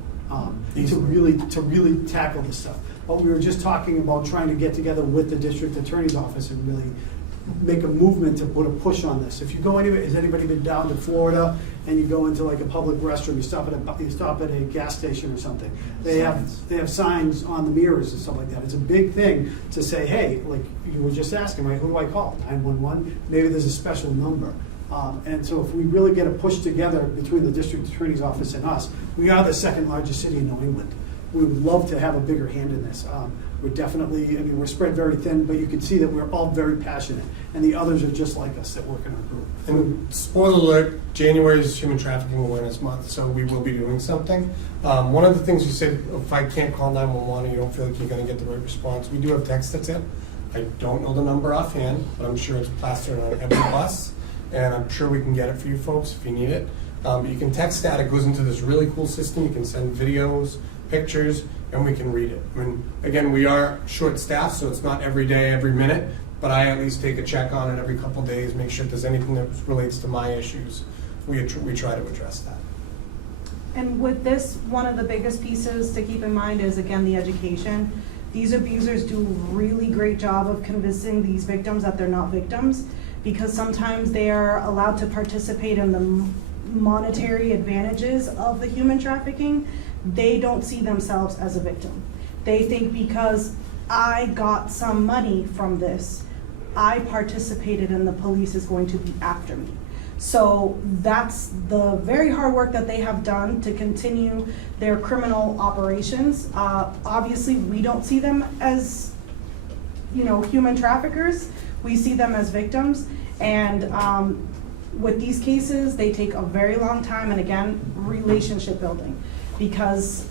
to really tackle this stuff. But we were just talking about trying to get together with the district attorney's office and really make a movement to put a push on this. If you go anywhere, has anybody been down to Florida and you go into like a public restroom, you stop at a gas station or something, they have signs on the mirrors and stuff like that. It's a big thing to say, hey, like you were just asking, right, who do I call? 911? Maybe there's a special number. And so if we really get a push together between the district attorney's office and us, we are the second largest city in New England. We would love to have a bigger hand in this. We're definitely, I mean, we're spread very thin, but you can see that we're all very passionate. And the others are just like us that work in our group. And spoiler alert, January is Human Trafficking Awareness Month, so we will be doing something. One of the things you said, if I can't call 911 and you don't feel like you're going to get the right response, we do have text that's in. I don't know the number offhand, but I'm sure it's plastered on every bus, and I'm sure we can get it for you folks if you need it. But you can text that. It goes into this really cool system. You can send videos, pictures, and we can read it. I mean, again, we are short-staffed, so it's not every day, every minute, but I at least take a check on it every couple of days, make sure if there's anything that relates to my issues, we try to address that. And with this, one of the biggest pieces to keep in mind is, again, the education. These abusers do a really great job of convincing these victims that they're not victims, because sometimes they are allowed to participate in the monetary advantages of the human trafficking. They don't see themselves as a victim. They think because I got some money from this, I participated and the police is going to be after me. So that's the very hard work that they have done to continue their criminal operations. Obviously, we don't see them as, human traffickers. We see them as victims. And with these cases, they take a very long time, and again, relationship building. Because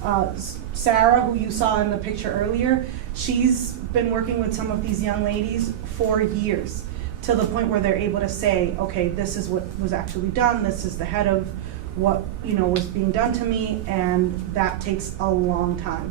Sarah, who you saw in the picture earlier, she's been working with some of these young ladies for years, to the point where they're able to say, okay, this is what was actually done, this is the head of what was being done to me, and that takes a long time.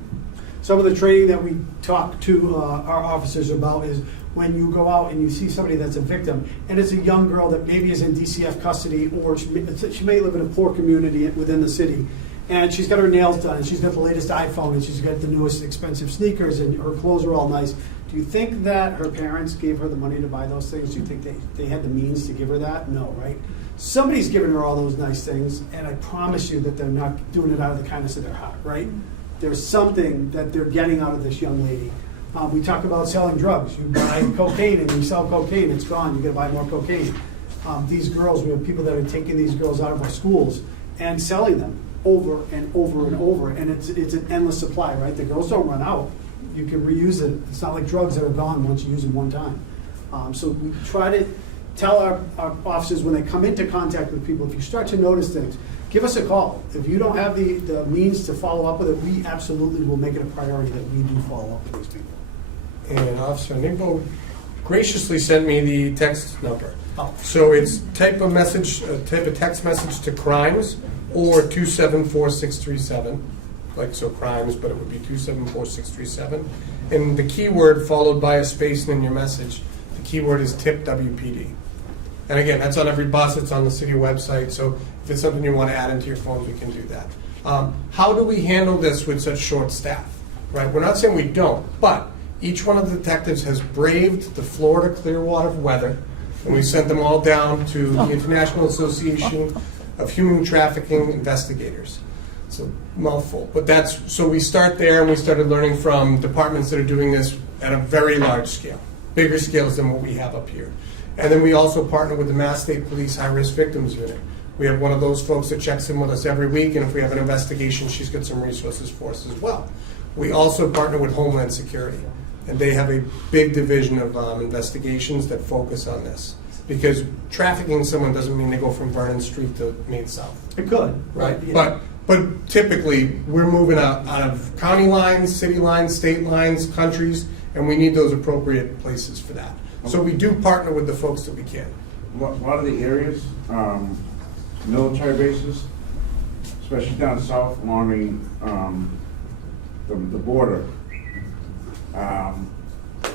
Some of the training that we talk to our officers about is when you go out and you see somebody that's a victim, and it's a young girl that maybe is in DCF custody, or she may live in a poor community within the city, and she's got her nails done, and she's got the latest iPhone, and she's got the newest expensive sneakers, and her clothes are all nice. Do you think that her parents gave her the money to buy those things? Do you think they had the means to give her that? No, right? Somebody's giving her all those nice things, and I promise you that they're not doing it out of the kindness of their heart, right? There's something that they're getting out of this young lady. We talk about selling drugs. You buy cocaine and you sell cocaine, it's gone, you gotta buy more cocaine. These girls, we have people that are taking these girls out of our schools and selling them over and over and over, and it's an endless supply, right? The girls don't run out. You can reuse it. It's not like drugs that are gone once you use them one time. So we try to tell our officers when they come into contact with people, if you start to notice things, give us a call. If you don't have the means to follow up with it, we absolutely will make it a priority that we do follow up with these people. And Officer Nimbo graciously sent me the text number. Oh. So it's type a text message to crimes or 274637. Like so crimes, but it would be 274637. And the keyword followed by a space in your message, the keyword is tip WPD. And again, that's on every bus, it's on the city website, so if it's something you want to add into your phones, we can do that. How do we handle this with such short staff? Right? We're not saying we don't, but each one of the detectives has braved the Florida Clearwater weather, and we sent them all down to the International Association of Human Trafficking Investigators. It's a mouthful, but so we start there, and we started learning from departments that are doing this at a very large scale, bigger scales than what we have up here. And then we also partner with the Mass State Police High Risk Victims Unit. We have one of those folks that checks in with us every week, and if we have an investigation, she's got some resources for us as well. We also partner with Homeland Security, and they have a big division of investigations that focus on this. Because trafficking someone doesn't mean they go from Vernon Street to Main South. It could. Right, Yeah. But typically, we're moving out of county lines, city lines, state lines, countries, and we need those appropriate places for that. So we do partner with the folks that we can. A lot of the areas, military bases, especially down south along the border.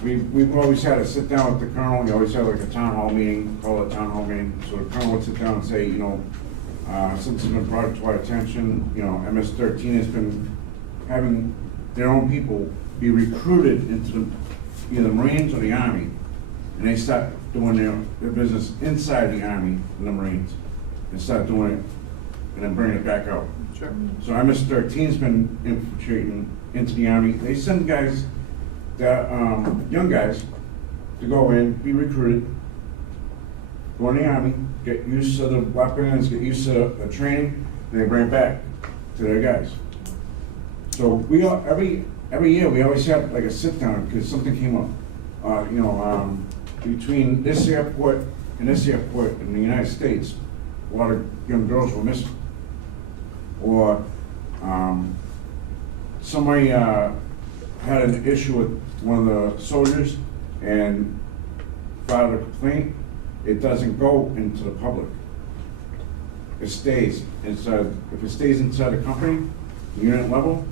We've always had to sit down with the colonel, we always have like a town hall meeting, call it a town hall meeting, so the colonel would sit down and say, you know, since it's been brought to our attention, you know, MS-13 has been having their own people be recruited into either the Marines or the Army, and they start doing their business inside the Army and the Marines, and start doing it, and then bringing it back out. Sure. So MS-13's been infiltrating into the Army. They send guys, young guys, to go in, be recruited, go in the Army, get used to the weapons, get used to the training, and they bring it back to their guys. So we all, every year, we always have like a sit-down, because something came up. Between this airport and this airport in the United States, a lot of young girls were missing. Or somebody had an issue with one of the soldiers and filed a complaint. It doesn't go into the public. It stays inside. If it stays inside the company, unit level,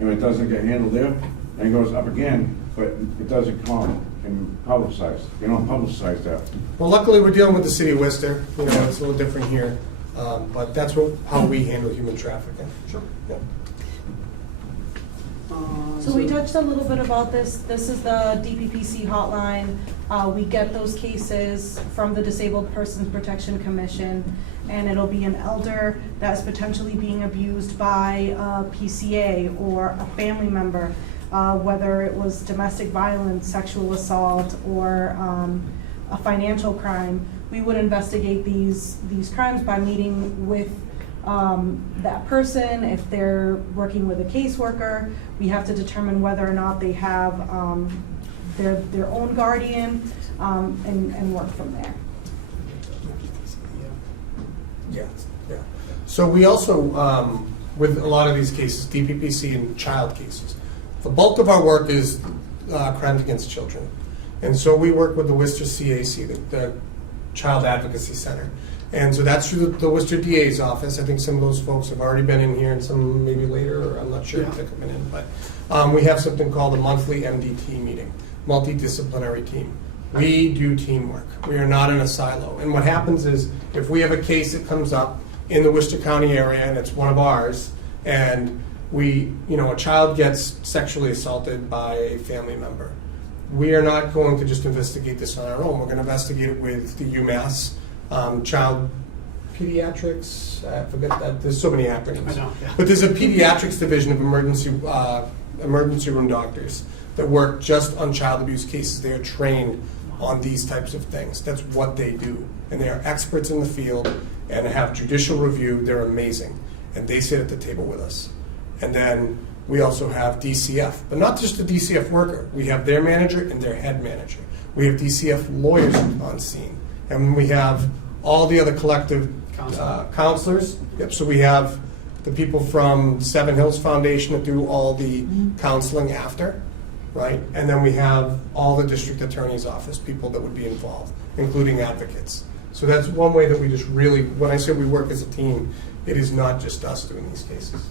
and it doesn't get handled there, then it goes up again, but it doesn't come out and publicized. You don't publicize that. Well, luckily, we're dealing with the city of Worcester. You know, it's a little different here. But that's how we handle human trafficking. Sure. Yeah. So we touched a little bit about this. This is the DPPC hotline. We get those cases from the Disabled Persons Protection Commission, and it'll be an elder that's potentially being abused by a PCA or a family member, whether it was domestic violence, sexual assault, or a financial crime. We would investigate these crimes by meeting with that person. If they're working with a caseworker, we have to determine whether or not they have their own guardian, and work from there. Yeah. So we also, with a lot of these cases, DPPC and child cases, the bulk of our work is crimes against children. And so we work with the Worcester CAC, the Child Advocacy Center. And so that's through the Worcester DA's office. I think some of those folks have already been in here and some maybe later, or I'm not sure if they're coming in. But we have something called a monthly MDT meeting, multidisciplinary team. We do teamwork. We are not in a silo. And what happens is if we have a case that comes up in the Worcester County area and it's one of ours, and a child gets sexually assaulted by a family member, we are not going to just investigate this on our own. We're going to investigate it with the UMass Child Pediatrics. I forget that. There's so many acronyms. I know, yeah. But there's a pediatrics division of emergency room doctors that work just on child abuse cases. They are trained on these types of things. That's what they do. And they are experts in the field and have judicial review. They're amazing. And they sit at the table with us. And then we also have DCF, but not just a DCF worker. We have their manager and their head manager. We have DCF lawyers on scene. And we have all the other collective counselors. Yep. So we have the people from Seven Hills Foundation that do all the counseling after, right? And then we have all the district attorney's office people that would be involved, including advocates. So that's one way that we just really, when I say we work as a team, it is not just us doing these cases.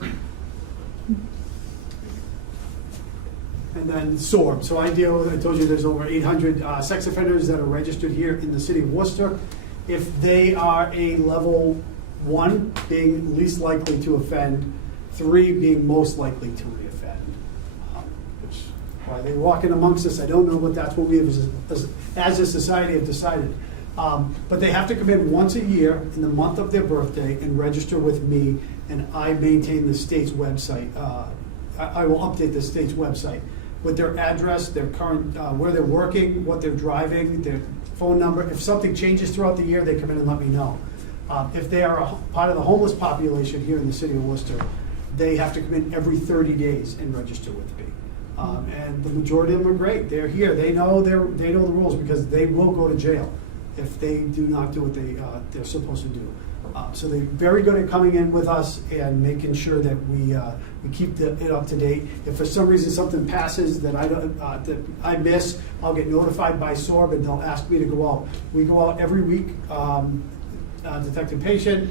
And then SORB. So I told you there's over 800 sex offenders that are registered here in the city of Worcester. If they are a level 1, being least likely to offend, 3 being most likely to reoffend. Which, why they walk in amongst us, I don't know, but that's what we have as a society have decided. But they have to come in once a year in the month of their birthday and register with me, and I maintain the state's website. I will update the state's website with their address, their current, where they're working, what they're driving, their phone number. If something changes throughout the year, they come in and let me know. If they are a part of the homeless population here in the city of Worcester, they have to come in every 30 days and register with me. And the majority of them are great. They're here. They know the rules because they will go to jail if they do not do what they're supposed to do. So they're very good at coming in with us and making sure that we keep it up to date. If for some reason something passes that I miss, I'll get notified by SORB and they'll ask me to go out. We go out every week, Detective Patient,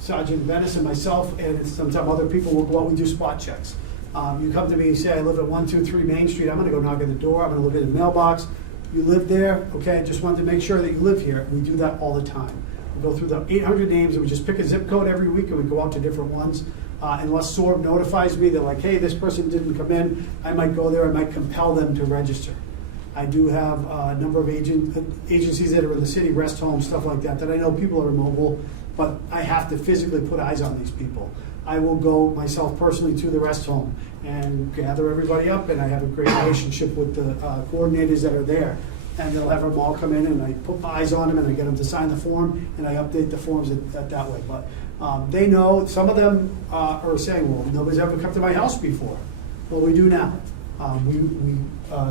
Sergeant Venice and myself, and sometimes other people will go out and do spot checks. You come to me and say, I live at 123 Main Street, I'm gonna go knock at the door, I'm gonna look at the mailbox. You live there, okay, just wanted to make sure that you live here. We do that all the time. We go through the 800 names and we just pick a zip code every week and we go out to different ones. Unless SORB notifies me, they're like, hey, this person didn't come in, I might go there, I might compel them to register. I do have a number of agencies that are in the city, rest homes, stuff like that, that I know people are immobile, but I have to physically put eyes on these people. I will go myself personally to the rest home and gather everybody up, and I have a great relationship with the coordinators that are there. And they'll have them all come in, and I put my eyes on them, and I get them to sign the form, and I update the forms that way. But they know, some of them are saying, well, nobody's ever come to my house before. Well, we do now. We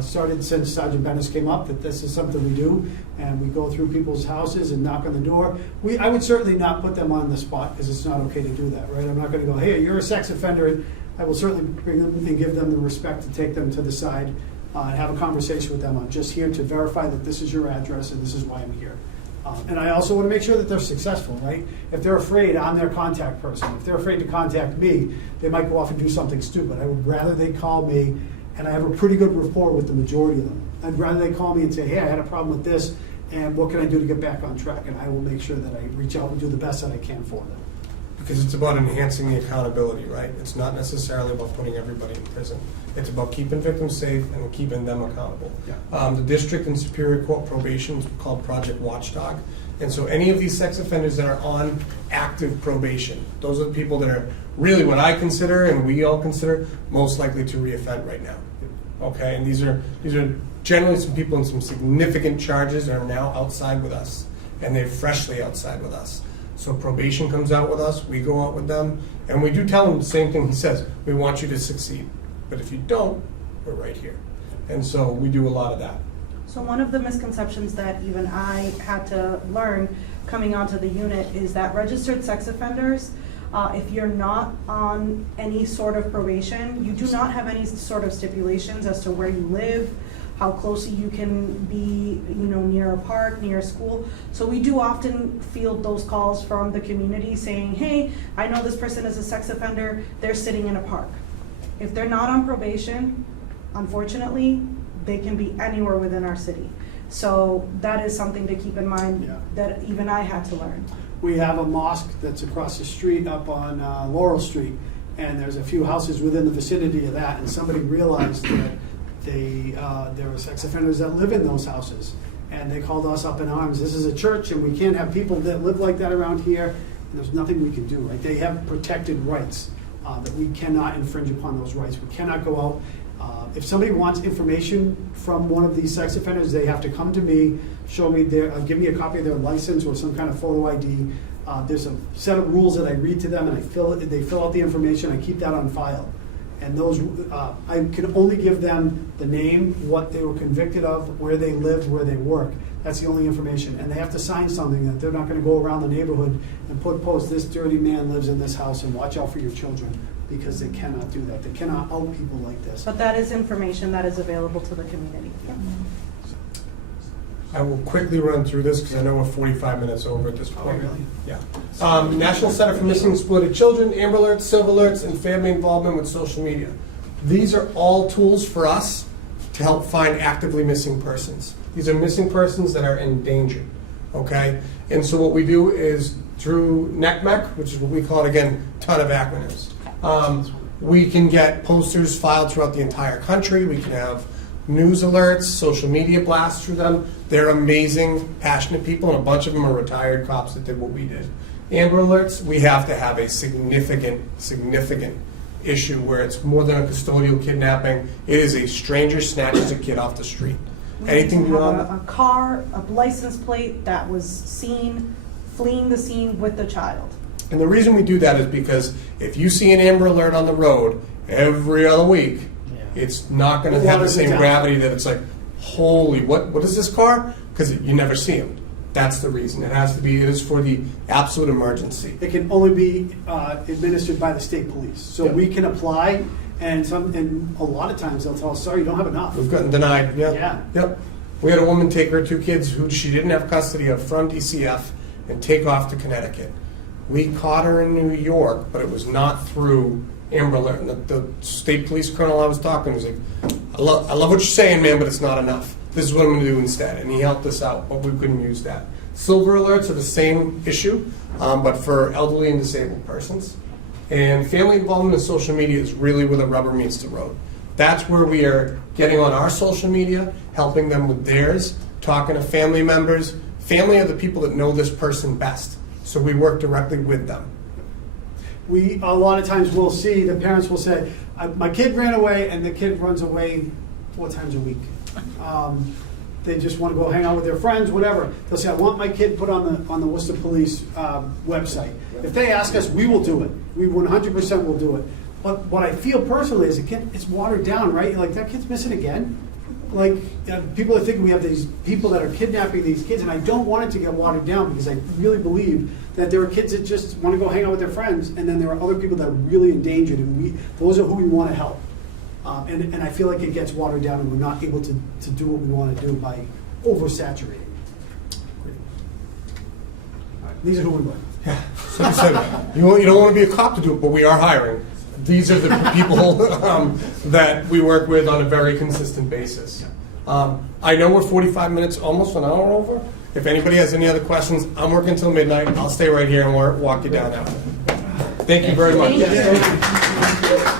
started since Sergeant Bennis came up that this is something we do, and we go through people's houses and knock on the door. I would certainly not put them on the spot because it's not okay to do that, right? I'm not going to go, hey, you're a sex offender. I will certainly bring them and give them the respect to take them to the side and have a conversation with them. I'm just here to verify that this is your address and this is why I'm here. And I also want to make sure that they're successful, right? If they're afraid, I'm their contact person. If they're afraid to contact me, they might go off and do something stupid. I would rather they call me, and I have a pretty good rapport with the majority of them. I'd rather they call me and say, hey, I had a problem with this, and what can I do to get back on track? And I will make sure that I reach out and do the best that I can for them. Because it's about enhancing the accountability, right? It's not necessarily about putting everybody in prison. It's about keeping victims safe and keeping them accountable. Yeah. The district and Superior Court probation is called Project Watchdog. And so any of these sex offenders that are on active probation, those are the people that are really what I consider and we all consider most likely to reoffend right now. Okay, and these are generally some people in some significant charges that are now outside with us, and they're freshly outside with us. So probation comes out with us, we go out with them, and we do tell them the same thing he says, we want you to succeed. But if you don't, we're right here. And so we do a lot of that. So one of the misconceptions that even I had to learn coming onto the unit is that registered sex offenders, if you're not on any sort of probation, you do not have any sort of stipulations as to where you live, how close you can be, near a park, near a school. So we do often field those calls from the community saying, hey, I know this person is a sex offender, they're sitting in a park. If they're not on probation, unfortunately, they can be anywhere within our city. So that is something to keep in mind that even I had to learn. We have a mosque that's across the street up on Laurel Street, and there's a few houses within the vicinity of that, and somebody realized that there were sex offenders that live in those houses, and they called us up in arms. This is a church, and we can't have people that live like that around here, and there's nothing we can do, right? They have protected rights that we cannot infringe upon those rights. We cannot go out. If somebody wants information from one of these sex offenders, they have to come to me, show me give me a copy of their license or some kind of photo ID. There's a set of rules that I read to them, and they fill out the information. I keep that on file. And those, I can only give them the name, what they were convicted of, where they lived, where they work. That's the only information. And they have to sign something that they're not going to go around the neighborhood and post, this dirty man lives in this house and watch out for your children, because they cannot do that. They cannot out people like this. But that is information that is available to the community. I will quickly run through this because I know we're 45 minutes over at this point. Oh, really? Yeah. National Center for Missing and Exploited Children, Amber Alerts, Silver Alerts, and family involvement with social media. These are all tools for us to help find actively missing persons. These are missing persons that are in danger, okay? And so what we do is through NECMEC, which is what we call it, again, ton of acronyms. We can get posters filed throughout the entire country. We can have news alerts, social media blasts through them. They're amazing, passionate people, and a bunch of them are retired cops that did what we did. Amber Alerts, we have to have a significant issue where it's more than a custodial kidnapping. It is a stranger snatches a kid off the street. Anything beyond a car, a license plate that was seen fleeing the scene with the child. And the reason we do that is because if you see an Amber Alert on the road every other week, it's not going to have the same gravity that it's like, holy, what is this car? Because you never see them. That's the reason. It is for the absolute emergency. It can only be administered by the state police. So we can apply, and a lot of times they'll tell us, sorry, you don't have enough. We've gotten denied. Yeah. Yep. We had a woman take her 2 kids who she didn't have custody of from DCF and take off to Connecticut. We caught her in New York, but it was not through Amber Alert. And the state police colonel I was talking was like, I love what you're saying, man, but it's not enough. This is what I'm going to do instead. And he helped us out, but we couldn't use that. Silver alerts are the same issue, but for elderly and disabled persons. And family involvement in social media is really where the rubber meets the road. That's where we are getting on our social media, helping them with theirs, talking to family members. Family are the people that know this person best, so we work directly with them. We, a lot of times we'll see, the parents will say, my kid ran away, and the kid runs away 4 times a week. They just want to go hang out with their friends, whatever. They'll say, I want my kid put on the Worcester Police website. If they ask us, we will do it. We 100% will do it. But what I feel personally is it's watered down, right? Like, that kid's missing again. Like, people are thinking we have these people that are kidnapping these kids, and I don't want it to get watered down, because I really believe that there are kids that just want to go hang out with their friends, and then there are other people that are really endangered, and those are who we want to help. And I feel like it gets watered down, and we're not able to do what we want to do by oversaturating. These are who we want. Yeah, so like I said, you don't want to be a cop to do it, but we are hiring. These are the people that we work with on a very consistent basis. I know we're 45 minutes, almost an hour over. If anybody has any other questions, I'm working until midnight. I'll stay right here and walk you down after. Thank you very much. Thank you.